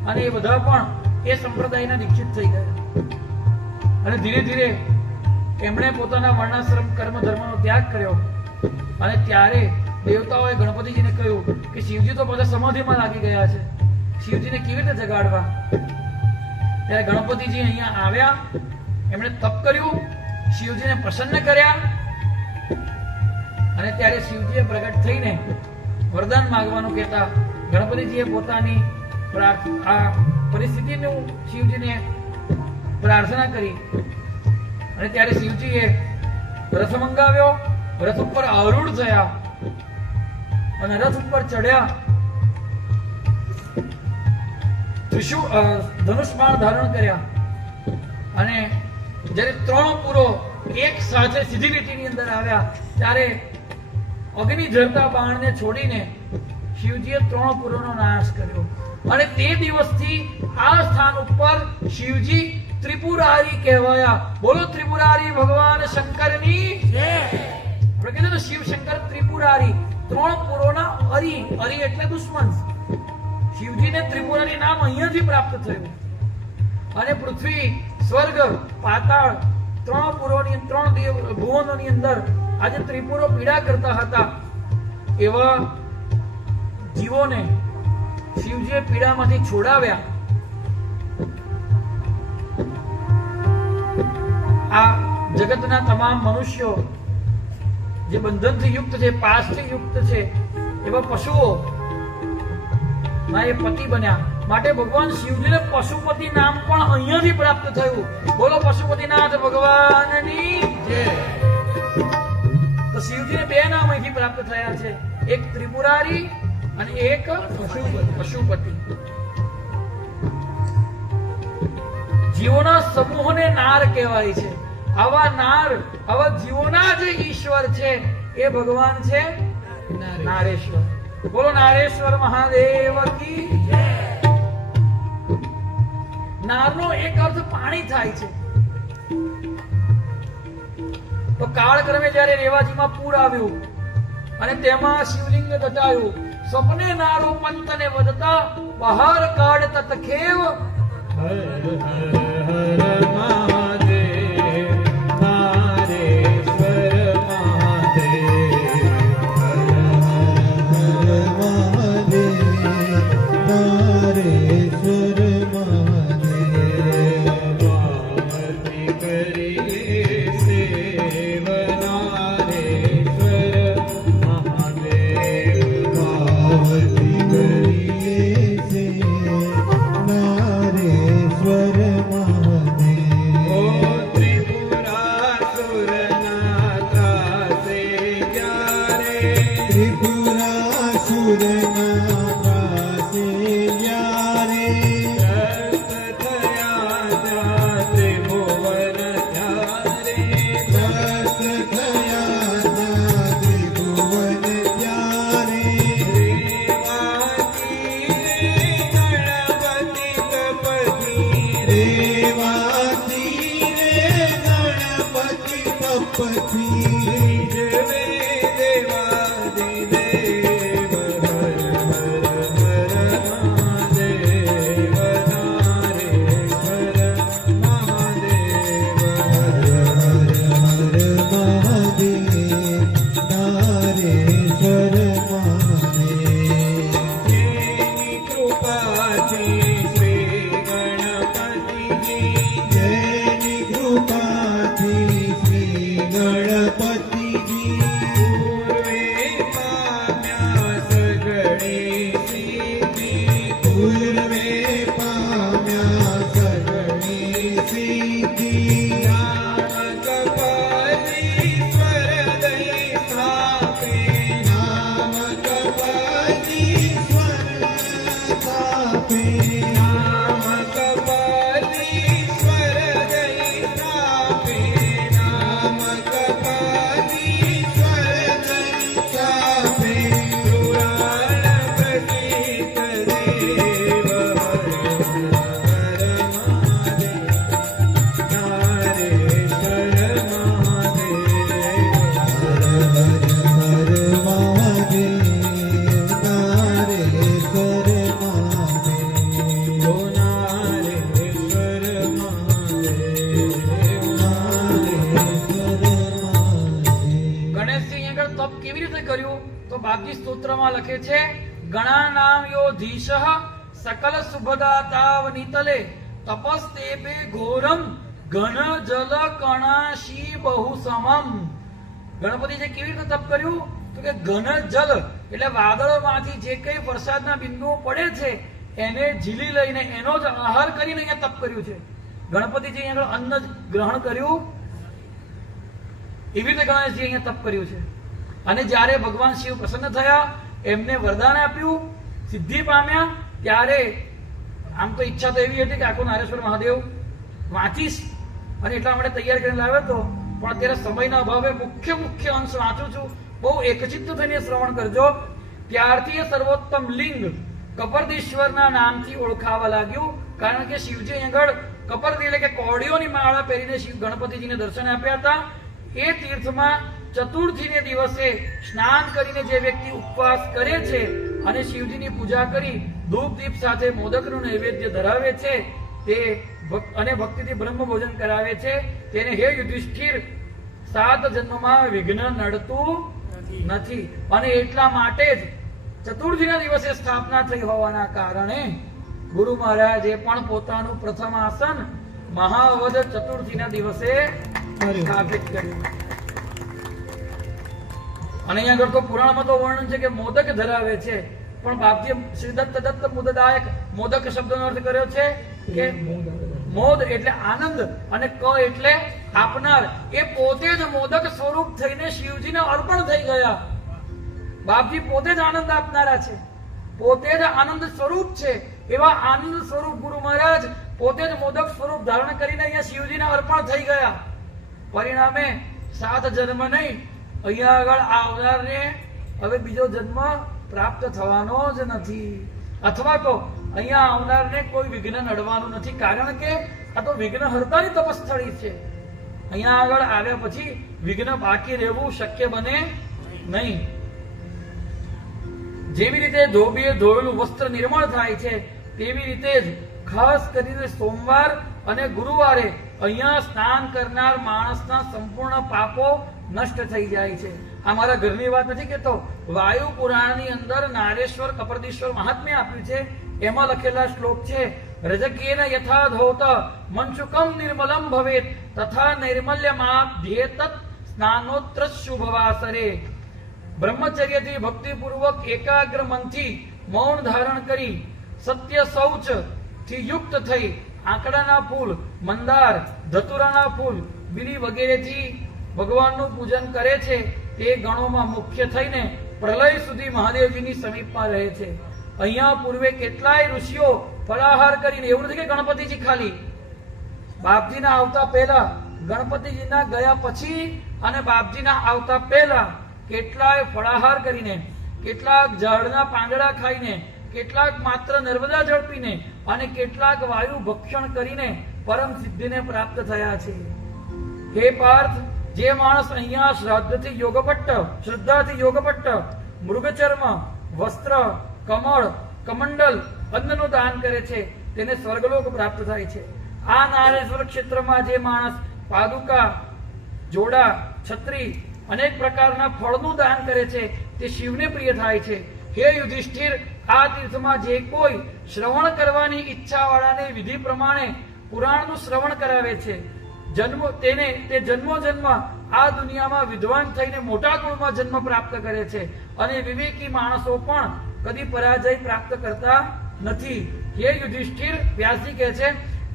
અને એ બધા પણ એ સંપ્રદાયના દીક્ષિત થઈ ગયા. અને ધીરે ધીરે એમણે પોતાના વર્ણાશ્રમ કર્મ ધર્મનો ત્યાગ કર્યો. અને ત્યારે દેવતાઓએ ગણપતિજીને કહ્યું કે શિવજી તો બધા સમાધિમાં લાગી ગયા છે, શિવજીને કેવી રીતે જગાડવા? ત્યારે ગણપતિજી અહીંયા આવ્યા, એમણે તપ કર્યું, શિવજીને પ્રસન્ન કર્યા. અને ત્યારે શિવજીએ પ્રગટ થઈને વરદાન માંગવાનું કહેતા ગણપતિજીએ પોતાની આ પરિસ્થિતિનું શિવજીને પ્રાર્થના કરી. અને ત્યારે શિવજીએ રથ મંગાવ્યો, રથ ઉપર આરૂઢ થયા અને રથ ઉપર ચડ્યા. ધનુષ બાણ ધારણ કર્યા અને જ્યારે 3 પુરો એક સાથે સીધી લીટીની અંદર આવ્યા ત્યારે અગ્નિ ઝરતા બાણને છોડીને શિવજીએ 3 પુરોનો નાશ કર્યો. અને તે દિવસથી આ સ્થાન ઉપર શિવજી ત્રિપુરારી કહેવાયા. બોલો ત્રિપુરારી ભગવાન શંકરની જય. આપણે કીધું ને શિવ શંકર ત્રિપુરારી, 3 પુરોના હરિ. હરિ એટલે દુશ્મન. શિવજીને ત્રિપુરારી નામ અહીંયાથી પ્રાપ્ત થયું. અને પૃથ્વી, સ્વર્ગ, પાતાળ 3 પુરોની 3 ભુવનોની અંદર આજે ત્રિપુરો પીડા કરતા હતા. એવા જીવોને શિવજીએ પીડામાંથી છોડાવ્યા. આ જગતના તમામ મનુષ્યો જે બંધનથી યુક્ત છે, પાશથી યુક્ત છે, એવા પશુઓ ના એ પતિ બન્યા. માટે ભગવાન શિવજીને પશુપતિ નામ પણ અહીંયાથી પ્રાપ્ત થયું. બોલો પશુપતિનાથ ભગવાનની જય. તો શિવજીને બે નામ અહીંથી પ્રાપ્ત થયા છે, એક ત્રિપુરારી અને એક પશુપતિ. જીવોના સમૂહને નાર કહેવાય છે. આવા નાર, આવા જીવોના જે ઈશ્વર છે એ ભગવાન છે નારેશ્વર. બોલો નારેશ્વર મહાદેવ કી જય. નારનો એક અર્થ પાણી થાય છે. તો કાળક્રમે જ્યારે રેવાજીમાં પૂર આવ્યું અને તેમાં શિવલિંગ દટાયું, સ્વપ્ને નારો પંતને વધતા બહાર કાઢ તતખેવ. હર હર હર મહાદેવ, નારેશ્વર મહાદેવ. હર હર મહાદેવ, નારેશ્વર મહાદેવ. પાર્વતી કરીએ સેવ નારેશ્વર મહાદેવ. પાર્વતી કરીએ સેવ નારેશ્વર મહાદેવ. ઓ ત્રિપુરાસુરના ત્રાસે જ્યારે, ત્રિપુરાસુરના ત્રાસે જ્યારે, ત્રસ્ત થયા ત્યાં ત્રિભુવન ત્યારે, ત્રસ્ત થયા ત્યાં ત્રિભુવન ત્યારે, રેવાતી રે ગણપતિ તપથી, રીઝવે દેવાદિદેવ. હર હર હર મહાદેવ, નારેશ્વર મહાદેવ. હર હર હર મહાદેવ, નારેશ્વર મહાદેવ. જેની કૃપાથી શ્રી ગણપતિજી, જેની કૃપાથી શ્રી ગણપતિજી પૂર્વે પામ્યા સઘળી સિદ્ધિ, પૂર્વે પામ્યા સઘળી સિદ્ધિ. નામ કપાલીશ્વર દઈ સ્થાપે, નામ કપાલીશ્વર સ્થાપે, નામ કપાલીશ્વર દઈ સ્થાપે, નામ કપાલીશ્વર દઈ સ્થાપે. પુરાણ પ્રસિદ્ધ દેવ. હર હર મહાદેવ, નારેશ્વર મહાદેવ. હર હર હર મહાદેવ, નારેશ્વર મહાદેવ. ઓ નારેશ્વર મહાદેવ, નારેશ્વર મહાદેવ. ગણેશજી આગળ તપ કેવી રીતે કર્યું? તો બાપજી સ્તોત્રમાં લખે છે, ગણા નામ યો ધીશ સકલ શુભદાતાવ નીતલે તપસ્તેપે ઘોરમ ઘન જલ કણાશી બહુ સમમ. ગણપતિજી કેવી રીતે તપ કર્યું? તો કે ઘન જલ એટલે વાદળોમાંથી જે કઈ વરસાદના બિંદુઓ પડે છે એને ઝીલી લઈને એનો જ આહાર કરીને અહીંયા તપ કર્યું છે. ગણપતિજી અહીંયા અન્ન જ ગ્રહણ કર્યું, એવી રીતે ગણેશજી અહીંયા તપ કર્યું છે. અને જ્યારે ભગવાન શિવ પ્રસન્ન થયા, એમને વરદાન આપ્યું, સિદ્ધિ પામ્યા, ત્યારે આમ તો ઈચ્છા તો એવી હતી કે આખો નારેશ્વર મહાદેવ વાંચીશ અને એટલા માટે તૈયાર કરીને લાવ્યો હતો, પણ અત્યારે સમયના અભાવે મુખ્ય અંશ વાંચું છું. બહુ એકચિત્ત થઈને શ્રવણ કરજો. ત્યારથી એ સર્વોત્તમ લિંગ કપર્દીશ્વરના નામથી ઓળખાવા લાગ્યું, કારણ કે શિવજી આગળ કપર્દી એટલે કે કોળીઓની માળા પહેરીને શિવ ગણપતિજીને દર્શન આપ્યા હતા. એ તીર્થમાં ચતુર્થીને દિવસે સ્નાન કરીને જે વ્યક્તિ ઉપવાસ કરે છે અને શિવજીની પૂજા કરી ધૂપ દીપ સાથે મોદકનું નૈવેદ્ય ધરાવે છે તે અને ભક્તિથી બ્રહ્મ ભોજન કરાવે છે, તેને હે યુધિષ્ઠિર 7 જન્મમાં વિઘ્ન નડતું નથી. અને એટલા માટે જ ચતુર્થીના દિવસે સ્થાપના થઈ હોવાના કારણે ગુરુ મહારાજે પણ પોતાનું પ્રથમ આસન મહાવદ ચતુર્થીના દિવસે સ્થાપિત કર્યું. અને અહીંયા આગળ તો પુરાણમાં તો વર્ણન છે કે મોદક ધરાવે છે, પણ બાપજી શ્રી દત્ત મુદદાયક મોદક શબ્દનો અર્થ કર્યો છે કે મોદ એટલે આનંદ અને ક એટલે આપનાર. એ પોતે જ મોદક સ્વરૂપ થઈને શિવજીને અર્પણ થઈ ગયા. બાપજી પોતે જ આનંદ આપનારા છે, પોતે જ આનંદ સ્વરૂપ છે. એવા આનંદ સ્વરૂપ ગુરુ મહારાજ પોતે જ મોદક સ્વરૂપ ધારણ કરીને અહીંયા શિવજીને અર્પણ થઈ ગયા. પરિણામે 7 જન્મ નહીં, અહીંયા આગળ આવનારને હવે બીજો જન્મ પ્રાપ્ત થવાનો જ નથી, અથવા તો અહીંયા આવનારને કોઈ વિઘ્ન નડવાનું નથી. કારણ કે આ તો વિઘ્ન હર્તાની તપસ્થળી છે. અહીંયા આગળ આવ્યા પછી વિઘ્ન બાકી રહેવું શક્ય બને નહીં. જેવી રીતે ધોબીએ ધોયેલું વસ્ત્ર નિર્મળ થાય છે, તેવી રીતે જ ખાસ કરીને સોમવાર અને ગુરુવારે અહીંયા સ્નાન કરનાર માણસના સંપૂર્ણ પાપો નષ્ટ થઈ જાય છે. આ મારા ઘરની વાત નથી કહેતો. વાયુ પુરાણની અંદર નારેશ્વર કપરદીશ્વર મહાત્મ્ય આપ્યું છે. એમાં લખેલા શ્લોક છે, રજકેન યથા ધોત મનસુકમ નિર્મલમ ભવેત તથા નૈર્મલ્યમાપ ધ્યેતત સ્નાનોત્ર શુભવાસરે. બ્રહ્મચર્યથી ભક્તિપૂર્વક એકાગ્ર મનથી મૌન ધારણ કરી સત્ય શૌચ થી યુક્ત થઈ આંકડાના ફૂલ, મંદાર, ધતુરાના ફૂલ, બીલી વગેરેથી ભગવાનનું પૂજન કરે છે, તે ગણોમાં મુખ્ય થઈને પ્રલય સુધી મહાદેવજીની સમીપમાં રહે છે. અહીંયા પૂર્વે કેટલાય ઋષિઓ ફળાહાર કરીને, એવું નથી કે ગણપતિજી ખાલી, બાપજીના આવતા પહેલા, ગણપતિજીના ગયા પછી અને બાપજીના આવતા પહેલા કેટલાય ફળાહાર કરીને, કેટલાક ઝાડના પાંદડા ખાઈને, કેટલાક માત્ર નર્મદા જળ પીને અને કેટલાક વાયુ ભક્ષણ કરીને પરમ સિદ્ધિને પ્રાપ્ત થયા છે. હે પાર્થ, જે માણસ અહીંયા શ્રાદ્ધથી યોગપટ્ટ, મૃગચર્મ, વસ્ત્ર, કમળ, કમંડલ, અન્નનું દાન કરે છે, તેને સ્વર્ગલોક પ્રાપ્ત થાય છે. આ નારેશ્વર ક્ષેત્રમાં જે માણસ પાદુકા, જોડા, છત્રી, અનેક પ્રકારના ફળનું દાન કરે છે, તે શિવને પ્રિય થાય છે. હે યુધિષ્ઠિર, આ તીર્થમાં જે કોઈ શ્રવણ કરવાની ઈચ્છા વાળાને વિધિ પ્રમાણે પુરાણનું શ્રવણ કરાવે છે, તે જન્મો જન્મ આ દુનિયામાં વિદ્વાન થઈને મોટા કુળમાં જન્મ પ્રાપ્ત કરે છે. અને વિવેકી માણસો પણ કદી પરાજય પ્રાપ્ત કરતા નથી. હે યુધિષ્ઠિર, વ્યાસજી કહે છે,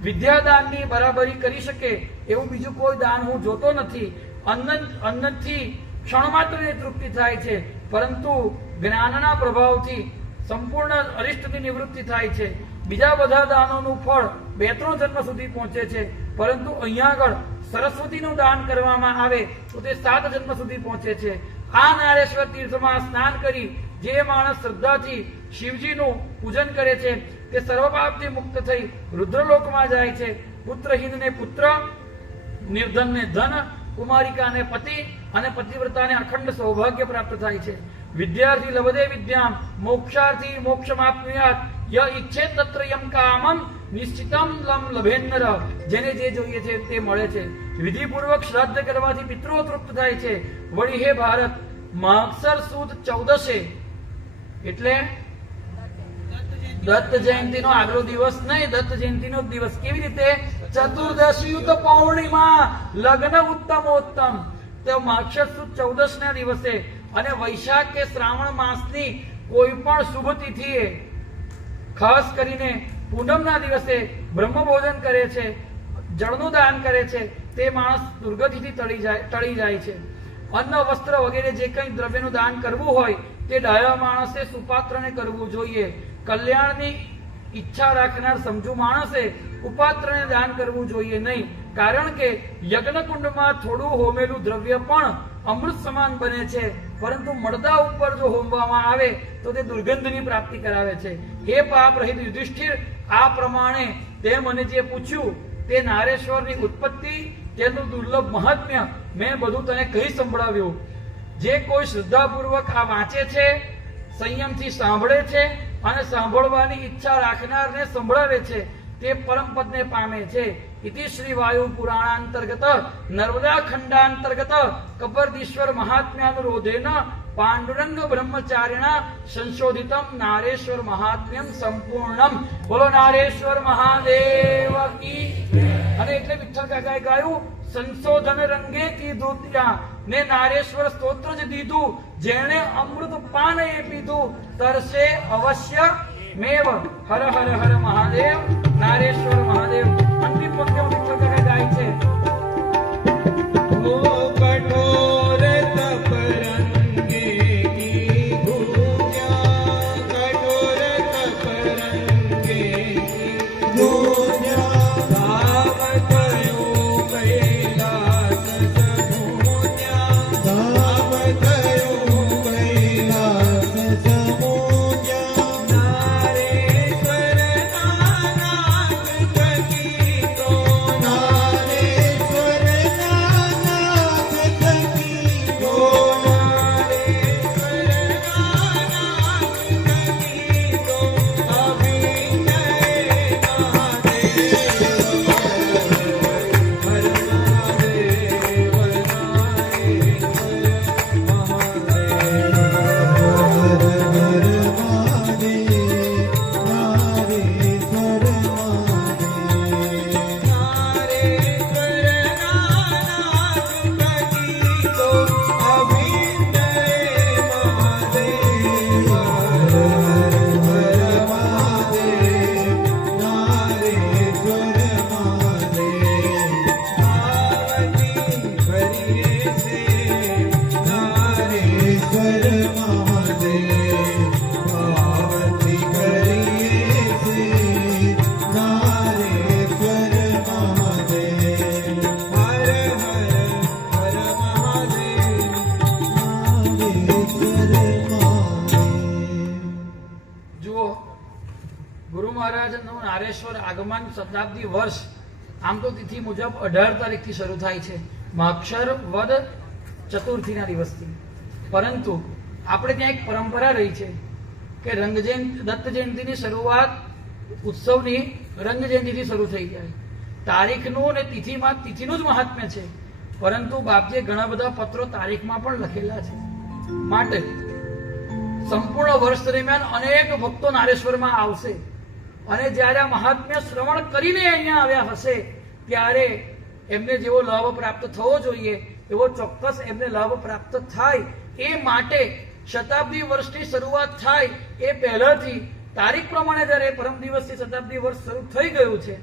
વિદ્યાદાનની બરાબરી કરી શકે એવું બીજું કોઈ દાન હું જોતો નથી. અન્નથી ક્ષણ માત્રની તૃપ્તિ થાય છે, પરંતુ જ્ઞાનના પ્રભાવથી સંપૂર્ણ અરિષ્ટની નિવૃત્તિ થાય છે. બીજા બધા દાનોનું ફળ 2-3 જન્મ સુધી પહોંચે છે, પરંતુ અહીંયા આગળ સરસ્વતીનું દાન કરવામાં આવે તો તે 7 જન્મ સુધી પહોંચે છે. આ નારેશ્વર તીર્થમાં સ્નાન કરી જે માણસ શ્રદ્ધાથી શિવજીનું પૂજન કરે છે, તે સર્વ પાપથી મુક્ત થઈ રુદ્રલોકમાં જાય છે. પુત્રહીનને પુત્ર, નિર્ધનને ધન, કુમારિકાને પતિ અને પતિવ્રતાને અખંડ સૌભાગ્ય પ્રાપ્ત થાય છે. વિદ્યાર્થી લભતે વિદ્યામ, મોક્ષાર્થી મોક્ષમાપ્નુયાત, ય ઈચ્છે તત્ર યમ કામમ નિશ્ચિતમ લમ લભેન્નર. જેને જે જોઈએ છે તે મળે છે. વિધિપૂર્વક શ્રાદ્ધ કરવાથી પિતૃઓ તૃપ્ત થાય છે. વળી હે ભારત, માગસર સુદ 14 એટલે દત્ત જયંતિનો આગલો દિવસ નહીં, દત્ત જયંતિનો દિવસ. કેવી રીતે? ચતુર્દશી તો પૌર્ણિમા, લગ્ન ઉત્તમોત્તમ. તો માગસર સુદ 14 ના દિવસે અને વૈશાખ કે શ્રાવણ માસની કોઈ પણ શુભ તિથિએ, ખાસ કરીને પૂનમના દિવસે બ્રહ્મ ભોજન કરે છે, જળનું દાન કરે છે, તે માણસ દુર્ગતિથી ટળી જાય છે. અન્ન, વસ્ત્ર વગેરે જે કંઈ દ્રવ્યનું દાન કરવું હોય તે ડાયા માણસે સુપાત્રને કરવું જોઈએ. કલ્યાણની ઈચ્છા રાખનાર સમજુ માણસે ઉપાત્રને દાન કરવું જોઈએ નહીં. કારણ કે યજ્ઞકુંડમાં થોડું હોમેલું દ્રવ્ય પણ અમૃત સમાન બને છે, પરંતુ મળદા ઉપર જો હોમવામાં આવે તો તે દુર્ગંધની પ્રાપ્તિ કરાવે છે. હે પાપ રહિત યુધિષ્ઠિર, આ પ્રમાણે તે મને જે પૂછ્યું તે નારેશ્વરની ઉત્પત્તિ, તેનું દુર્લભ મહાત્મ્ય મેં બધું તને કહી સંભળાવ્યું. જે કોઈ શ્રદ્ધાપૂર્વક આ વાંચે છે, સંયમથી સાંભળે છે અને સાંભળવાની ઈચ્છા રાખનારને સંભળાવે છે, તે પરમ પદને પામે છે. ઇતિ શ્રી વાયુ પુરાણાંતર્ગત નર્મદા ખંડાંતર્ગત કપરદીશ્વર મહાત્મ્યાનુરોધેન પાંડુરંગ બ્રહ્મચારિણા સંશોધિતમ નારેશ્વર મહાત્મ્યમ સંપૂર્ણમ. બોલો નારેશ્વર મહાદેવ કી. અને એટલે વિઠ્ઠલ કાકાએ ગાયું, સંશોધન રંગે કીધું ત્યાં ને નારેશ્વર સ્તોત્ર જ દીધું, જેણે અમૃત પાન એ પીધું તરસે અવશ્ય મેવ. હર હર હર મહાદેવ, નારેશ્વર મહાદેવ. અંતિમ પંક્તિઓ વિઠ્ઠલ કાકા ગાય છે. ઓ કઠોર તપ રંગે કીધું ત્યાં, કઠોર તપ રંગે કીધું ત્યાં, ભાવ થયો કૈલાસ સમૂહ્યા, ભાવ થયો કૈલાસ સમૂહ્યા. નારેશ્વર નાનાથ થકી તો, નારેશ્વર નાનાથ થકી તો, નારેશ્વર નાનાથ થકી તો, અભિનય જુઓ, ગુરુ મહારાજનું નારેશ્વર આગમન શતાબ્દી વર્ષ આમ તો તિથિ મુજબ 18 તારીખથી શરૂ થાય છે, માક્ષર વદ ચતુર્થીના દિવસથી. પરંતુ આપણે ત્યાં એક પરંપરા રહી છે કે દત્ત જયંતિની શરૂઆત ઉત્સવની રંગ જયંતિથી શરૂ થઈ જાય. તારીખનું અને તિથિમાં તિથિનું જ મહાત્મ્ય છે, પરંતુ બાપજીએ ઘણા બધા પત્રો તારીખમાં પણ લખેલા છે. માટે સંપૂર્ણ વર્ષ દરમિયાન અનેક ભક્તો નારેશ્વરમાં આવશે અને જ્યારે આ મહાત્મ્ય શ્રવણ કરીને અહીંયા આવ્યા હશે ત્યારે એમને જેવો લાભ પ્રાપ્ત થવો જોઈએ એવો ચોક્કસ એમને લાભ પ્રાપ્ત થાય. એ માટે શતાબ્દી વર્ષની શરૂઆત થાય એ પહેલાથી તારીખ પ્રમાણે જ્યારે પરમ દિવસથી શતાબ્દી વર્ષ શરૂ થઈ ગયું છે,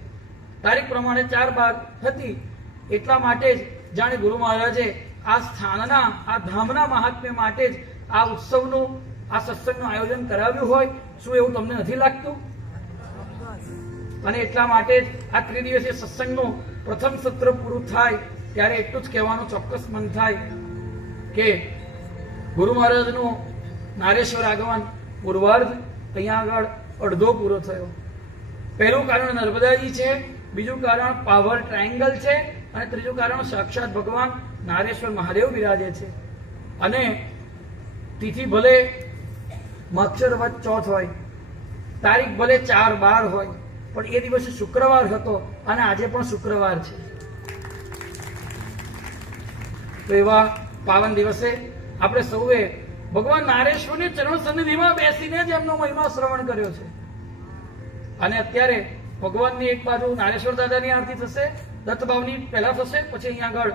તારીખ પ્રમાણે 4/12 હતી, એટલા માટે જ જાણે ગુરુ મહારાજે આ સ્થાનના આ ધામના મહાત્મ્ય માટે જ આ ઉત્સવનું આ સત્સંગનું આયોજન કરાવ્યું હોય. શું એવું તમને નથી લાગતું? અને એટલા માટે જ આ ત્રિદિવસીય સત્સંગનું પ્રથમ સત્ર પૂરું થાય ત્યારે એટલું જ કહેવાનું ચોક્કસ મન થાય કે ગુરુ મહારાજનું નારેશ્વર આગમન પૂર્વાર્ધ અહીંયા આગળ અડધો પૂરો થયો. પહેલું કારણ નર્મદાજી છે, બીજું કારણ પાવર ટ્રાયેંગલ છે અને ત્રીજું કારણ સાક્ષાત ભગવાન નારેશ્વર મહાદેવ બિરાજે છે. અને તિથિ ભલે માક્ષર વદ ચોથ હોય, તારીખ ભલે 4/12 હોય, પણ એ દિવસે શુક્રવાર હતો અને આજે પણ શુક્રવાર છે. તો એવા પાવન દિવસે આપણે સૌએ ભગવાન નારેશ્વરની ચરણ સન્નિધિમાં બેસીને જ એમનો મહિમા શ્રવણ કર્યો છે. અને અત્યારે ભગવાનની એક બાજુ નારેશ્વર દાદાની આરતી થશે, દત્તભાવની પહેલા થશે, પછી અહીંયા આગળ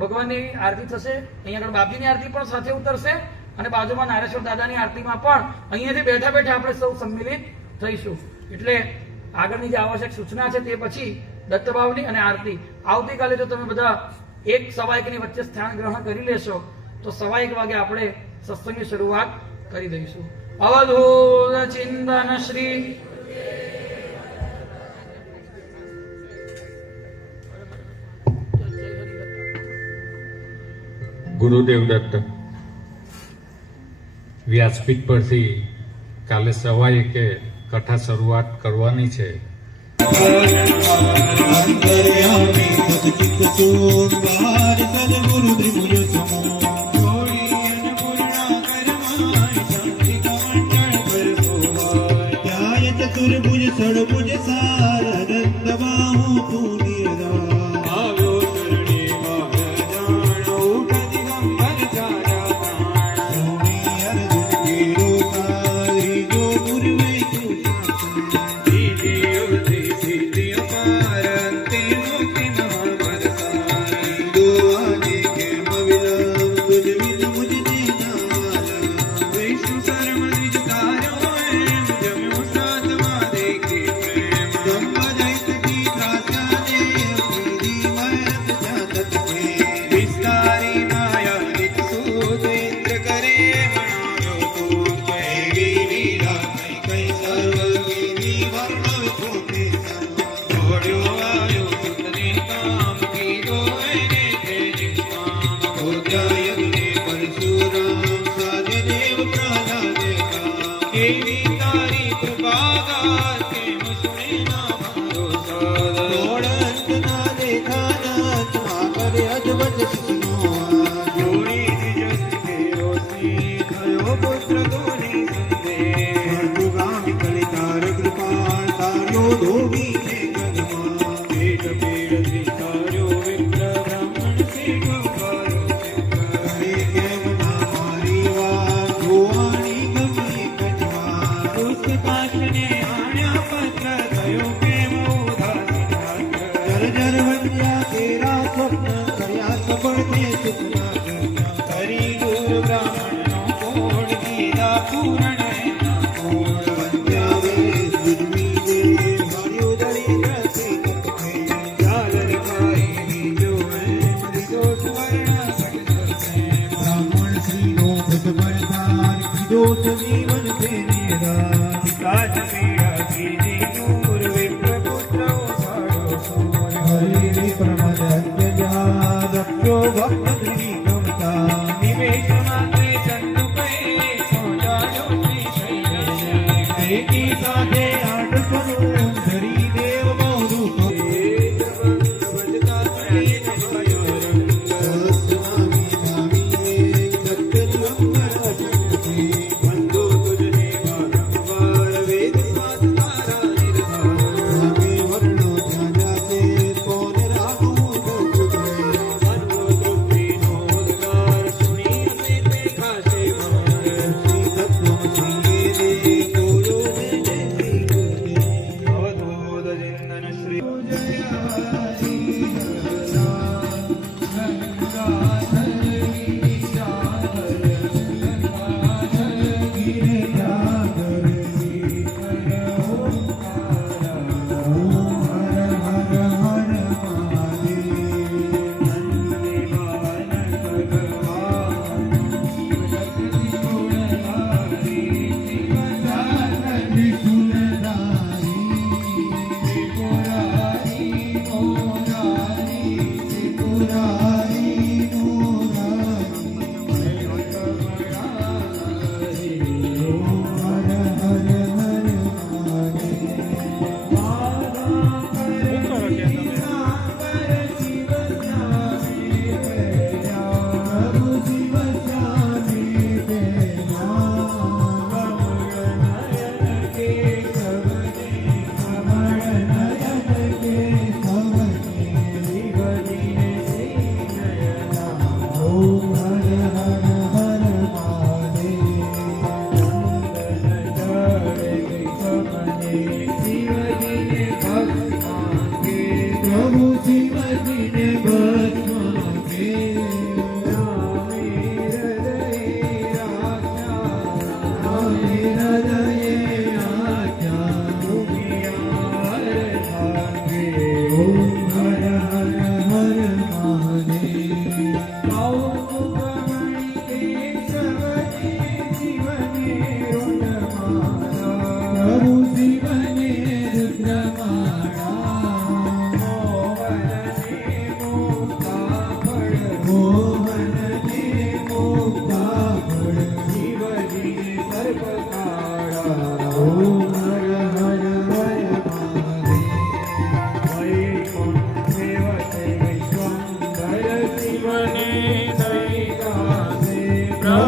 ભગવાનની આરતી થશે, અહીંયા આગળ બાપજીની આરતી પણ સાથે ઉતરશે અને બાજુમાં નારેશ્વર દાદાની આરતીમાં પણ અહીંયાથી બેઠા બેઠા આપણે સૌ સંમિલિત થઈશું. એટલે આગળની જે આવશ્યક સૂચના છે તે પછી દત્તભાવની અને આરતી. આવતીકાલે જો તમે બધા 1:15 ની વચ્ચે સ્થાન ગ્રહણ કરી લેશો તો 1:15 વાગે આપણે સત્સંગની શરૂઆત કરી દઈશું. અવધૂત ચિંતન શ્રી ગુરુદેવ દત્ત વ્યાસપીઠ પરથી કાલે 1:15 કથા શરૂઆત કરવાની છે. અંતર્યામી સદચિત્ત સોમવાર સદગુરુ ત્રિભુજ સમો જોડી અન્નપૂર્ણા કરમાય શાંતિ કમંડળ પર સોવાય ધ્યાય ચતુર્ભુજ ષડભુજ સાર અનંત બાહુ પુનિર્દા આવ્યો શરણે મહારાજાણ ઉઠ દિગંબર ચારા પ્રાણ વચ કિસનો આજ જોડી નિજ ખેરોસી થયો પુત્ર ધોની સંદેહ ગામી કલિતાર કૃપાળ તાર્યો ધોબી ને ગગમાં પેટ પેડથી તાર્યો વિપ્ર બ્રાહ્મણ શેઠ કારો કરે કેમ ના મારી વાત જોવાની ગમી કચવા પુસ્તકાશને આણ્યા પત્ર થયો કેમ ઉદાસી જર વંદ્યા તેરા સ્વપ્ન કર્યા સબળને સુખના કર્યા કરી દૂર બ્રાહ્મણનો કોડ કીધા પૂર્ણ જીવન કાજ પીડા કીધી દૂર વિપ્ર પુત્ર હરિ પ્રમદ રક્ષો ભક્ત ગમતા નિવેશ માત્રે ચંદુ કહે સોજાયો શ્રી સાથે 800 ધરી દેવ બહુ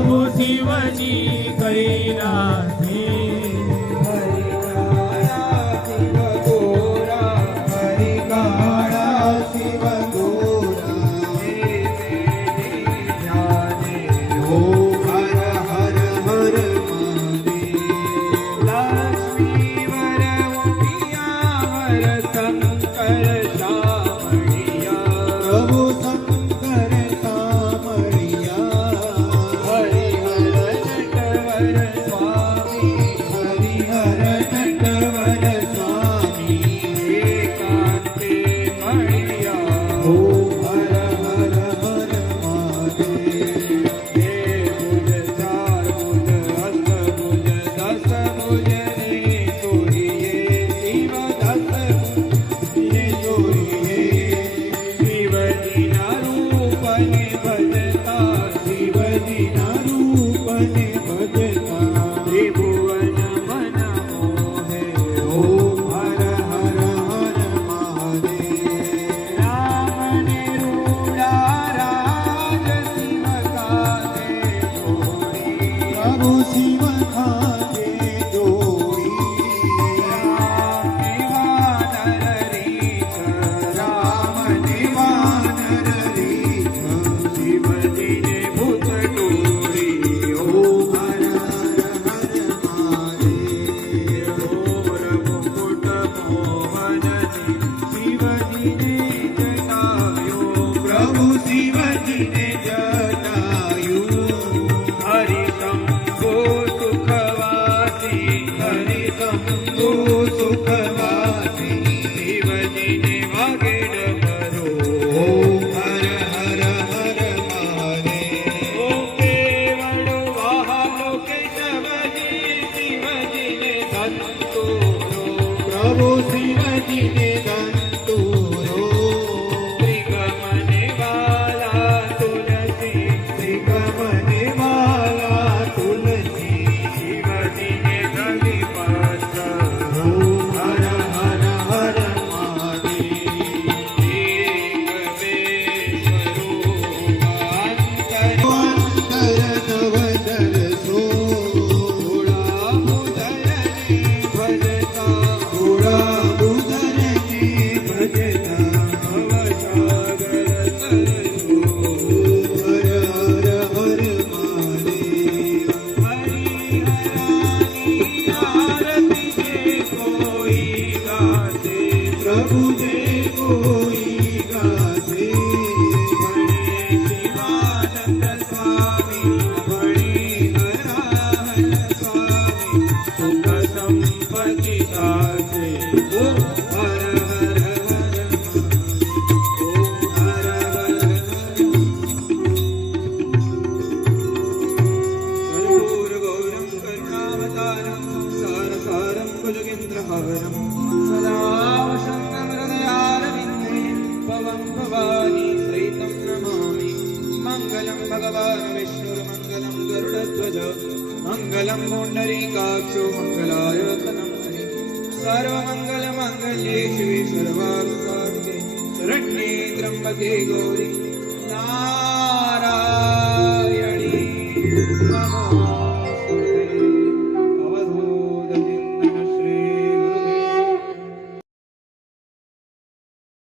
પ્રભુ શિવજી કૈલાસે સ્વામી શિવજીને જટાયુ હરિશંભો સુખવાસી હરિશંભો સુખવાસી શિવજીને વાગે ડમરો ઓમ હર હર હર મહાદેવ ઓમ કેવળ વાહનો કેશવજી શિવજીને ધંતોરો પ્રભુ શિવજીને ધંતોરો मंगलम पुंडरीकाक्षो मंगलायतनं हरि सर्वमंगल मंगल्ये शिवे सर्वार्थसाधिके शरण्ये त्र्यंबके गौरी नारायणी